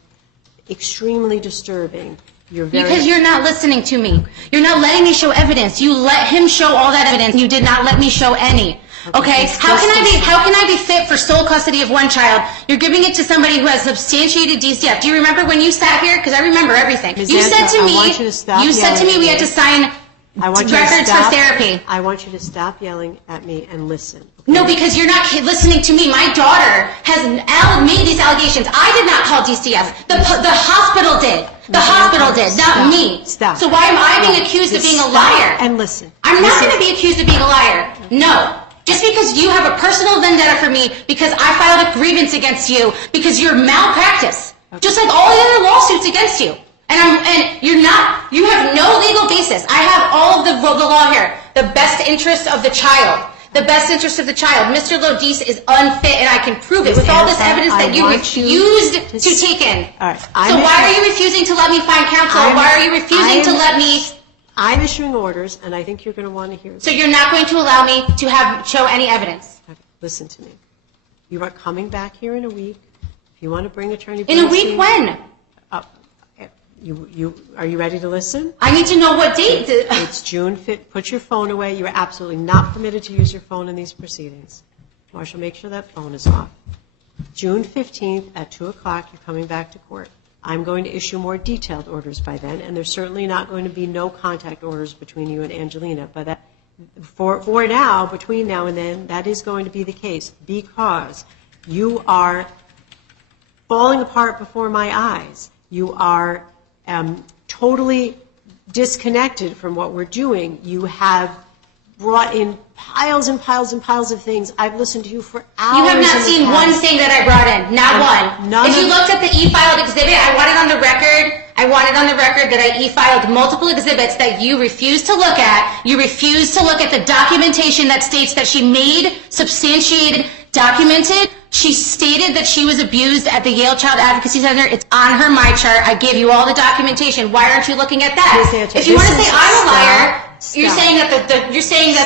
extremely disturbing. Because you're not listening to me. You're not letting me show evidence. You let him show all that evidence. You did not let me show any. Okay? How can I be fit for sole custody of one child? You're giving it to somebody who has substantiated DCF. Do you remember when you sat here? Because I remember everything. Ms. You said Antar, to me, I want you to stop you said to me we had to sign records for therapy. I want you to stop yelling at me and listen. Okay? No, because you're not listening to me. My daughter has made these allegations. I did not call DCF. The hospital did. The hospital did, not me. Stop. So why am I being accused of being a liar? And listen. I'm not going to be accused of being a liar. No. Just because you have a personal vendetta for me, because I filed a grievance against you, because you're malpractice. Okay. Just like all the other lawsuits against you. And you have no legal basis. I have all of the law here. The best interest of the child. The best interest of the child. Mr. Lodice is unfit, and I can prove it with all this evidence that you refused to take in. All right. So why are you refusing to let me find counsel? Why are you refusing to let me... I'm issuing orders, and I think you're going to want to hear them. So you're not going to allow me to show any evidence? Okay, listen to me. You are coming back here in a week. If you want to bring Attorney In a week when? Are you ready to listen? I need to know what date. It's June 5th. Put your phone away. You are absolutely not permitted to use your phone in these proceedings. Marshal, make sure that phone is off. June 15th at 2 o'clock, you're coming back to court. I'm going to issue more detailed orders by then, and there's certainly not going to be no contact orders between you and Angelina. But for now, between now and then, that is going to be the case because you are falling apart before my eyes. You are totally disconnected from what we're doing. You have brought in piles and piles and piles of things. I've listened to you for hours. You have not seen one thing that I brought in, not one. If you looked at the e-filed exhibit, I want it on the record that I e-filed multiple exhibits that you refused to look at. You refused to look at the documentation that states that she made, substantiated, documented. She stated that she was abused at the Yale Child Advocacy Center. It's on her My Chart. I gave you all the documentation. Why aren't you looking at that? If you want to say I'm a liar, you're saying that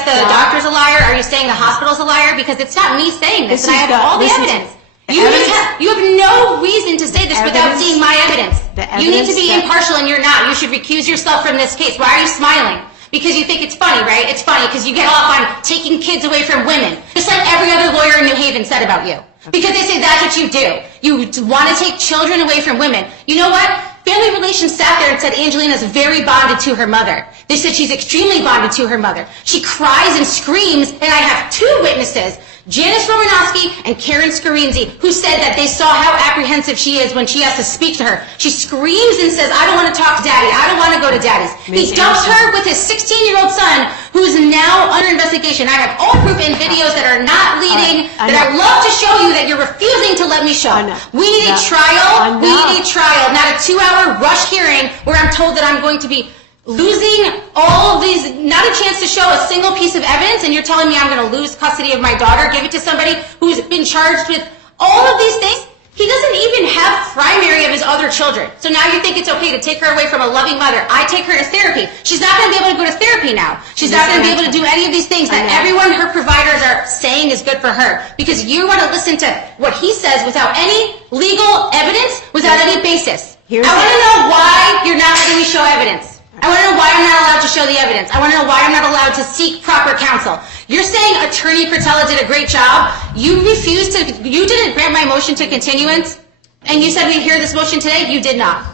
the doctor's a liar. Are you saying the hospital's a liar? Because it's not me saying this, and I have all the evidence. You have no reason to say this without seeing my evidence. You need to be impartial, and you're not. You should recuse yourself from this case. Why are you smiling? Because you think it's funny, right? It's funny because you get off on taking kids away from women, just like every other lawyer in New Haven said about you. Because they say that's what you do. You want to take children away from women. You know what? Family Relations sat there and said Angelina's very bonded to her mother. They said she's extremely bonded to her mother. She cries and screams, and I have two witnesses, Janice Romanowski and Karen Scarinzi, who said that they saw how apprehensive she is when she has to speak to her. She screams and says, I don't want to talk to Daddy. I don't want to go to Daddy's. He dumps her with his 16-year-old son, who is now under investigation. I have all proof in videos that are not leading, that I love to show you that you're refusing to let me show. We need a trial. We need a trial, not a 2-hour rush hearing where I'm told that I'm going to be losing all of these, not a chance to show a single piece of evidence, and you're telling me I'm going to lose custody of my daughter, give it to somebody who's been charged with all of these things? He doesn't even have primary of his other children. So now you think it's okay to take her away from a loving mother. I take her to therapy. She's not going to be able to go to therapy now. She's not going to be able to do any of these things that everyone her providers are saying is good for her. Because you want to listen to what he says without any legal evidence, without any basis. I want to know why you're not letting me show evidence. I want to know why I'm not allowed to show the evidence. I want to know why I'm not allowed to seek proper counsel. You're saying Attorney Pratella did a great job. You didn't grant my motion to continuance, and you said we'd hear this motion today. You did not.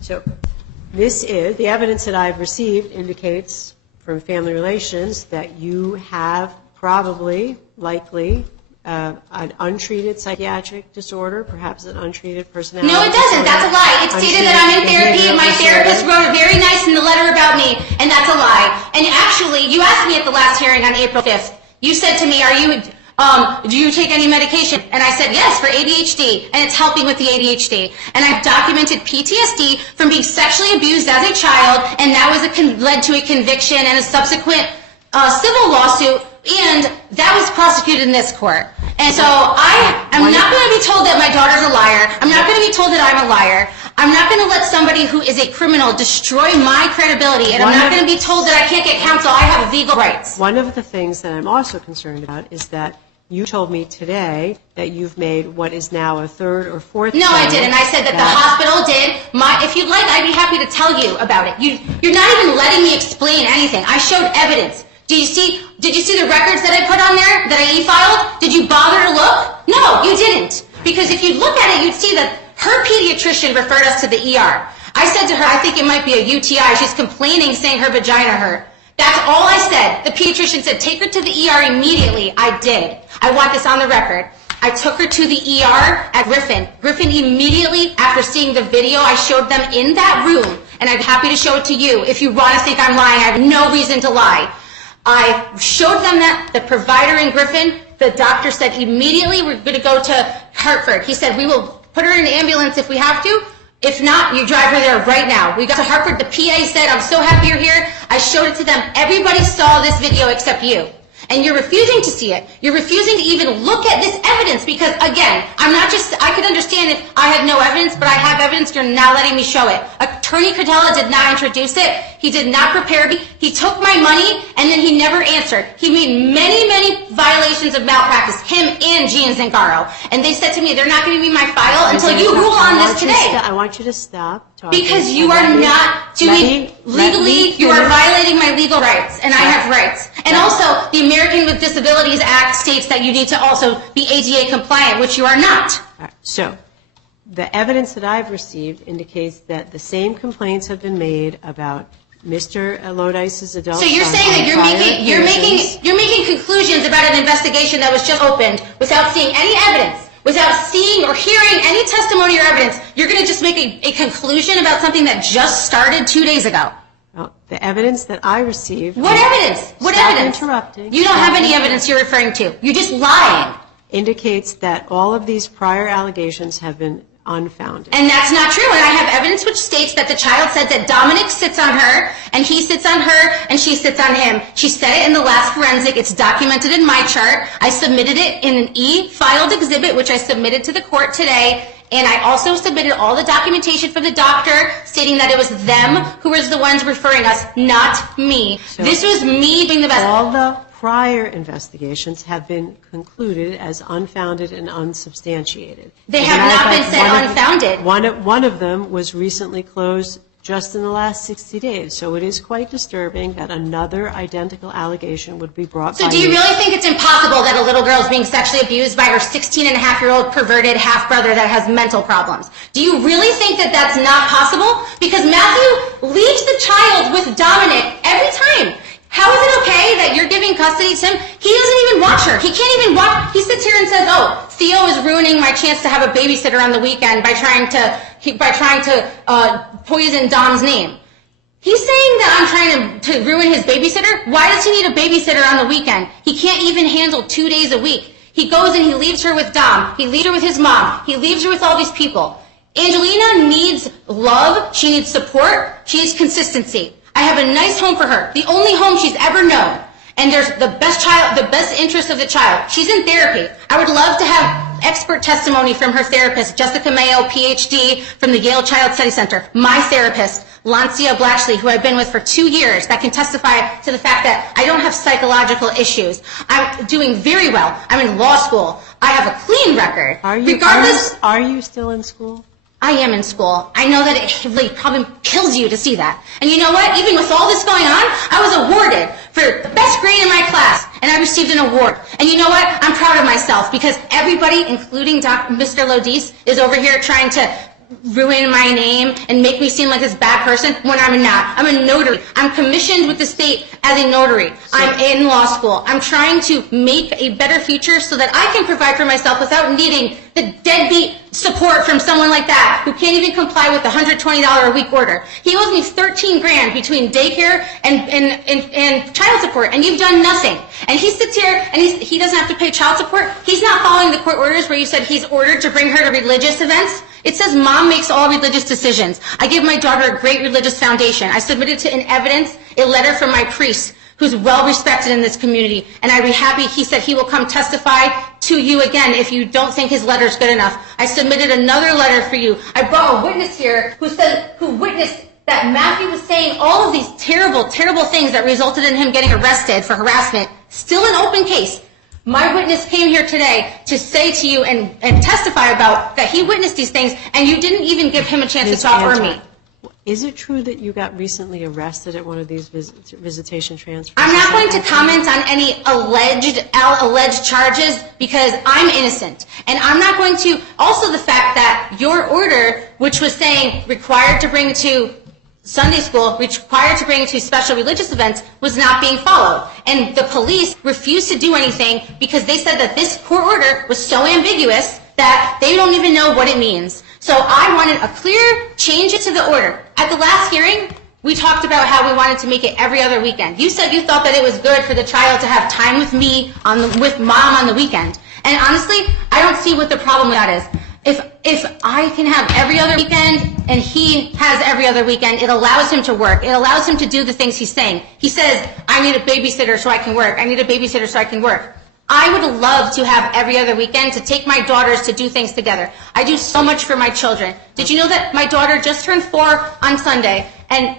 So this is, the evidence that I've received indicates from Family Relations that you have probably, likely, an untreated psychiatric disorder, perhaps an untreated personality disorder. No, it doesn't. That's a lie. It stated that I'm in therapy, and my therapist wrote a very nice in the letter about me, and that's a lie. And actually, you asked me at the last hearing on April 5th, you said to me, do you take any medication? And I said, yes, for ADHD, and it's helping with the ADHD. And I've documented PTSD from being sexually abused as a child, and that led to a conviction and a subsequent civil lawsuit, and that was prosecuted in this court. And so I am not going to be told that my daughter's a liar. I'm not going to be told that I'm a liar. I'm not going to let somebody who is a criminal destroy my credibility, and I'm not going to be told that I can't get counsel. I have legal rights. One of the things that I'm also concerned about is that You told me today that you've made what is now a third or fourth. No, I didn't. I said that the hospital did. If you'd like, I'd be happy to tell you about it. You're not even letting me explain anything. I showed evidence. Did you see the records that I put on there that I e-filed? Did you bother to look? No, you didn't. Because if you look at it, you'd see that her pediatrician referred us to the ER. I said to her, I think it might be a UTI. She's complaining, saying her vagina hurt. That's all I said. The pediatrician said, take her to the ER immediately. I did. I want this on the record. I took her to the ER at Griffin. Griffin immediately, after seeing the video, I showed them in that room, and I'm happy to show it to you. If you want to think I'm lying, I have no reason to lie. I showed them that the provider in Griffin, the doctor said immediately we're going to go to Hartford. He said we will put her in an ambulance if we have to. If not, you drive her there right now. We got to Hartford. The PA said, I'm so happy you're here. I showed it to them. Everybody saw this video except you. And you're refusing to see it. You're refusing to even look at this evidence because, again, I could understand if I had no evidence, but I have evidence. You're not letting me show it. Attorney Cardella did not introduce it. He did not prepare me. He took my money, and then he never answered. He made many, many violations of malpractice, him and Gene Zingaro. And they said to me, they're not going to be my file until you rule on this today. I want you to stop talking. Because you are not doing legally, you are violating my legal rights, and I have rights. And also, the American with Disabilities Act states that you need to also be ADA compliant, which you are not. Right. So, the evidence that I've received indicates that the same complaints have been made about Mr. Lodice's adult son. So you're saying that you're making conclusions about an investigation that was just opened without seeing any evidence, without seeing or hearing any testimony or evidence. You're going to just make a conclusion about something that just started 2 days ago. Well, the evidence that I received. What evidence? What evidence? Interrupting. You don't have any evidence you're referring to. You're just lying. Indicates that all of these prior allegations have been unfounded. And that's not true. And I have evidence which states that the child said that Dominic sits on her, and he sits on her, and she sits on him. She said it in the last forensic. It's documented in my chart. I submitted it in an e-filed exhibit, which I submitted to the court today. And I also submitted all the documentation from the doctor stating that it was them who was the ones referring us, not me. So this was me doing the best. All the prior investigations have been concluded as unfounded and unsubstantiated. They have not been said unfounded. One of them was recently closed just in the last 60 days. So it is quite disturbing that another identical allegation would be brought by you. So do you really think it's impossible that a little girl is being sexually abused by her 16-and-a-half-year-old perverted half-brother that has mental problems? Do you really think that that's not possible? Because Matthew leaves the child with Dominic every time. How is it okay that you're giving custody to him? He doesn't even watch her. He can't even watch. He sits here and says, oh, Theo is ruining my chance to have a babysitter on the weekend by trying to poison Dom's name. He's saying that I'm trying to ruin his babysitter? Why does he need a babysitter on the weekend? He can't even handle 2 days a week. He goes and he leaves her with Dom. He leaves her with his mom. He leaves her with all these people. Angelina needs love. She needs support. She needs consistency. I have a nice home for her, the only home she's ever known. And there's the best interest of the child. She's in therapy. I would love to have expert testimony from her therapist, Jessica Mayo, PhD, from the Yale Child Study Center. My therapist, Lancia Blatchley, who I've been with for 2 years, that can testify to the fact that I don't have psychological issues. I'm doing very well. I'm in law school. I have a clean record. Are you still in school? I am in school. I know that it really probably kills you to see that. And you know what? Even with all this going on, I was awarded for the best grade in my class, and I received an award. And you know what? I'm proud of myself because everybody, including Mr. Lodice, is over here trying to ruin my name and make me seem like this bad person when I'm not. I'm a notary. I'm commissioned with the state as a notary. I'm in law school. I'm trying to make a better future so that I can provide for myself without needing the deadbeat support from someone like that who can't even comply with the $120 a week order. He owes me $13,000 between daycare and child support, and you've done nothing. And he sits here and he doesn't have to pay child support. He's not following the court orders where you said he's ordered to bring her to religious events. It says mom makes all religious decisions. I give my daughter a great religious foundation. I submitted to in evidence a letter from my priest who's well respected in this community, and I'd be happy. He said he will come testify to you again if you don't think his letter's good enough. I submitted another letter for you. I brought a witness here who witnessed that Matthew was saying all of these terrible, terrible things that resulted in him getting arrested for harassment. Still an open case. My witness came here today to say to you and testify about that he witnessed these things, and you didn't even give him a chance to talk or me. Is it true that you got recently arrested at one of these visitation transfers? I'm not going to comment on any alleged charges because I'm innocent. And I'm not going to, also the fact that your order, which was saying required to bring to Sunday school, required to bring to special religious events, was not being followed. And the police refused to do anything because they said that this court order was so ambiguous that they don't even know what it means. So I wanted a clear change to the order. At the last hearing, we talked about how we wanted to make it every other weekend. You said you thought that it was good for the child to have time with me, with mom on the weekend. And honestly, I don't see what the problem with that is. If I can have every other weekend and he has every other weekend, it allows him to work. It allows him to do the things he's saying. He says, I need a babysitter so I can work. I need a babysitter so I can work. I would love to have every other weekend to take my daughters to do things together. I do so much for my children. Did you know that my daughter just turned 4 on Sunday? And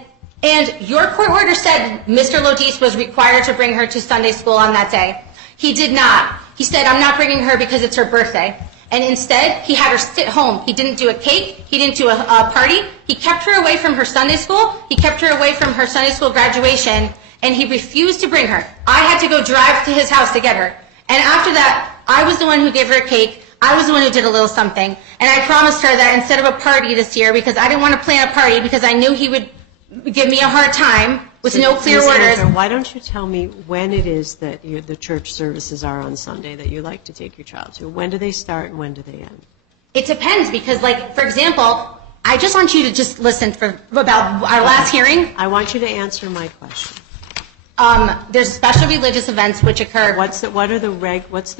your court order said Mr. Lodice was required to bring her to Sunday school on that day. He did not. He said, I'm not bringing her because it's her birthday. And instead, he had her sit home. He didn't do a cake. He didn't do a party. He kept her away from her Sunday school. He kept her away from her Sunday school graduation. And he refused to bring her. I had to go drive to his house to get her. And after that, I was the one who gave her a cake. I was the one who did a little something. And I promised her that instead of a party this year, because I didn't want to plan a party, because I knew he would give me a hard time with no clear orders. Antar, why don't you tell me when it is that the church services are on Sunday that you like to take your child to? When do they start and when do they end? It depends because, like, for example, I just want you to just listen about our last hearing. I want you to answer my question. There's special religious events which occur. What's the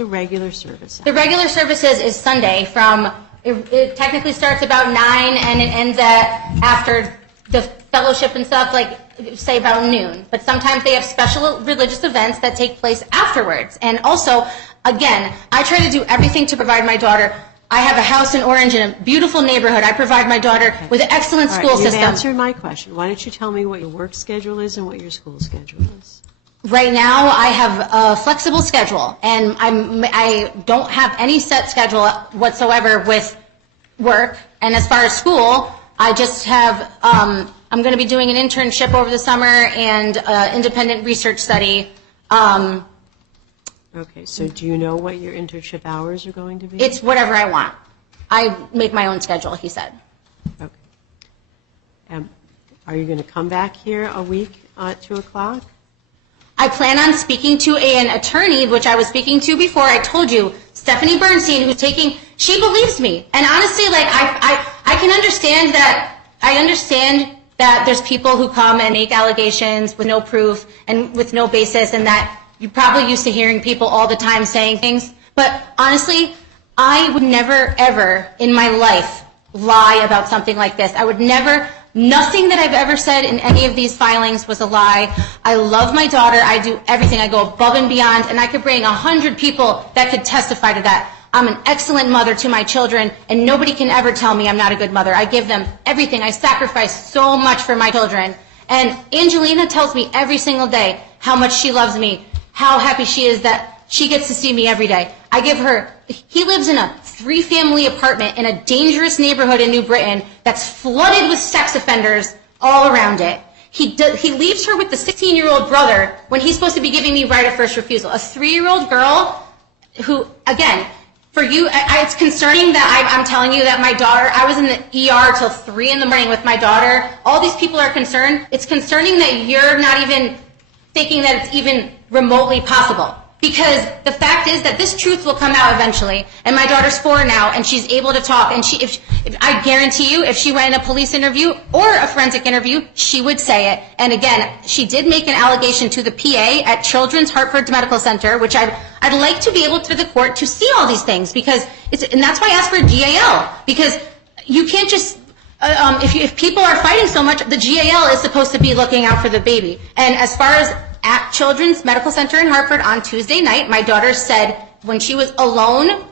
regular service? The regular services is Sunday from, it technically starts about 9 and it ends after the fellowship and stuff, like say about noon. But sometimes they have special religious events that take place afterwards. And also, again, I try to do everything to provide my daughter. I have a house in Orange in a beautiful neighborhood. I provide my daughter with an excellent school system. You've answered my question. Why don't you tell me what your work schedule is and what your school schedule is? Right now, I have a flexible schedule, and I don't have any set schedule whatsoever with work. And as far as school, I just have, I'm going to be doing an internship over the summer and independent research study. Okay, so do you know what your internship hours are going to be? It's whatever I want. I make my own schedule, he said. Okay. Are you going to come back here a week at 2 o'clock? I plan on speaking to an attorney, which I was speaking to before. I told you, Stephanie Bernstein, who's taking, she believes me. And honestly, like, I can understand that, I understand that there's people who come and make allegations with no proof and with no basis, and that you're probably used to hearing people all the time saying things. But honestly, I would never, ever in my life lie about something like this. I would never, nothing that I've ever said in any of these filings was a lie. I love my daughter. I do everything. I go above and beyond, and I could bring 100 people that could testify to that. I'm an excellent mother to my children, and nobody can ever tell me I'm not a good mother. I give them everything. I sacrifice so much for my children. And Angelina tells me every single day how much she loves me, how happy she is that she gets to see me every day. I give her, he lives in a 3-family apartment in a dangerous neighborhood in New Britain that's flooded with sex offenders all around it. He leaves her with the 16-year-old brother when he's supposed to be giving me right of first refusal. A 3-year-old girl who, again, for you, it's concerning that I'm telling you that my daughter, I was in the ER till 3 in the morning with my daughter. All these people are concerned. It's concerning that you're not even thinking that it's even remotely possible. Because the fact is that this truth will come out eventually. And my daughter's 4 now, and she's able to talk. And if I guarantee you, if she went in a police interview or a forensic interview, she would say it. And again, she did make an allegation to the PA at Children's Hartford Medical Center, which I'd like to be able to the court to see all these things. Because and that's why I asked for a GAL. Because you can't just, if people are fighting so much, the GAL is supposed to be looking out for the baby. And as far as at Children's Medical Center in Hartford on Tuesday night, my daughter said when she was alone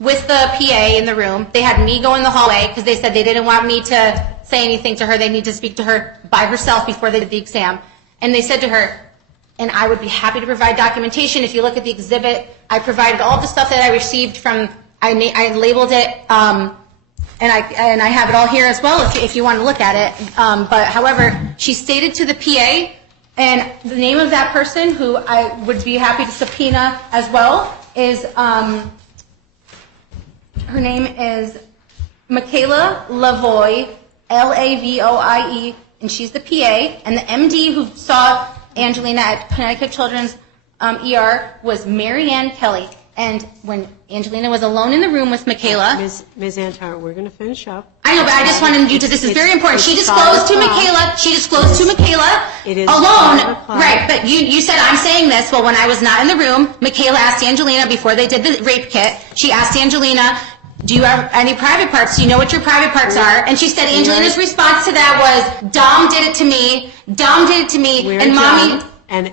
with the PA in the room, they had me go in the hallway because they said they didn't want me to say anything to her. They need to speak to her by herself before they did the exam. And they said to her, and I would be happy to provide documentation. If you look at the exhibit, I provided all the stuff that I received from, I labeled it, and I have it all here as well if you want to look at it. But however, she stated to the PA, and the name of that person, who I would be happy to subpoena as well, is, her name is Michaela Lavoie, Lavoie, and she's the PA, and the MD who saw Angelina at Connecticut Children's ER was Mary Ann Kelly. And when Angelina was alone in the room with Michaela... Ms. Antar, we're going to finish up. I know, but I just wanted you to... This is very important. She disclosed to Michaela... It is alone... 5 o'clock. Right, but you said I'm saying this. Well, when I was not in the room, Michaela asked Angelina, before they did the rape kit, she asked Angelina, do you have any private parts? Do you know what your private parts are? And she said Angelina's response to that was, Dom did it to me, and Mommy... And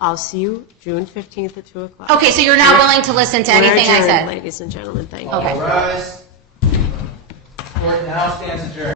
I'll see you June 15th at 2 o'clock. Okay, so you're not willing to listen to anything I said? Ladies and gentlemen, thank you. Okay. All rise. Court now stands adjourned.